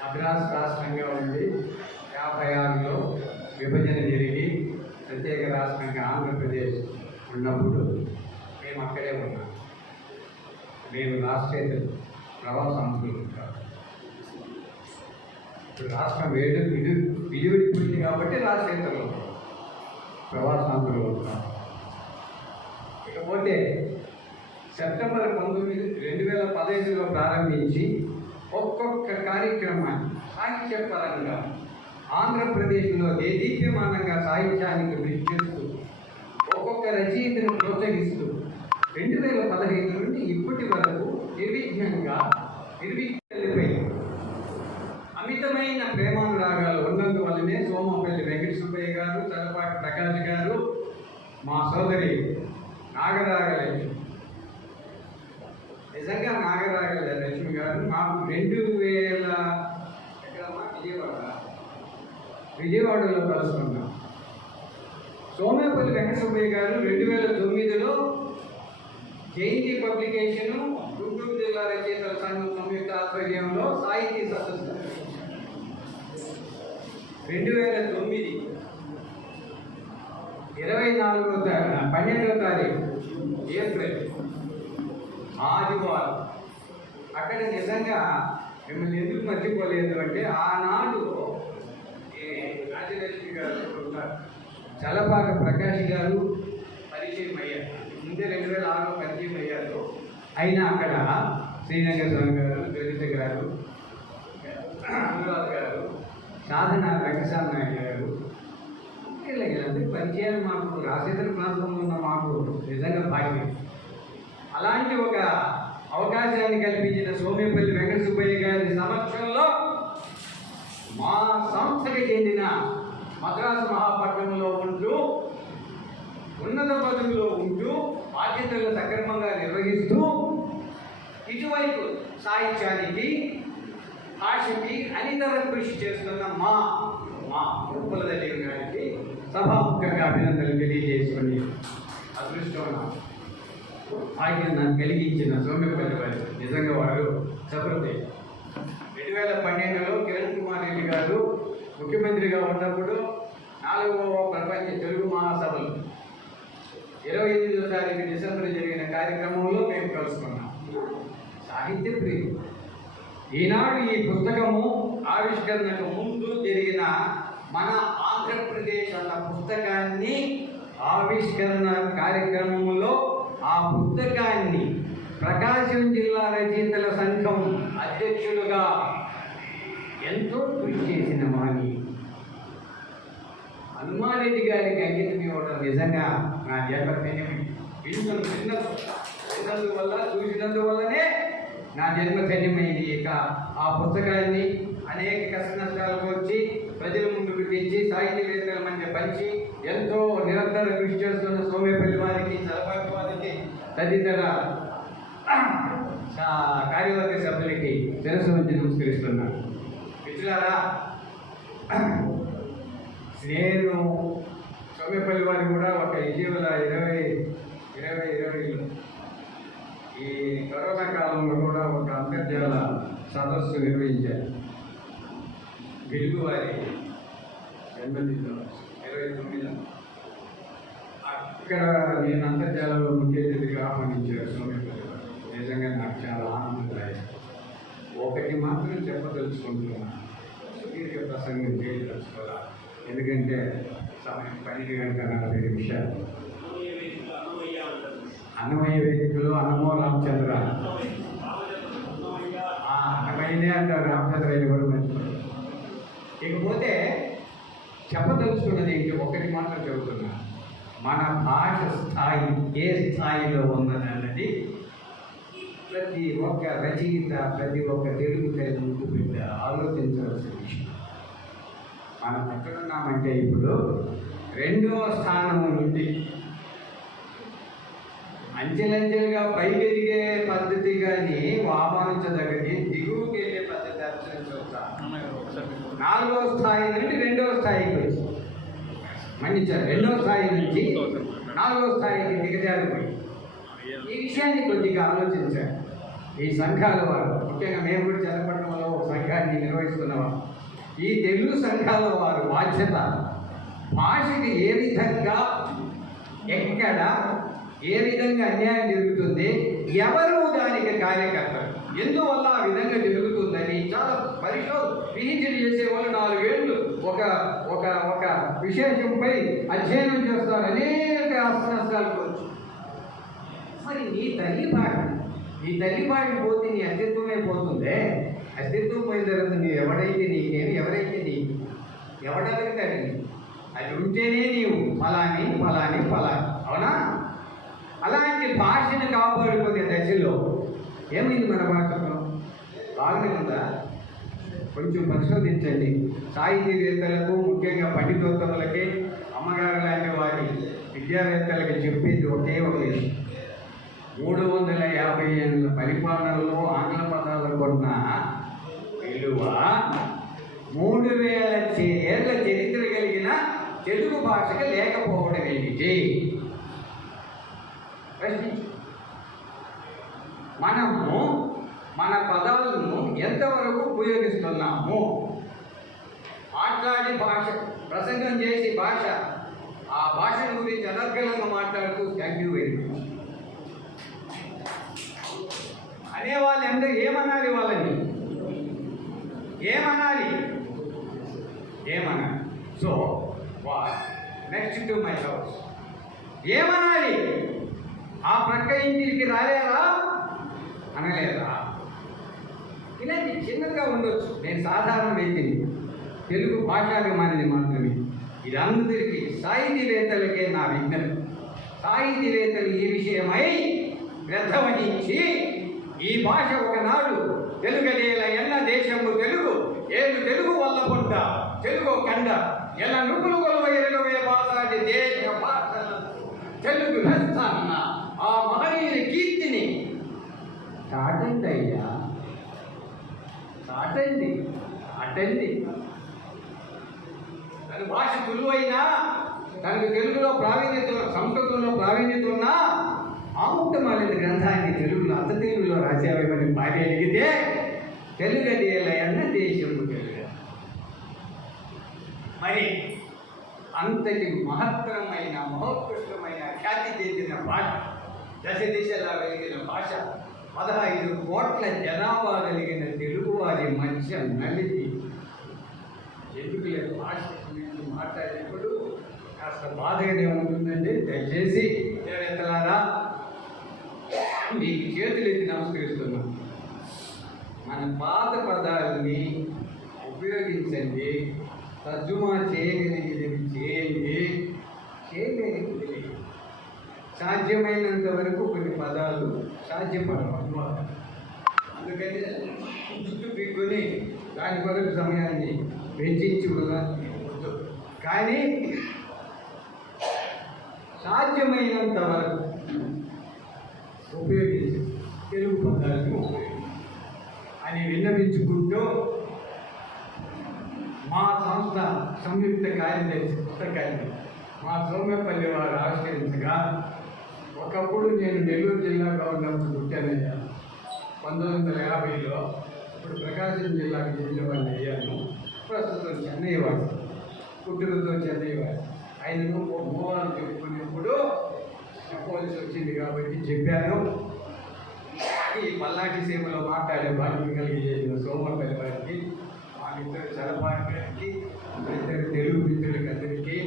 మద్రాసు రాష్ట్రంగా ఉండి 56లో విభజన జరిగి ప్రత్యేక రాష్ట్రంగా ఆంధ్రప్రదేశ్ ఉన్నప్పుడు మేము అక్కడే ఉన్నాం. మేము రాష్ట్రేతలు, ప్రవాసాంతులు ఉంటాం. ఇప్పుడు రాష్ట్రం విడిపోయింది కాబట్టి రాష్ట్రేతలు, ప్రవాసాంతులు ఉంటాం. ఇకపోతే సెప్టెంబర్ 19, 2015లో ప్రారంభించి ఒక్కొక్క కార్యక్రమాన్ని సాహిత్యపరంగా ఆంధ్రప్రదేశ్లో దేదీప్యమానంగా సాహిత్యానికి కృషి చేస్తూ ఒక్కొక్క రచయితను ప్రోత్సహిస్తూ 2015 నుండి ఇప్పటి వరకు నిర్విఘ్నంగా అమితమైన ప్రేమానురాగాలు ఉన్నందువల్లనే సోమపల్లి వెంకట సుబ్బయ్య గారు, చలపాటి ప్రకాష్ గారు, మా సోదరి నాగరాగలక్ష్మి, నిజంగా నాగరాగలక్ష్మి గారు మాకు 2000 విజయవాడలో కలుసుకున్నాం. సోమపల్లి వెంకట సుబ్బయ్య గారు 2009లో జయంతి పబ్లికేషను గుంటూరు జిల్లా రచయితల సంఘం సంయుక్త ఆధ్వర్యంలో సాహితీ సదస్సు 2009 12వ తారీఖు ఏప్రిల్ ఆదివారం. అక్కడ నిజంగా మిమ్మల్ని ఎందుకు మర్చిపోలేదు అంటే ఆనాడు రాజలక్ష్మి గారు ఉన్నారు, చలపాక ప్రకాష్ గారు పరిచయం అయ్యారు. ముందే 2006లో పరిచయం అయ్యారు. అయినా అక్కడ శ్రీనగర్ స్వామి గారు, లలిత గారు, అనురాధ్ గారు, సాధన వెంకటస్వామి నాయుడు గారు, ఇలాంటి పరిచయాలు మాకు రాజేతర ప్రాంతంలో ఉన్న మాకు నిజంగా భాగ్యం. అలాంటి ఒక అవకాశాన్ని కల్పించిన సోమేపల్లి వెంకట సుబ్బయ్య గారి సమక్షంలో మా సంస్థకి చెందిన మద్రాసు మహాపట్నంలో ఉంటూ ఉన్నత పదవిలో ఉంటూ బాధ్యతలను సక్రమంగా నిర్వహిస్తూ ఇటువైపు సాహిత్యానికి, భాషకి అనితర కృషి చేస్తున్న మా ఉప్పలదల్లి గారికి సభాముఖంగా అభినందనలు తెలియజేసుకుని అదృష్టం భాగ్యం నాకు కలిగించిన సోమ్యపల్లి వారు నిజంగా వారు సభృతి. 2012లో కిరణ్ కుమార్ రెడ్డి గారు ముఖ్యమంత్రిగా ఉన్నప్పుడు 4వ ప్రపంచ తెలుగు మహాసభలు 28వ తారీఖు డిసెంబర్ జరిగిన కార్యక్రమంలో మేము కలుసుకున్నాం. సాహిత్య ప్రియులు. ఈనాడు ఈ పుస్తకము ఆవిష్కరణకు ముందు జరిగిన మన ఆంధ్రప్రదేశ్ అన్న పుస్తకాన్ని ఆవిష్కరణ కార్యక్రమంలో ఆ పుస్తకాన్ని ప్రకాశం జిల్లా రచయితల సంఘం అధ్యక్షులుగా ఎంతో కృషి చేసిన వాణి హనుమారెడ్డి గారికి అంకితం ఇవ్వడం నిజంగా నా జన్మదినం. విన్నందువల్ల చూసినందువల్లనే నా జన్మదినమైంది. ఇక ఆ పుస్తకాన్ని అనేక కష్ట నష్టాలకు వచ్చి ప్రజల ముందుకు తెచ్చి సాహిత్యవేత్తల మధ్య పంచి ఎంతో నిరంతర కృషి చేస్తున్న సోమేపల్లి వారికి, చలపాటి వారికి, తదితర కార్యవర్గ సభ్యులకి శిరస్సు వంచి నమస్కరిస్తున్నాను. మిత్రులారా, నేను సోమేపల్లి వారికి కూడా ఒక ఇటీవల 2020లో ఈ కరోనా కాలంలో కూడా ఒక అంతర్జాల సదస్సు నిర్వహించారు. వెలుగు వారి జన్మదినం 29. అక్కడ నేను అంతర్జాలంలో ముఖ్య అతిథిగా ఆహ్వానించారు సోమేపల్లి వారు. నిజంగా నాకు చాలా ఆనందదాయకం. ఒకటి మాత్రం చెప్పదలుచుకుంటున్నాను, సుదీర్ఘ ప్రసంగం చేయదలుచుకోవాలి. ఎందుకంటే సమయం 12 గంటల 40 నిమిషాలు. అన్నమయ్య వేదికలో అన్నమో రామచంద్ర, అన్నమయ్యనే అంటారు, రామచంద్రయ్య కూడా మంచివాడు. ఇకపోతే చెప్పదలుచుకున్నది ఏంటి, ఒకటి మాత్రం చెబుతున్నా, మన భాష స్థాయి ఏ స్థాయిలో ఉన్నదన్నది ప్రతి ఒక్క రచయిత, ప్రతి ఒక్క తెలుగు తెర ముందు బిడ్డ ఆలోచించవలసిన విషయం. మనం ఎక్కడున్నామంటే ఇప్పుడు 2వ స్థానం నుండి అంచెలంచెలుగా పైకి ఎదిగే పద్ధతి కానీ ఆహ్వానించదగ్గది, దిగువకి వెళ్ళే పద్ధతి అనుసరించవచ్చా. 4వ స్థాయి నుండి 2వ స్థాయికి వచ్చి మన్నించారు. 2వ స్థాయి నుంచి 4వ స్థాయికి దిగజారిపోయి ఈ విషయాన్ని కొద్దిగా ఆలోచించారు ఈ సంఘాల వారు. ముఖ్యంగా మేము కూడా చదవడంలో ఒక సంఘాన్ని నిర్వహిస్తున్నవారు. ఈ తెలుగు సంఘాల వారు బాధ్యత భాషకి ఏ విధంగా, ఎక్కడ, ఏ విధంగా అన్యాయం జరుగుతుంది, ఎవరు దానికి కార్యకర్తలు, ఎందువల్ల ఆ విధంగా జరుగుతుందని చాలా పిహెచ్డీ చేసేవాళ్ళు 4 ఏళ్ళు ఒక ఒక ఒక విశేషంపై అధ్యయనం చేస్తారు. అనేక నష్టాలకు వచ్చు. మరి నీ తల్లి భాష పోతే నీ అస్తిత్వమే పోతుందే. అస్తిత్వం పోయిన తర్వాత నీవు ఎవడైతే నీకేమి, ఎవరైతే నీకు, ఎవడగలుగుతాడు? అది ఉంటేనే నీవు ఫలాని ఫలాని ఫలాని, అవునా? అలాంటి భాషను కాపాడుకునే దశలో ఏమైంది మన భాషలో? బాగానే ఉందా? కొంచెం పరిశోధించండి. సాహితీవేత్తలకు, ముఖ్యంగా పండితోత్తములకి, అమ్మగారు లాంటి వారి విద్యావేత్తలకి చెప్పేది ఒకే ఒక విషయం. 350 ఏళ్ళ పరిపాలనలో ఆంగ్ల పదాలకు ఉన్న విలువ 3000 ఏళ్ళ చరిత్ర కలిగిన తెలుగు భాషకి లేకపోవడం ఏమిటి? ప్రశ్నించు. మనము మన పదాలను ఎంతవరకు ఉపయోగిస్తున్నాము? మాట్లాడి భాష, ప్రసంగం చేసి భాష, ఆ భాష గురించి అనర్గళంగా మాట్లాడుతూ థ్యాంక్ యూ వెరీ మచ్ అనేవాళ్ళు అందరూ ఏమనాలి? వాళ్ళని ఏమనాలి? So next to my house ఏమనాలి? ఆ ప్రక్క ఇంటికి రాలేరా, అనలేదా? ఇలాంటి చిన్నగా ఉండొచ్చు. నేను సాధారణ వ్యక్తిని, తెలుగు భాషాభిమానిని మాత్రమే. ఇది అందరికీ సాహితీవేత్తలకే నా విజ్ఞప్తి. సాహితీవేత్తలు ఈ విషయమై శ్రద్ధ వహించి ఈ భాష ఒకనాడు తెలుగలేల ఎన్న దేశము తెలుగు, ఏలు తెలుగు వల్ల పొంద తెలుగు కండ, ఎలా నువ్వులు కొలువ ఎరుగవే భాషాది దేశ భాష తెలుగు లెస్స అన్న ఆ మహనీయుని కీర్తిని చాటండి అయ్యా, చాటండి, చాటండి. తన భాష సులువైనా, తనకు తెలుగులో ప్రావీణ్యత, సంస్కృతంలో ప్రావీణ్యత ఉన్నా ఆముక్తమాలిన గ్రంథాన్ని తెలుగులో, అంత తెలుగులో రాసేవేమని పాడి అడిగితే తెలుగదేలయన్న దేశము తెలుగు. మరి అంతటి మహత్తరమైన మహోత్కృష్టమైన ఖ్యాతి చెందిన భాష, దశ దిశలా వెలిగిన భాష, 15 కోట్ల జనాభా కలిగిన తెలుగువారి మధ్య నలిపి ఎందుకులే భాష గురించి మాట్లాడేటప్పుడు కాస్త బాధగానే ఉంటుందండి. దయచేసి దేవతలారా మీకు చేతులెత్తి నమస్కరిస్తున్నాం. మన పాత పదాలని ఉపయోగించండి, తర్జుమా చేయగలిగినవి చేయండి, చేయలేనివి తెలియదు. సాధ్యమైనంత వరకు కొన్ని పదాలు సాధ్యపడవు అన్నమాట. అందుకని జుట్టు పీక్కుని దాని కొరకు సమయాన్ని వెచ్చించుకుగా వద్దు. కానీ సాధ్యమైనంత వరకు ఉపయోగించి తెలుగు పదాలను ఉపయోగించి అని విన్నవించుకుంటూ మా సంస్థ సంయుక్త కార్యదర్శి పుస్తకాన్ని మా సోమపల్లి వారు ఆవిష్కరించగా, ఒకప్పుడు నేను నెల్లూరు జిల్లాగా ఉన్నప్పుడు పుట్టానయ్యా 1950లో. ఇప్పుడు ప్రకాశం జిల్లాకు చెందిన వాడిని అయ్యాను. ప్రస్తుతం చెన్నై వాడు, పుట్టుకతో చెన్నై వాడు. ఆయనను మూవాలు చెప్పుకునేప్పుడు చెప్పవలసి వచ్చింది కాబట్టి చెప్పాను. ఈ పల్నాటి సీమలో మాట్లాడే భాగ్యం కలిగజేసిన సోమపల్లి వారికి, మా మిత్రుడు చలపాటి గారికి, ఇద్దరు తెలుగు మిత్రులకి అందరికీ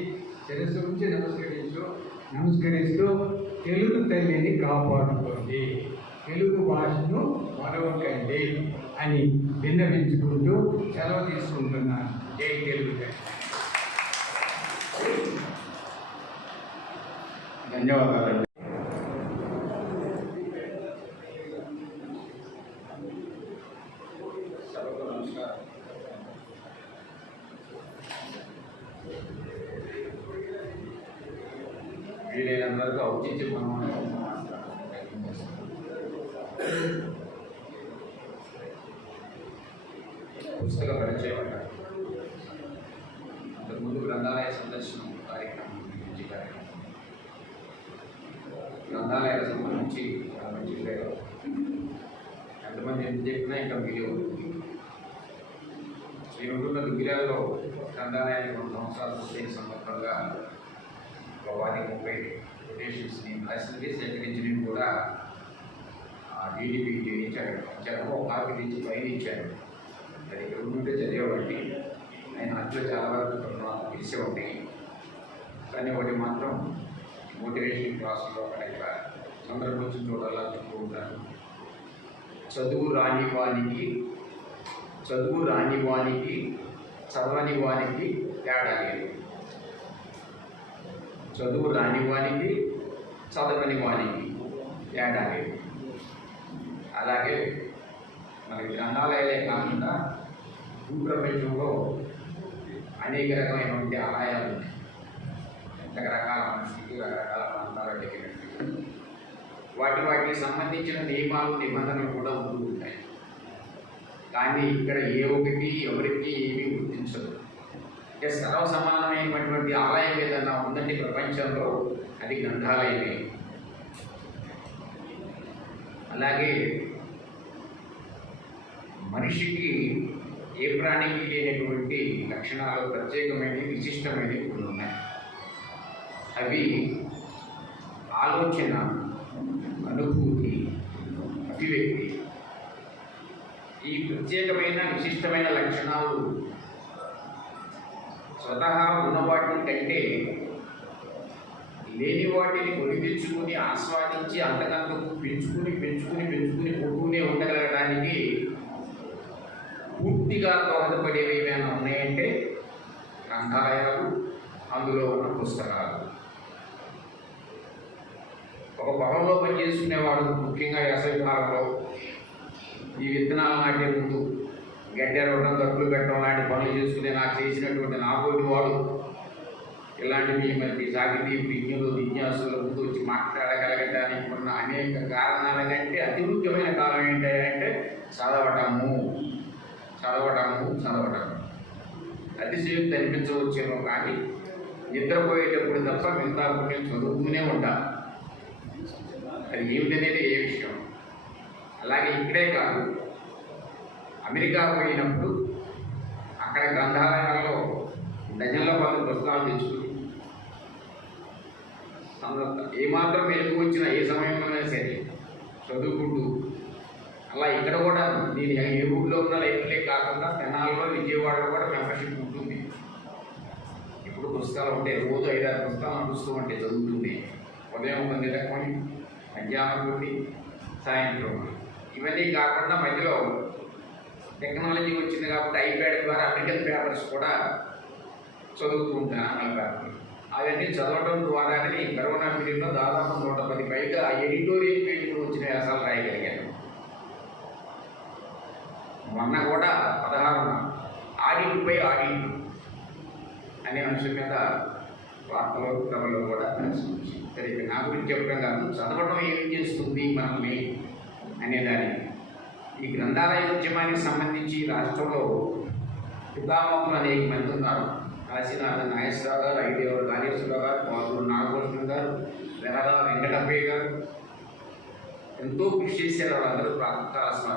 శిరస్సు నుంచి నమస్కరిస్తూ తెలుగు తల్లిని కాపాడుకోండి, తెలుగు భాషను మరవకండి అని విన్నవించుకుంటూ సెలవు తీసుకుంటున్నాను. జై తెలుగు తల్లి. ధన్యవాదాలు. సభకు నమస్కారం. వీలైనంత వరకు ఔచిత్యం మనం పుస్తక పరిచయం అంటారు. అంతకుముందు గ్రంథాలయ సందర్శనం కార్యక్రమం గురించి గ్రంథాలయాలకు సంబంధించి మంచి ప్రయోగం. ఎంతమంది ఎంత చెప్పినా ఇంకా మిగిలి శ్రీనుడున్న దుగ్గిరాల్లో గ్రంథాలయానికి 2 సంవత్సరాలు పూర్తయిన సందర్భంగా వారికి 30 కొటేషన్స్ని రాసింది, సేకరించినవి కూడా డీడీపీ ఇచ్చాడు. ఒక కాపీ తెచ్చి పైన ఇచ్చాడు. అది ఇక్కడ ఉంటే చదివేవాడిని. ఆయన అందులో చాలా వరకు తెలిసే ఉంటాయి. కానీ ఒకటి మాత్రం మోటివేషన్ క్లాసులో అక్కడ సందర్భం చూడాలా చెప్తూ ఉంటాను. చదువు రాని వానికి చదవని వానికి తేడా లేదు. చదువు రాని వానికి చదవని వానికి తేడా లేదు. అలాగే మనకి గ్రంథాలయాలే కాకుండా భూప్రపంచంలో అనేక రకమైనటువంటి ఆలయాలు ఉన్నాయి. రకరకాల మనుషులకి రకరకాల ప్రాంతాలు దగ్గర వాటికి సంబంధించిన నియమాలు నిబంధనలు కూడా ఉంటూ ఉంటాయి. కానీ ఇక్కడ ఏ ఒకటి ఎవరికి ఏమీ గుర్తించదు. అంటే సర్వసమానమైనటువంటి ఆలయం ఏదన్నా ఉందంటే ప్రపంచంలో అది గ్రంథాలయమే. అలాగే మనిషికి ఏ ప్రాణికి లేనటువంటి లక్షణాలు ప్రత్యేకమైనవి విశిష్టమైనవి కొన్ని ఉన్నాయి. అవి ఆలోచన, అనుభూతి, అభివ్యక్తి. ఈ ప్రత్యేకమైన విశిష్టమైన లక్షణాలు స్వతహా ఉన్న వాటి కంటే లేని వాటిని కొనిపించుకుని ఆస్వాదించి అంతకంతకు పెంచుకుని పుట్టుకునే ఉండగలగడానికి పూర్తిగా దోహదపడేవి ఏమైనా ఉన్నాయంటే గ్రంథాలయాలు, అందులో ఉన్న పుస్తకాలు. ఒక పొలంలో పనిచేసుకునేవాడు ముఖ్యంగా వేసవి కాలంలో ఈ విత్తనాలు నాటే ముందు గడ్డెరవడం, గట్టులు పెట్టడం లాంటి పనులు చేసుకునే నాకు చేసినటువంటి నాతోటి వాడు ఇలాంటివి మరి సాగితీ విజ్ఞులు విన్యాసుల ముందు వచ్చి మాట్లాడగలగడానికి ఉన్న అనేక కారణాల కంటే అతి ముఖ్యమైన కారణం ఏంటంటే చదవటము. అతిశయోక్తి అనిపించవచ్చేమో కానీ నిద్రపోయేటప్పుడు తప్ప మిగతా పుట్టిన చదువుతూనే ఉంటాను. అది ఏమిటనేది ఏ విషయం. అలాగే ఇక్కడే కాదు, అమెరికా పోయినప్పుడు అక్కడ గ్రంథాలయాల్లో డజన్ల కొద్ది పుస్తకాలు తెచ్చుకుని ఏమాత్రం మెలకు వచ్చినా ఏ సమయంలోనే సరే చదువుకుంటూ అలా ఇక్కడ కూడా నేను ఏ ఊళ్ళో ఉన్న లైబ్రరీ కాకుండా తెనాల్లో విజయవాడలో కూడా మెంబర్షిప్ ఉంటుంది. ఇప్పుడు పుస్తకాలు ఉంటాయి, రోజు 5-6 పుస్తకాలు నడుస్తూ ఉంటాయి, చదువుతుంది. ఉదయం 10 గంటలకు, మధ్యాహ్నం నుండి సాయంత్రం. ఇవన్నీ కాకుండా మధ్యలో టెక్నాలజీ వచ్చింది కాబట్టి ఐప్యాడ్ ద్వారా అమెరికన్ పేపర్స్ కూడా చదువుతూ ఉంటాను. అమలు పేపర్లు అవన్నీ చదవడం ద్వారానే ఈ కరోనా పీరియడ్లో దాదాపు 110 పైగా ఎడిటోరియల్ పేజీలు వచ్చిన వ్యాసాలు రాయగలిగాను. మొన్న కూడా 16 ఆడిట్పై ఆడిట్ అనే అంశం మీద వార్తలో కథలో కూడా సరే నా గురించి చెప్పడం కాదు, చదవడం ఏం చేస్తుంది మనల్ని అనేదాన్ని. ఈ గ్రంథాలయ ఉద్యమానికి సంబంధించి రాష్ట్రంలో పితామహులు అనేక మంది ఉన్నారు. కాశీనాథ నాగేశ్వరరావు గారు, ఐదేవర నాగేశ్వరరావు గారు, పాలూరు నాగభూషణం గారు, వెనగా వెంకటప్పయ్య గారు ఎంతో కృషి చేశారు. వాళ్ళందరూ ప్రాంతాల్సిన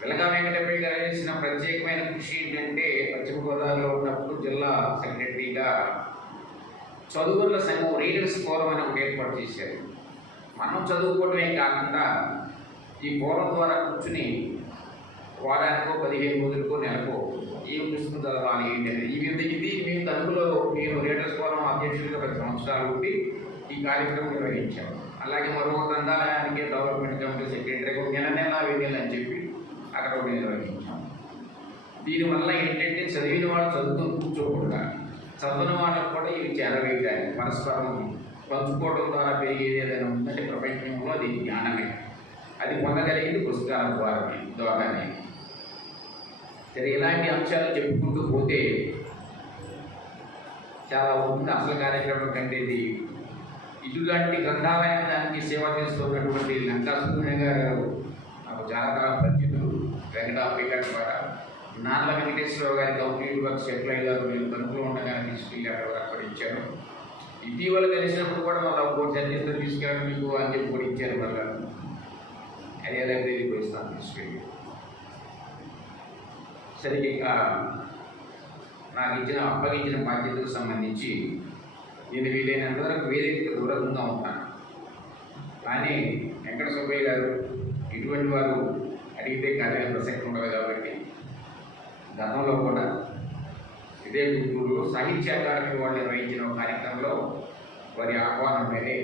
వెలగా వెంకటప్పయ్య గారు చేసిన ప్రత్యేకమైన కృషి ఏంటంటే పశ్చిమ గోదావరిలో ఉన్నప్పుడు జిల్లా సెక్రటరీగా చదువుల సంఘం రీడర్స్ ఫోరం అని ఒకటి ఏర్పాటు చేశారు. మనం చదువుకోవడమే కాకుండా ఈ ఫోరం ద్వారా కూర్చుని వారానికో 15 రోజులకో నెలకో ఏం పుస్తకం చదవాలి ఏంటనేది ఇది మేము తణుకులో నేను రీడర్స్ ఫోరం అధ్యక్షుడిగా 10 సంవత్సరాలు ఉండి ఈ కార్యక్రమం నిర్వహించాము. అలాగే మరో గ్రంథాలయానికి డెవలప్మెంట్ కమిటీ సెక్రటరీగా నెల వేయాలి అని చెప్పి అక్కడ ఒకటి నిర్వహించాము. దీనివల్ల ఏంటంటే చదివిన వాళ్ళు చదువుతూ కూర్చోకుండా చదవని వాళ్ళకు కూడా ఇవి చేరవేయడానికి పరస్పరం పంచుకోవడం ద్వారా పెరిగేది ఏదైనా ఉందంటే ప్రపంచంలో అది జ్ఞానమే. అది పొందగలిగింది పుస్తకాల ద్వారానే. సరే, ఇలాంటి అంశాలు చెప్పుకుంటూ పోతే చాలా ఉంటుంది. అసలు కార్యక్రమం కంటే ఇటువంటి గ్రంథాలయానికి సేవ చేస్తున్నటువంటి లంకా సుబ్రహ్మణ్య గారు నాకు చాలా కాలం పరిచితులు. వెంకటప్పయ్య గారి ద్వారా నార్ల వెంకటేశ్వరరావు గారి కంప్లీట్ వర్క్ సెటిల్ అయ్యారు. నేను తణుకులో ఉండగానే తీసుకెళ్ళి అక్కడ ఇచ్చాను. ఇటీవల కలిసినప్పుడు కూడా మళ్ళీ ఒక చర్చతో తీసుకెళ్ళడం మీకు అని చెప్పి కూడా ఇచ్చారు. మళ్ళీ అదే లైబ్రరీకి ఇస్తాను తీసుకెళ్ళి. సరే, ఇంకా నాకు అప్పగించిన బాధ్యతలకు సంబంధించి నేను వీలైనంత వరకు వేదికకు దూరంగా ఉంటాను. కానీ వెంకట సుబ్బయ్య గారు ఇటువంటి వారు అడిగితే కార్యాలయం ప్రసక్తి ఉండదు కాబట్టి గతంలో కూడా ఇదే గుంటూరులో సాహిత్య అకాడమీ వాళ్ళు నిర్వహించిన ఒక కార్యక్రమంలో వారి ఆహ్వానం మీదే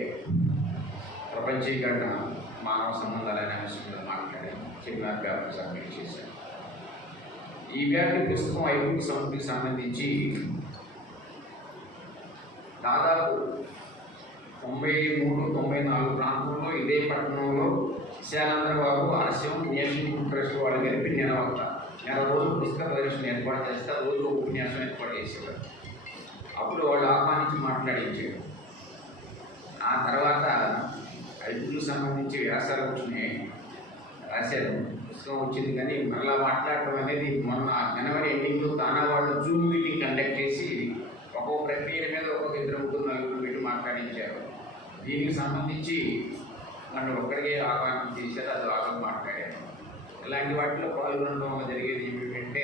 ప్రపంచీకరణ మానవ సంబంధాలనే అంశం మీద మాట్లాడారు. చిన్న వ్యాపార సబ్మిట్ చేశారు. ఈ వ్యాధి పుస్తకం ఐదు సమితికి సంబంధించి దాదాపు 93-94 ప్రాంతంలో ఇదే పట్టణంలో శాలంద్రబాబు ఆలస్యం నేషనల్ ట్రస్ట్ వాళ్ళు కలిపి నెల రోజులు పుస్తక ప్రదర్శన ఏర్పాటు చేస్తారు. రోజు ఉపన్యాసం ఏర్పాటు చేసేవారు. అప్పుడు వాళ్ళు ఆహ్వానించి మాట్లాడించారు. ఆ తర్వాత ఐదుకు సంబంధించి వ్యాసాలు వచ్చినాయి, రాశారు. పుస్తకం వచ్చింది. కానీ మళ్ళీ మాట్లాడటం అనేది మొన్న జనవరి ఎండింగ్లో తానా వాళ్ళు జూమ్ మీటింగ్ కండక్ట్ చేసి ఒక్కొక్క ప్రక్రియ మీద ఒక్కొక్క 2-3-4 పెట్టి మాట్లాడించారు. దీనికి సంబంధించి నన్ను ఒక్కడికే ఆహ్వానం చేశారు. అది ఆగం మాట్లాడారు. ఇలాంటి వాటిలో పాల్గొనడం వల్ల జరిగేది ఏమిటంటే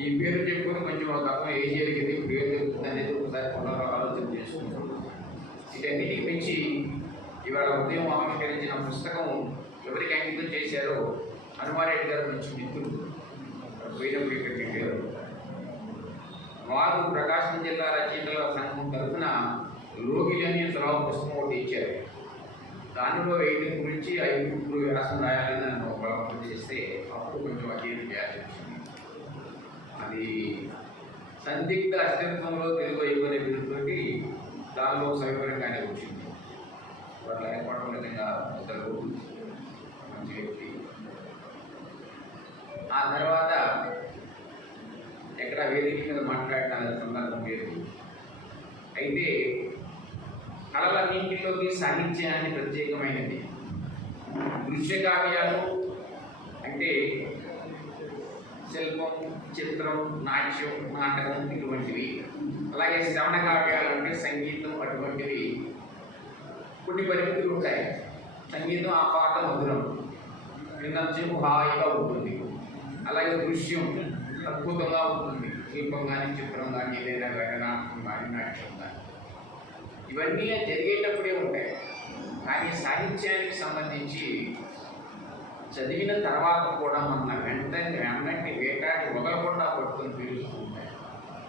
ఈ పేరు చెప్పుకొని కొంచెం ఒక రకం ఏం జరిగింది, పేరు చెప్తుంది అనేది ఒకసారి ఆలోచన చేసుకుంటాం. వీటన్నిటికి మించి ఇవాళ ఉదయం ఆవిష్కరించిన పుస్తకం ఎవరికి అంకితం చేశారో హనుమారెడ్డి గారు నుంచి మిత్రులు పోయినప్పుడు ఇక్కడ పెట్టారు. వారు ప్రకాశం జిల్లా రచయితల సంఘం తరఫున రోగిలి అనే తలవ పుస్తకం ఒకటి ఇచ్చారు. దానిలో 5 గురించి 5 వ్యాసం రాయాలని నన్ను బలవంతం చేస్తే అప్పుడు కొంచెం అధ్యయనం చేయాల్సి వచ్చింది. అది సందిగ్ధ అస్తిత్వంలో తెలుగు అయిపోయిన పేరుతోటి దానిలో సౌకర్యంగానే వచ్చింది. వారు లేకపోవడం విధంగా ఇద్దరు మంచి వ్యక్తి. ఆ తర్వాత ఎక్కడ వేదిక మీద మాట్లాడటానికి సందర్భం లేదు. అయితే కళలన్నింటిలోకి సాహిత్యాన్ని ప్రత్యేకమైనది. దృశ్య కావ్యాలు అంటే శిల్పం, చిత్రం, నాట్యం, నాటకం ఇటువంటివి. అలాగే శ్రవణ కావ్యాలు అంటే సంగీతం, అటువంటివి. కొన్ని పరిమితులు ఉంటాయి. సంగీతం ఆ పాట మధురం, విన్నంతసేపు హాయిగా ఉంటుంది. అలాగే దృశ్యం అద్భుతంగా ఉంటుంది. శిల్పం కానీ, చిత్రం కానీ, ఏదైనా ఘటనాటకం కానీ, నాట్యం కానీ ఇవన్నీ జరిగేటప్పుడే ఉంటాయి. కానీ సాహిత్యానికి సంబంధించి చదివిన తర్వాత కూడా మన వెంటనే వేటాడి వదలకుండా పట్టుకొని పిలుస్తూ ఉంటాయి.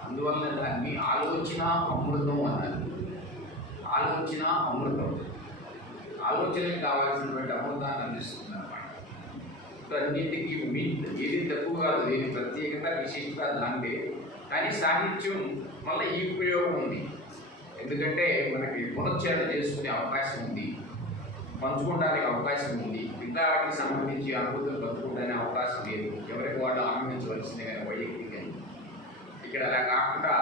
అందువల్ల దాన్ని ఆలోచన అమృతం అన్నారు. ఆలోచన అమృతం, ఆలోచనకి కావాల్సినటువంటి అమృతాన్ని అందిస్తుంది అన్నమాట. అన్నింటికి ఏది తక్కువ కాదు, ఏది ప్రత్యేకత విశిష్టత దాంటే. కానీ సాహిత్యం వల్ల ఈ ఉపయోగం ఉంది. ఎందుకంటే మనకి పునశ్చరణ చేసుకునే అవకాశం ఉంది, పంచుకోవడానికి అవకాశం ఉంది. మిగతా వాటికి సంబంధించి అనుభూతులు పంచుకోవడానికి అవకాశం లేదు. ఎవరికి వాళ్ళు ఆనందించవలసిందే కానీ వైయక్తికంగా. ఇక్కడ అలా కాకుండా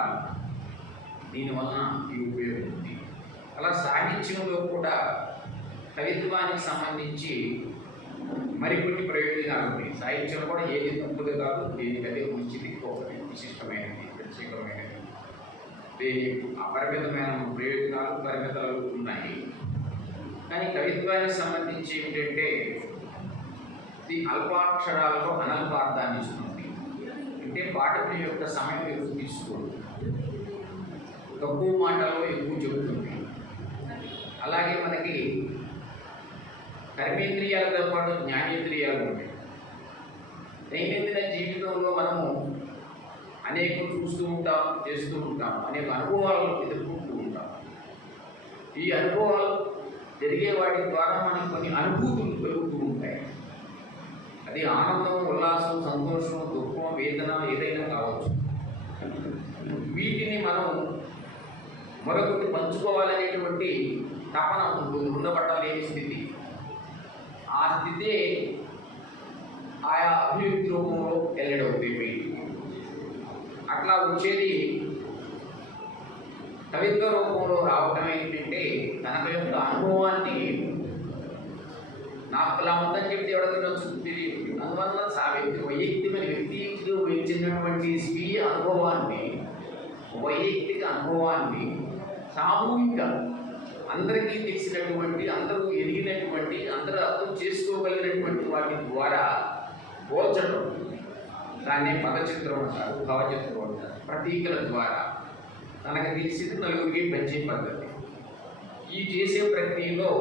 దీనివలన ఈ ఉపయోగం ఉంది. అలా సాహిత్యంలో కూడా కవిత్వానికి సంబంధించి మరికొన్ని ప్రయోజనాలు ఉన్నాయి. సాహిత్యంలో కూడా ఏది తప్పుది కాదు, దేనికదే మంచిది, ఒకటి విశిష్టమైనది, ప్రత్యేకమైనది. దేని అపరిమితమైన ప్రయోజనాలు, పరిమితాలు ఉన్నాయి. కానీ కవిత్వానికి సంబంధించి ఏమిటంటే ఇది అల్పాక్షరాల్లో అనల్పార్థాన్ని ఇస్తుంది. అంటే పాఠకుల యొక్క సమయం ఎక్కువ తీసుకోదు, తక్కువ మాటల్లో ఎక్కువ చెబుతుంది. అలాగే మనకి కర్మేంద్రియాలతో పాటు జ్ఞానేంద్రియాలు ఉంటాయి. దైనందిన జీవితంలో మనము అనేకం చూస్తూ ఉంటాం, చేస్తూ ఉంటాం, అనేక అనుభవాలను ఎదుర్కొంటూ ఉంటాం. ఈ అనుభవాలు జరిగే వాటి ద్వారా మనకు కొన్ని అనుభూతులు కలుగుతూ ఉంటాయి. అది ఆనందం, ఉల్లాసం, సంతోషం, దుఃఖం, వేదన ఏదైనా కావచ్చు. వీటిని మనం మరొకటి పంచుకోవాలనేటువంటి తపన ఉంటుంది, ఉండబట్టలేని స్థితి. ఆ స్థితే ఆయా అభివ్యక్తి రూపంలో వెల్లడవుతాయి. అట్లా వచ్చేది కవిత్వ రూపంలో రావటం ఏంటంటే తన యొక్క అనుభవాన్ని నాకు ఇలా ఉందని చెప్తే ఎవరికి నచ్చుతుంది తెలియదు. అందువల్ల వైయక్తికమైన వ్యక్తిలో చెందినటువంటి స్వీయ అనుభవాన్ని, వైయక్తిక అనుభవాన్ని సామూహిక అందరికీ తెలిసినటువంటి, అందరూ ఎదిగినటువంటి, అందరూ అర్థం చేసుకోగలిగినటువంటి వాటి ద్వారా పోల్చడం, దాన్నే పదచిత్రం అంటారు, భావచిత్రం అంటారు. ప్రతీకల ద్వారా తనకు తెలిసింది నలుగురికి పెంచే పద్ధతి. ఈ చేసే ప్రక్రియలో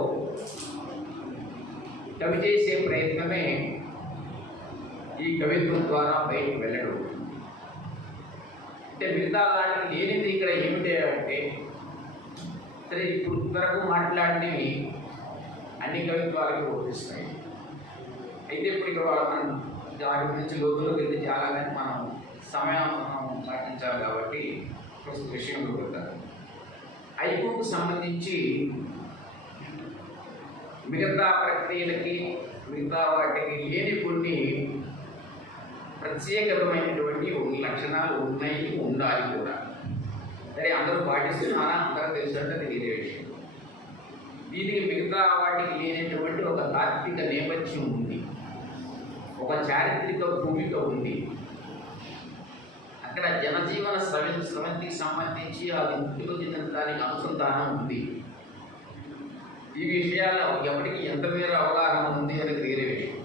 కవి చేసే ప్రయత్నమే ఈ కవిత్వం ద్వారా బయటకు వెళ్ళడం. అంటే మిగతా వాటికి లేనిది ఇక్కడ ఏమిటి అంటే, సరే ఇప్పుడు వరకు మాట్లాడినవి అన్ని కవిత్వాలకి వర్తిస్తాయి. అయితే ఇప్పుడు ఇక్కడ మనం దాని గురించి లోతులోకి వెళ్తే చాలా, కానీ మనం సమయం పాటించాలి కాబట్టి ప్రస్తుత విషయంలో వెళ్తారు. ఐక్యూకు సంబంధించి మిగతా ప్రక్రియలకి, మిగతా వాటికి లేని కొన్ని ప్రత్యేకమైనటువంటి లక్షణాలు ఉన్నాయి, ఉండాలి కూడా. సరే అందరూ పాటిస్తున్నారా, అందరూ తెలుసుంటే అది వేరే విషయం. దీనికి మిగతా వాటికి లేనటువంటి ఒక తాత్విక నేపథ్యం ఉంది, ఒక చారిత్రక భూమిక ఉంది. అక్కడ జనజీవన స్రవంతికి సంబంధించి అది ముట్టుకు చెందడానికి అనుసంధానం ఉంది. ఈ విషయాలు ఎవరికి ఎంత మేర అవగాహన ఉంది అనేది వేరే విషయం.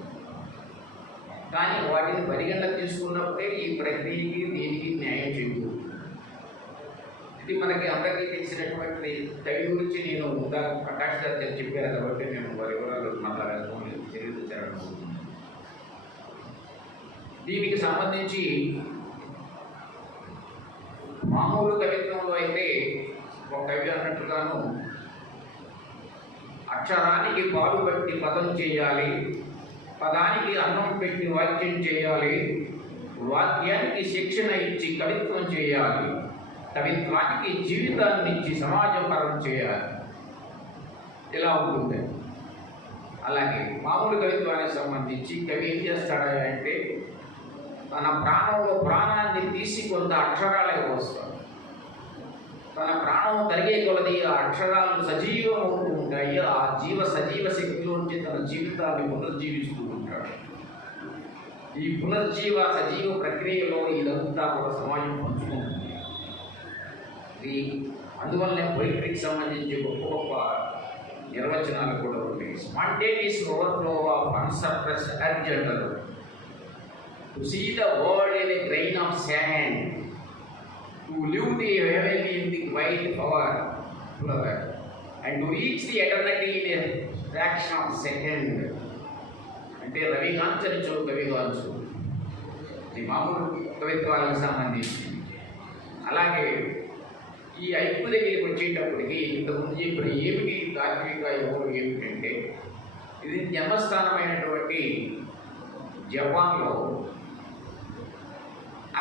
కానీ వాటిని పరిగణన తీసుకున్నప్పుడే ఈ ప్రక్రియకి దీనికి న్యాయం చేయదు. ఇది మనకి అందరికీ తెలిసినటువంటి కవి గురించి నేను ప్రకాష్ గారు చెప్పారు కాబట్టి మేము వారి వివరాలు మాట్లాడాల్సిన చర్యలు చేరడం. దీనికి సంబంధించి మామూలు కవిత్వంలో అయితే ఒక కవి అన్నట్టుగాను అక్షరానికి పాలు పెట్టి పదం చేయాలి, పదానికి అన్నం పెట్టి వాక్యం చేయాలి, వాక్యానికి శిక్షణ ఇచ్చి కవిత్వం చేయాలి, కవిత్వానికి జీవితాన్ని ఇచ్చి సమాజం పరం చేయాలి, ఇలా ఉంటుంది. అలాగే మామూలు కవిత్వానికి సంబంధించి కవి ఏం చేస్తాడా అంటే తన ప్రాణంలో ప్రాణాన్ని తీసి కొంత అక్షరాలకు వస్తాడు. తన ప్రాణం తరిగే కొలది ఆ అక్షరాలు సజీవం అవుతూ ఉంటాయి. ఆ సజీవ శక్తిలోంచి తన జీవితాన్ని పునర్జీవిస్తూ ఉంటాడు. ఈ సజీవ ప్రక్రియలో ఇదంతా కూడా సమాజం పంచుకుంటుంది. అందువల్లనే పొయిట్రీకి సంబంధించి గొప్ప గొప్ప నిర్వచనాలు కూడా ఉంటుంది. Spontaneous overflow of unsuppressed urge అంటారు. To see the world in a grain of sand, to live the heavenly in the white flower, and to reach the eternity in a fraction of second. అంటే రవిగాంచనిచో కవిగాంచు, ఇది మామూలు కవిత్వాలకు సంబంధించింది. అలాగే ఈ IQ దగ్గరికి వచ్చేటప్పటికి ఇంతకుముందు చెప్పిన ఏమిటి తాత్విక యోగం ఏమిటంటే, ఇది జన్మస్థానమైనటువంటి జపాన్లో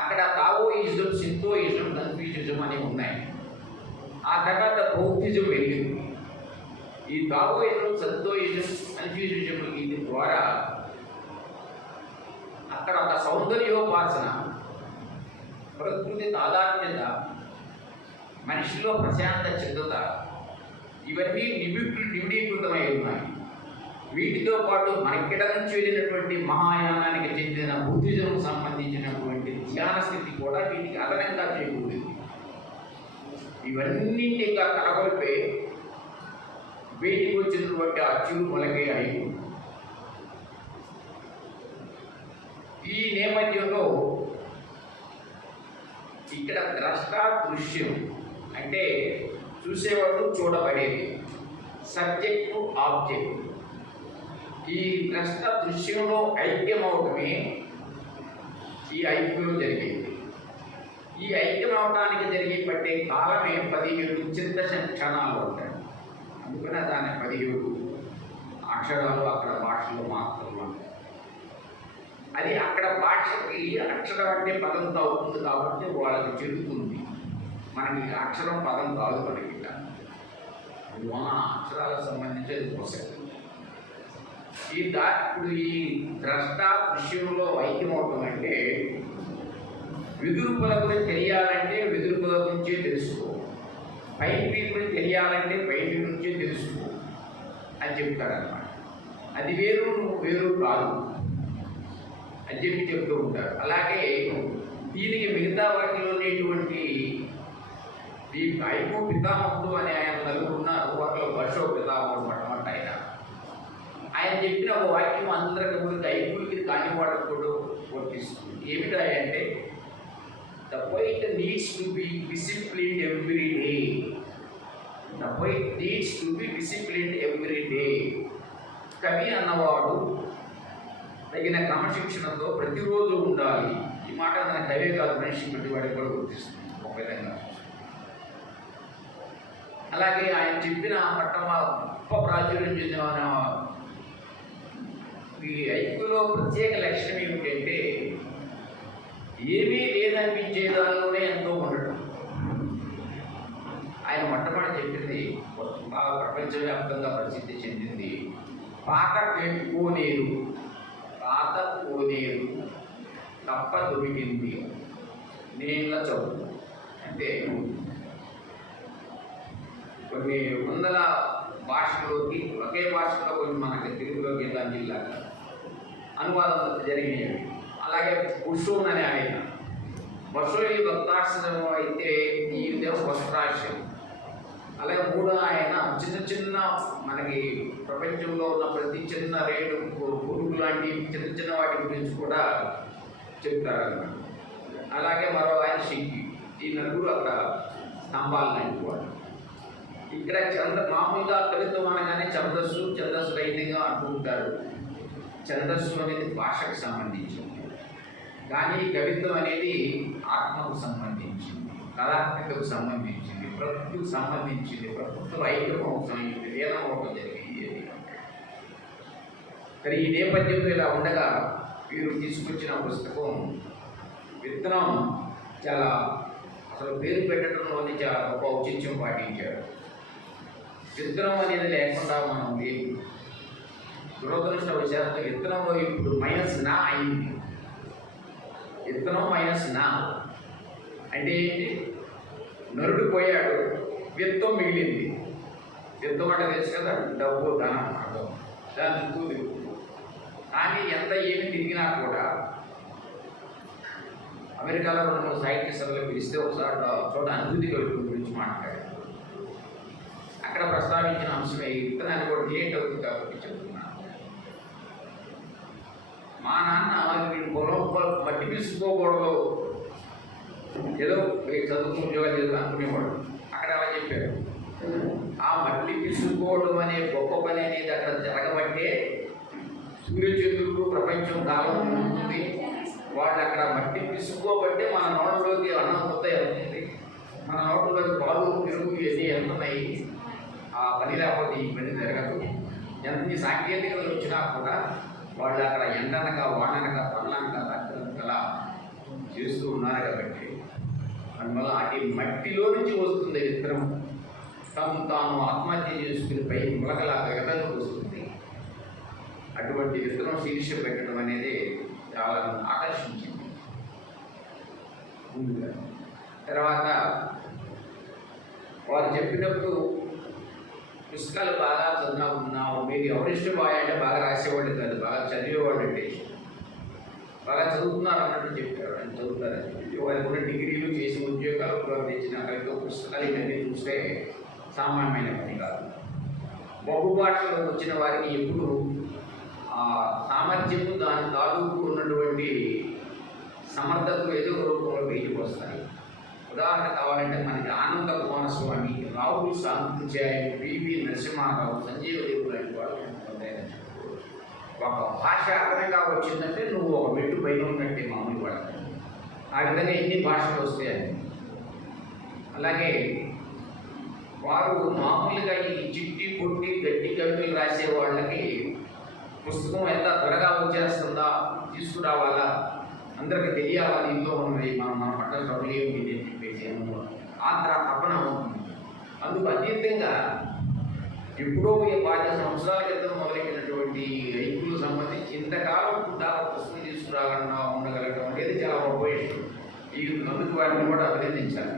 అక్కడ తావోయిజం, సింతోయిజం, కన్ఫ్యూషిజం అనేవి ఉన్నాయి. ఆ తర్వాత బౌద్ధిజం వెళ్ళింది. ఈ తావోయిజం, సంతోయిజం, కన్ఫ్యూషిజం వీటి ద్వారా అక్కడ ఒక సౌందర్యోపాసన, ప్రకృతి తాదాత్మ్యత, మనిషిలో ప్రశాంత చిత్తత, ఇవన్నీ నిబిడీకృతమై ఉన్నాయి. వీటితో పాటు మనకిడ నుంచి వెళ్ళినటువంటి మహాయానానికి చెందిన బుద్ధిజం సంబంధించినటువంటి ధ్యాన స్థితి కూడా వీటికి అదనంగా చేకూరింది. ఇవన్నింటిగా కలగొలిపే వీటికి వచ్చినటువంటి అచ్చులు మొలకే అయి, ఈ నేపథ్యంలో ఇక్కడ ద్రష్ట దృశ్యం అంటే చూసేవాడు చూడబడేది, సబ్జెక్టు ఆబ్జెక్ట్. ఈ ద్రష్ట దృశ్యంలో ఐక్యమవటమే ఈ ఐక్యం జరిగేది. ఈ ఐక్యం అవటానికి జరిగి పట్టే కాలమే 17 చింత క్షణాలు ఉంటాయి. అందుకనే దాని 17 అక్షరాలు అక్కడ భాషలో మాత్రమే ఉంటాయి. అది అక్కడ భాషకి అక్షరం అంటే పదంతో అవుతుంది కాబట్టి వాళ్ళకి చెబుతుంది. మనకి అక్షరం పదం కాదు మనకి. అది అక్షరాలకు సంబంధించేది ప్రొసెస్. ఇప్పుడు ఈ ద్రష్ట దృశ్యంలో ఐక్యమవటం అంటే, విదురుపుల గురించి తెలియాలంటే విదురుపుల గురించే తెలుసుకో, పైకి గురించి తెలియాలంటే పైకి నుంచే తెలుసుకో అని చెప్తారన్నమాట. అది వేరు, నువ్వు వేరు కాదు అని చెప్తూ ఉంటారు. అలాగే దీనికి మిగతా వాటిలో ఉండేటువంటి ఈ ఐకో పితామహుడు అని ఆయన నలుగురు ఉన్నారు. వాటిలో బషో పితామహుడు మొట్టమొదటి ఆయన చెప్పిన ఒక వాక్యం అందరికి గురించి ఐకులకి కానివాడకు కూడా వర్తిస్తుంది. ఏమిటా అంటే, the poet needs to be disciplined every day. The poet needs to be disciplined every day. కవి అన్నవాడు తగిన క్రమశిక్షణతో ప్రతిరోజు ఉండాలి. ఈ మాట మన కవి కాదు, మనిషి ప్రతి వాడికి కూడా గుర్తిస్తుంది ఒక విధంగా. అలాగే ఆయన చెప్పిన పట్టమ గొప్ప ప్రాచుర్యం చెందిన ఈ ఐక్యులో ప్రత్యేక లక్షణం ఏమిటంటే, ఏమీ లేదనిపించే దానిలోనే ఎంతో ఉండటం. ఆయన మొట్టమొదటి చెప్పింది బాగా ప్రపంచవ్యాప్తంగా ప్రసిద్ధి చెందింది, పాత కోనేరు, పాత కోనేరు తప్ప దొరికింది నీళ్ళ చదువు. అంటే కొన్ని వందల భాషలోకి ఒకే భాషలో కొన్ని మనకి తెలుగులోకి జిల్లాగా అనువాదం జరిగినాయి. అలాగే కుషోన్ అనే ఆయన బసోయి భక్తాశ్రమం అయితే ఈయనదేమో వస్త్రాశ్రమం. అలాగే మూడో ఆయన చిన్న చిన్న మనకి ప్రపంచంలో ఉన్న ప్రతి చిన్న రేటు పురుగు లాంటి చిన్న చిన్న వాటి గురించి కూడా చెప్తారన్నమాట. అలాగే మరో ఆయన శక్తి. ఈ నలుగురు అక్కడ స్తంభాలు లాంటి వాడు. ఇక్కడ మామూలుగా కవిత్వం అనగానే ఛందస్సు రహితంగా అంటుంటారు. ఛందస్సు అనేది భాషకు సంబంధించింది, కానీ కవిత్వం అనేది ఆత్మకు సంబంధించింది, కళాత్మకకు సంబంధించింది, ప్రకృతికి సంబంధించింది. ప్రకృతిలో ఐక్యమవుతాం, లీనం అవడం జరిగింది. కానీ ఈ నేపథ్యంలో ఇలా ఉండగా వీరు తీసుకొచ్చిన పుస్తకం విత్తనం చాలా అసలు పేరు పెట్టడంలోని చాలా గొప్ప ఔచిత్యం పాటించారు. విత్తనం అనేది లేకుండా మనం లేదు. దురదృష్టవశాత్తు విత్తనంలో ఇప్పుడు -నా అయింది. విత్తనం -నా అంటే ఏంటి? నరుడు పోయాడు, విత్తం మిగిలింది. విత్తం అంటే తెలుసు కదా, డబ్బు, ధనం అర్థం. దాని చుట్టూ కానీ ఎంత ఏమి తిరిగినా కూడా అమెరికాలో 2-3 సైంటిస్టులు పిలిస్తే ఒకసారి చోట అనుభూతి గురించి మాట్లాడారు. అక్కడ అక్కడ ప్రస్తావించిన అంశమే ఈ విత్తనాన్ని కూడా రిలేట్ అవుతుంది కాబట్టి చెప్తున్నాను. మా నాన్న వీడు పొలం మట్టి తీసుకోకూడదు, ఏదో చదువుకు ఉద్యోగాలు చేద్దాం అనుకునేవాడు. అక్కడ అలా చెప్పారు. ఆ మట్టి తీసుకోవడం అనే గొప్ప పని అనేది అక్కడ జరగబట్టే సూర్యచంద్రుడు ప్రపంచం కాలం ఉంటుంది. వాళ్ళు అక్కడ మట్టి తీసుకోబట్టే మన నోట్లోకి అన్నం కొత్త వెళ్తుంది, మన నోట్లోకి పాలు పెరుగు ఇవన్నీ వెళ్తున్నాయి. ఆ పని లేకపోతే ఈ పని జరగదు. ఎంత సాంకేతికతలు వచ్చినా కూడా వాళ్ళు అక్కడ ఎండనక వాడనక పనులనక దక్కనకలా చేస్తూ ఉన్నారు కాబట్టి అందువల్ల అటు మట్టిలో నుంచి వస్తుంది విత్తనం. తాను ఆత్మహత్య చేసుకుని పై మొలకలా ఎగదలకు వస్తుంది. అటువంటి విత్తనం శీర్ష పెట్టడం అనేది చాలా ఆకర్షించింది ముందుగా. తర్వాత వారు చెప్పినప్పుడు పుస్తకాలు బాగా చదువుకున్నావు, మీకు ఎవరిష్టం బాగా అంటే బాగా రాసేవాళ్ళు కాదు, బాగా చదివేవాళ్ళు అంటే బాగా చదువుతున్నారు అన్నట్టు చెప్పారు. అని చదువుతారని చెప్పి వారికి కూడా డిగ్రీలు చేసి ఉద్యోగాలు తెచ్చిన కలిపి పుస్తకాలు ఇవన్నీ చూస్తే సామాన్యమైన పని కాదు. బహుభాషలో వచ్చిన వారికి ఎప్పుడు సామర్థ్యము దాని తాలూకు ఉన్నటువంటి సమర్థతలు ఏదో రూపంలో బయటకు వస్తాయి. ఉదాహరణ కావాలంటే మనకి ఆనంద కుమారస్వామి, రాహుల్ సాంకృత్యాయ, పివి నరసింహారావు, సంజీవదేవుడు లాంటి వాళ్ళు ఒక భాష అర్థంగా వచ్చిందంటే నువ్వు ఒక మెట్టు పైన ఉన్నట్టే మామూలు వాళ్ళు. ఆ విధంగా ఎన్ని భాషలు వస్తాయని. అలాగే వారు మామూలుగా ఈ చిట్టి పొట్టి గట్టి కవితలు రాసే వాళ్ళకి పుస్తకం ఎంత త్వరగా వచ్చేస్తుందా, తీసుకురావాలా, అందరికి తెలియాలా, దీంట్లో ఉన్నది మన పట్ల ట్రబుల్ ఏమిటి అని చెప్పేసి ఆత్ర తపన ఉంటుంది. అందుకు అతీతంగా ఎప్పుడో 50 సంవత్సరాల క్రితం మొదలైనటువంటి రైతులకు సంబంధించి ఇంతకాలం కూడా పుస్తకం తీసుకురాకుండా ఉండగలగడం అనేది చాలా గొప్ప విషయం. ఈ అందుకు వారిని కూడా అభినందించాలి.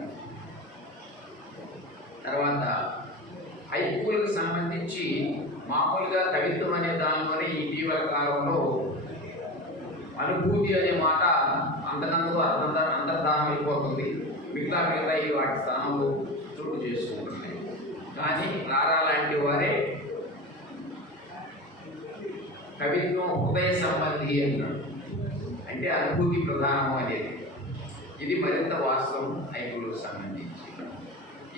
తర్వాత హైకూలకు సంబంధించి మామూలుగా కవిత్వం అనే దానిలోనే ఇటీవల కాలంలో అనుభూతి అనే మాట అంతకందుకు అంతర్ధానం అయిపోతుంది. మిగతా ఈ వాటి స్థానంలో చోటు చేసుకుంటున్నాయి. కానీ లారా లాంటి వారే కవిత్వం హృదయ సంబంధి అన్నాడు, అంటే అనుభూతి ప్రధానం అనేది. ఇది మరింత వాస్తవం హైకూలకు సంబంధించి.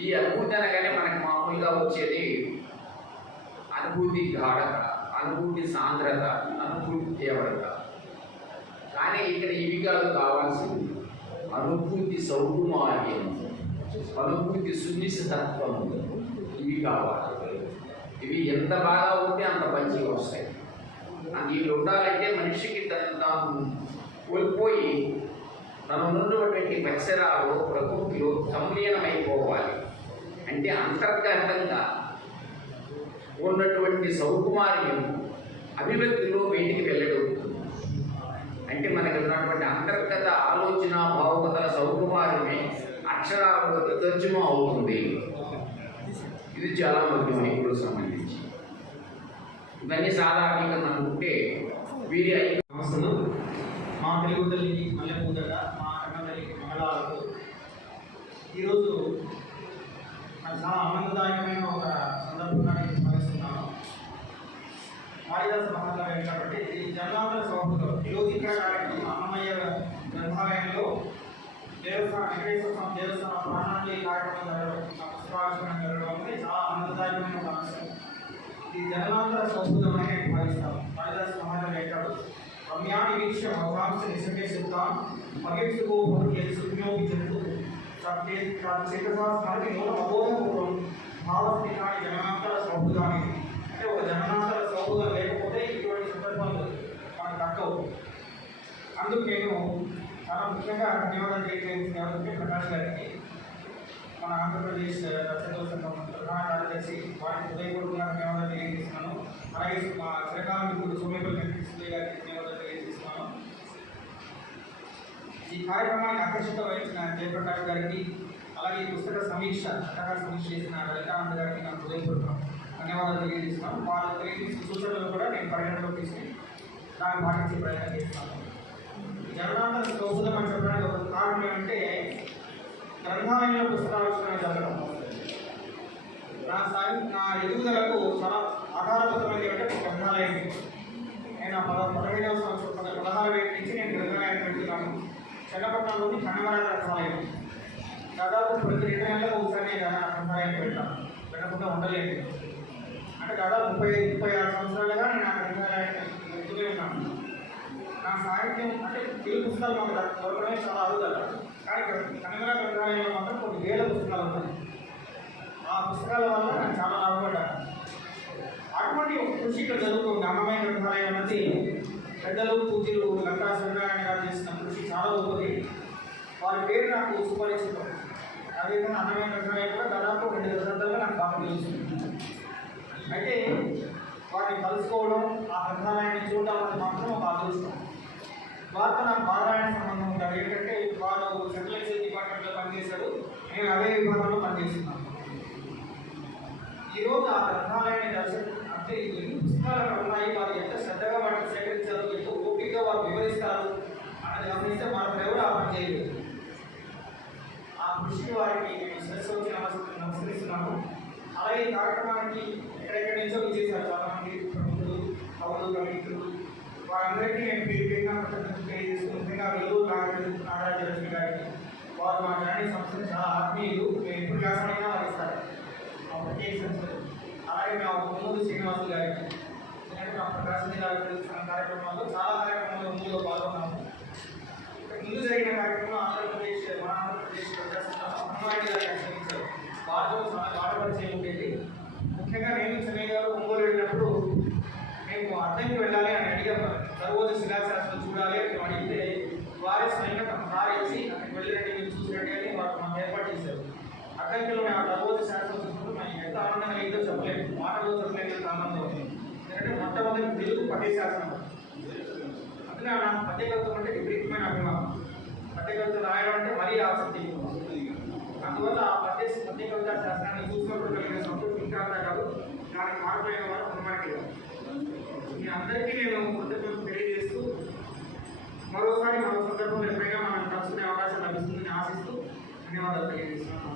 ఈ అనుభూతి అనగానే మనకి మామూలుగా వచ్చేది అనుభూతి గాఢత, అనుభూతి సాంద్రత, అనుభూతి తీవ్రత. కానీ ఇక్కడ ఇవి కాదు కావాల్సింది. అనుభూతి సౌకుమార్యం, అనుభూతి సునిశ్చితత్వం, ఇవి కావాలి. ఇవి ఎంత బాగా ఉంటే అంత మంచిగా వస్తాయి. ఇవి ఉండాలంటే మనిషికి తాను కోల్పోయి తను ఉన్నటువంటి పరిసరాలు ప్రకృతిలో సంలీనమైపోవాలి. అంటే అంతర్గతంగా ఉన్నటువంటి సౌకుమార్యం అభివ్యక్తిలో బయటికి వెళ్ళగలుగుతుంది. అంటే మనకి ఉన్నటువంటి అంతర్గత ఆలోచన భావుకతల సౌకుమార్యమే అక్షరాలకు తర్జుమా అవుతుంది. ఇది చాలా ముఖ్యం ఇప్పుడు సంబంధించి. ఇవన్నీ సాధారణంగా అనుకుంటే వీరి సమస్యలు మా తెలుగు తల్లికి మల్లె పూదట, మా కన్న తల్లికి మంగళాలకు ఈరోజు నాకు చాలా ఆనందదాయకమైన ఒక సందర్భంగా నేను స్మరిస్తున్నాను. మారిదాస మహాత్మ కాబట్టి ఈ జన్మాంతర సౌహృదం ఈరోజు ఇక్కడ కార్యక్రమం అన్నమయ్య గ్రంథాలయంలో వెంకటేశ్వర స్వామి దేవస్థానం ప్రాణాంజలి కార్యక్రమం జరగడం, పుష్పార్చన జరగడం అనేది చాలా ఆనందదాయకమైన ఒక అంశం. ఈ జన్మాంతర సౌహృదం అని నేను భావిస్తాను. మారిదాస మహాత్మ అంటాడు, రమ్యాన్ని వీక్ష భగవాంశ నిజమే చెప్తాం మగేసుకో సుజ్ఞోపించు చేతశాస్త్రానికి మూల అబోధపూర్వం భావస్థితాన్ని జన్మాంతర సౌహృదాన్ని. అంటే ఒక జన్మాంతర సౌహృదం లేకపోతే ఇటువంటి సందర్భాలు మనకు తక్కవు. అందుకు నేను చాలా ముఖ్యంగా ధన్యవాదాలు తెలియజేస్తున్నాను ప్రకాష్ గారికి, మన ఆంధ్రప్రదేశ్ రచయితల సంఘం ప్రధాన కార్యదర్శి, వారికి హృదయపూర్వకంగా ధన్యవాదాలు తెలియజేస్తున్నాను. అలాగే మా చిరకాల మిత్రుడు సోమేపల్లి వెంకటేశ్వర గారికి ధన్యవాదాలు తెలియజేస్తున్నాను. ఈ కార్యక్రమానికి అధ్యక్షత వహించిన జయప్రకాష్ గారికి, అలాగే ఈ పుస్తక సమీక్ష చక్కగా సమీక్ష చేసిన లలితానంద గారికి నాకు హృదయపూర్వక ధన్యవాదాలు తెలియజేస్తున్నాను. వాళ్ళు తెలియజేసిన సూచనలు కూడా నేను పరిగణలోకి తీసుకుని దాన్ని పాటించే ప్రయత్నం చేస్తున్నాను. జగన్నాథ సౌహృదం అని చెప్పడానికి ఒక కారణం ఏమంటే గ్రంథాలయంలో పుస్తకావిష్కరణ జరగడం. నా ఎదుగుదలకు చాలా ఆధారపరమైనది అంటే గ్రంథాలయం. నేను 15వ సంవత్సరం 16 ఏళ్ళ నుంచి నేను గ్రంథాలయం పెడుతున్నాను. చెన్నపట్నంలోని కన్నవర గ్రంథాలయం. దాదాపు ప్రతి 2 నెలలకు ఒకసారి నేను గ్రంథాలయం పెట్టకుండా ఉండలేదు. అంటే దాదాపు 36 సంవత్సరాలుగా నేను ఆ గ్రంథాలయాన్ని వెళ్తూనే ఉన్నాను. నా సాహిత్యం అంటే తెలుగు పుస్తకాలు మాకు దొరకడమే చాలా అరుదల. కానీ కన్నవర గ్రంథాలయంలో మాత్రం కొన్ని వేల పుస్తకాలు ఉన్నాయి. ఆ పుస్తకాల వల్ల నేను చాలా లాభపడ్డాను. అటువంటి ఒక కృషి ఇక్కడ జరుగుతుంది. అన్నమయ్య గ్రంథాలయం అన్నది పెద్దలు పూజలు లంకా సత్యనారాయణ గారు చేసిన కృషి చాలా గొప్పది. వారి పేరు నాకు సుపరిచితం. అదేవిధంగా అన్నమయ్య గ్రంథాలయం కూడా దాదాపు 2 దశాబ్దాలుగా నాకు బాగా తెలుస్తుంది. అయితే వారిని కలుసుకోవడం, ఆ గ్రంథాలయాన్ని చూడడం అనేది మాత్రం ఒక అదృష్టం. వారితో నాకు బాధాయన సంబంధం ఉంటుంది. ఏంటంటే వారు సెంట్రల్ ఎక్సైజ్ డిపార్ట్మెంట్లో పనిచేశారు, నేను అదే విభాగంలో పనిచేస్తున్నాను. ఈరోజు ఆ గ్రంథాలయాన్ని అంటే ఎన్ని పుస్తకాలు ఉన్నాయి, వారు ఎంత శ్రద్ధగా వాటిని సేకరించారు, ఎంత ఓపికగా వారు వివరిస్తారు అన్నది గమనిస్తే మనం ఎవరు ఆ పని చేయలేదు. ఆ కృషికి వారికి శ్రద్ధ వచ్చి నమస్కరిస్తున్నాను. అలాగే ఈ కార్యక్రమానికి ఎక్కడెక్కడి నుంచో విచ్చేశారు చాలామంది ప్రముఖులు, కవులు, కవికులు. వారందరికీ నేను పేరుగా తెలియజేస్తూ ముఖ్యంగా వెలుగు నాగరాజలక్ష్మి గారికి, వారు మా జానీ సంస్థలు చాలా ఆత్మీయులు. మేము ఎప్పుడు వ్యాసమైనా వారు ఇస్తారు ప్రత్యేక సంస్థలు. అలాగే మా ముందు శ్రీనివాసులు గారికి, ఎందుకంటే మా ప్రకాశం జిల్లా కార్యక్రమాల్లో చాలా కార్యక్రమాల్లో ముందులో పాల్గొన్నాము. ముందు జరిగిన కార్యక్రమం ఆంధ్రప్రదేశ్ అంగన్వాడీ గారికి ఆశ్రయించారు. వారితో చాలా బాగా పరిచయం ఉండేది. ముఖ్యంగా నేను చెన్నై గారు ఒంగోలు వెళ్ళినప్పుడు మేము అర్థంకి వెళ్ళాలి అని అడిగాము. సర్వోదయ శిలాశాస్త్రం చూడాలి అని అడిగితే వారే స్వయంగా తమ కారు వేసి అక్కడికి వెళ్ళినట్టు మీరు చూసినట్టు అని వారు మాకు ఏర్పాటు చేశారు. అర్థంకిలో మేము ఆ సర్వోదయ శాస్త్రం చూసినప్పుడు మనకి ఎంత ఆనందంగా ఏదో చెప్పలేదు, మాటలో చెప్పలేదు ఆనందం. ఎందుకంటే మొట్టమొదటి తెలుగు పద్యశాస్త్రం. అందుకే నాకు పద్యకవిత్వం అంటే విపరీతమైన అభిమానం. పద్యకవిత్వం రాయడం అంటే మరీ ఆసక్తి. అందువల్ల ఆ పద్యకవితా శాస్త్రాన్ని చూసినప్పుడు కలిగిన సంతోషం ఇంకా కాదు, దానికి మారిపోయిన వారు హనుమానికి. మీ అందరికీ నేను కృతజ్ఞతలు తెలియజేస్తూ మరోసారి మరో సందర్భంలో ఎప్పుడైనా మనం కలుసుకునే అవకాశం లభిస్తుందని ఆశిస్తూ ధన్యవాదాలు తెలియజేస్తున్నాను.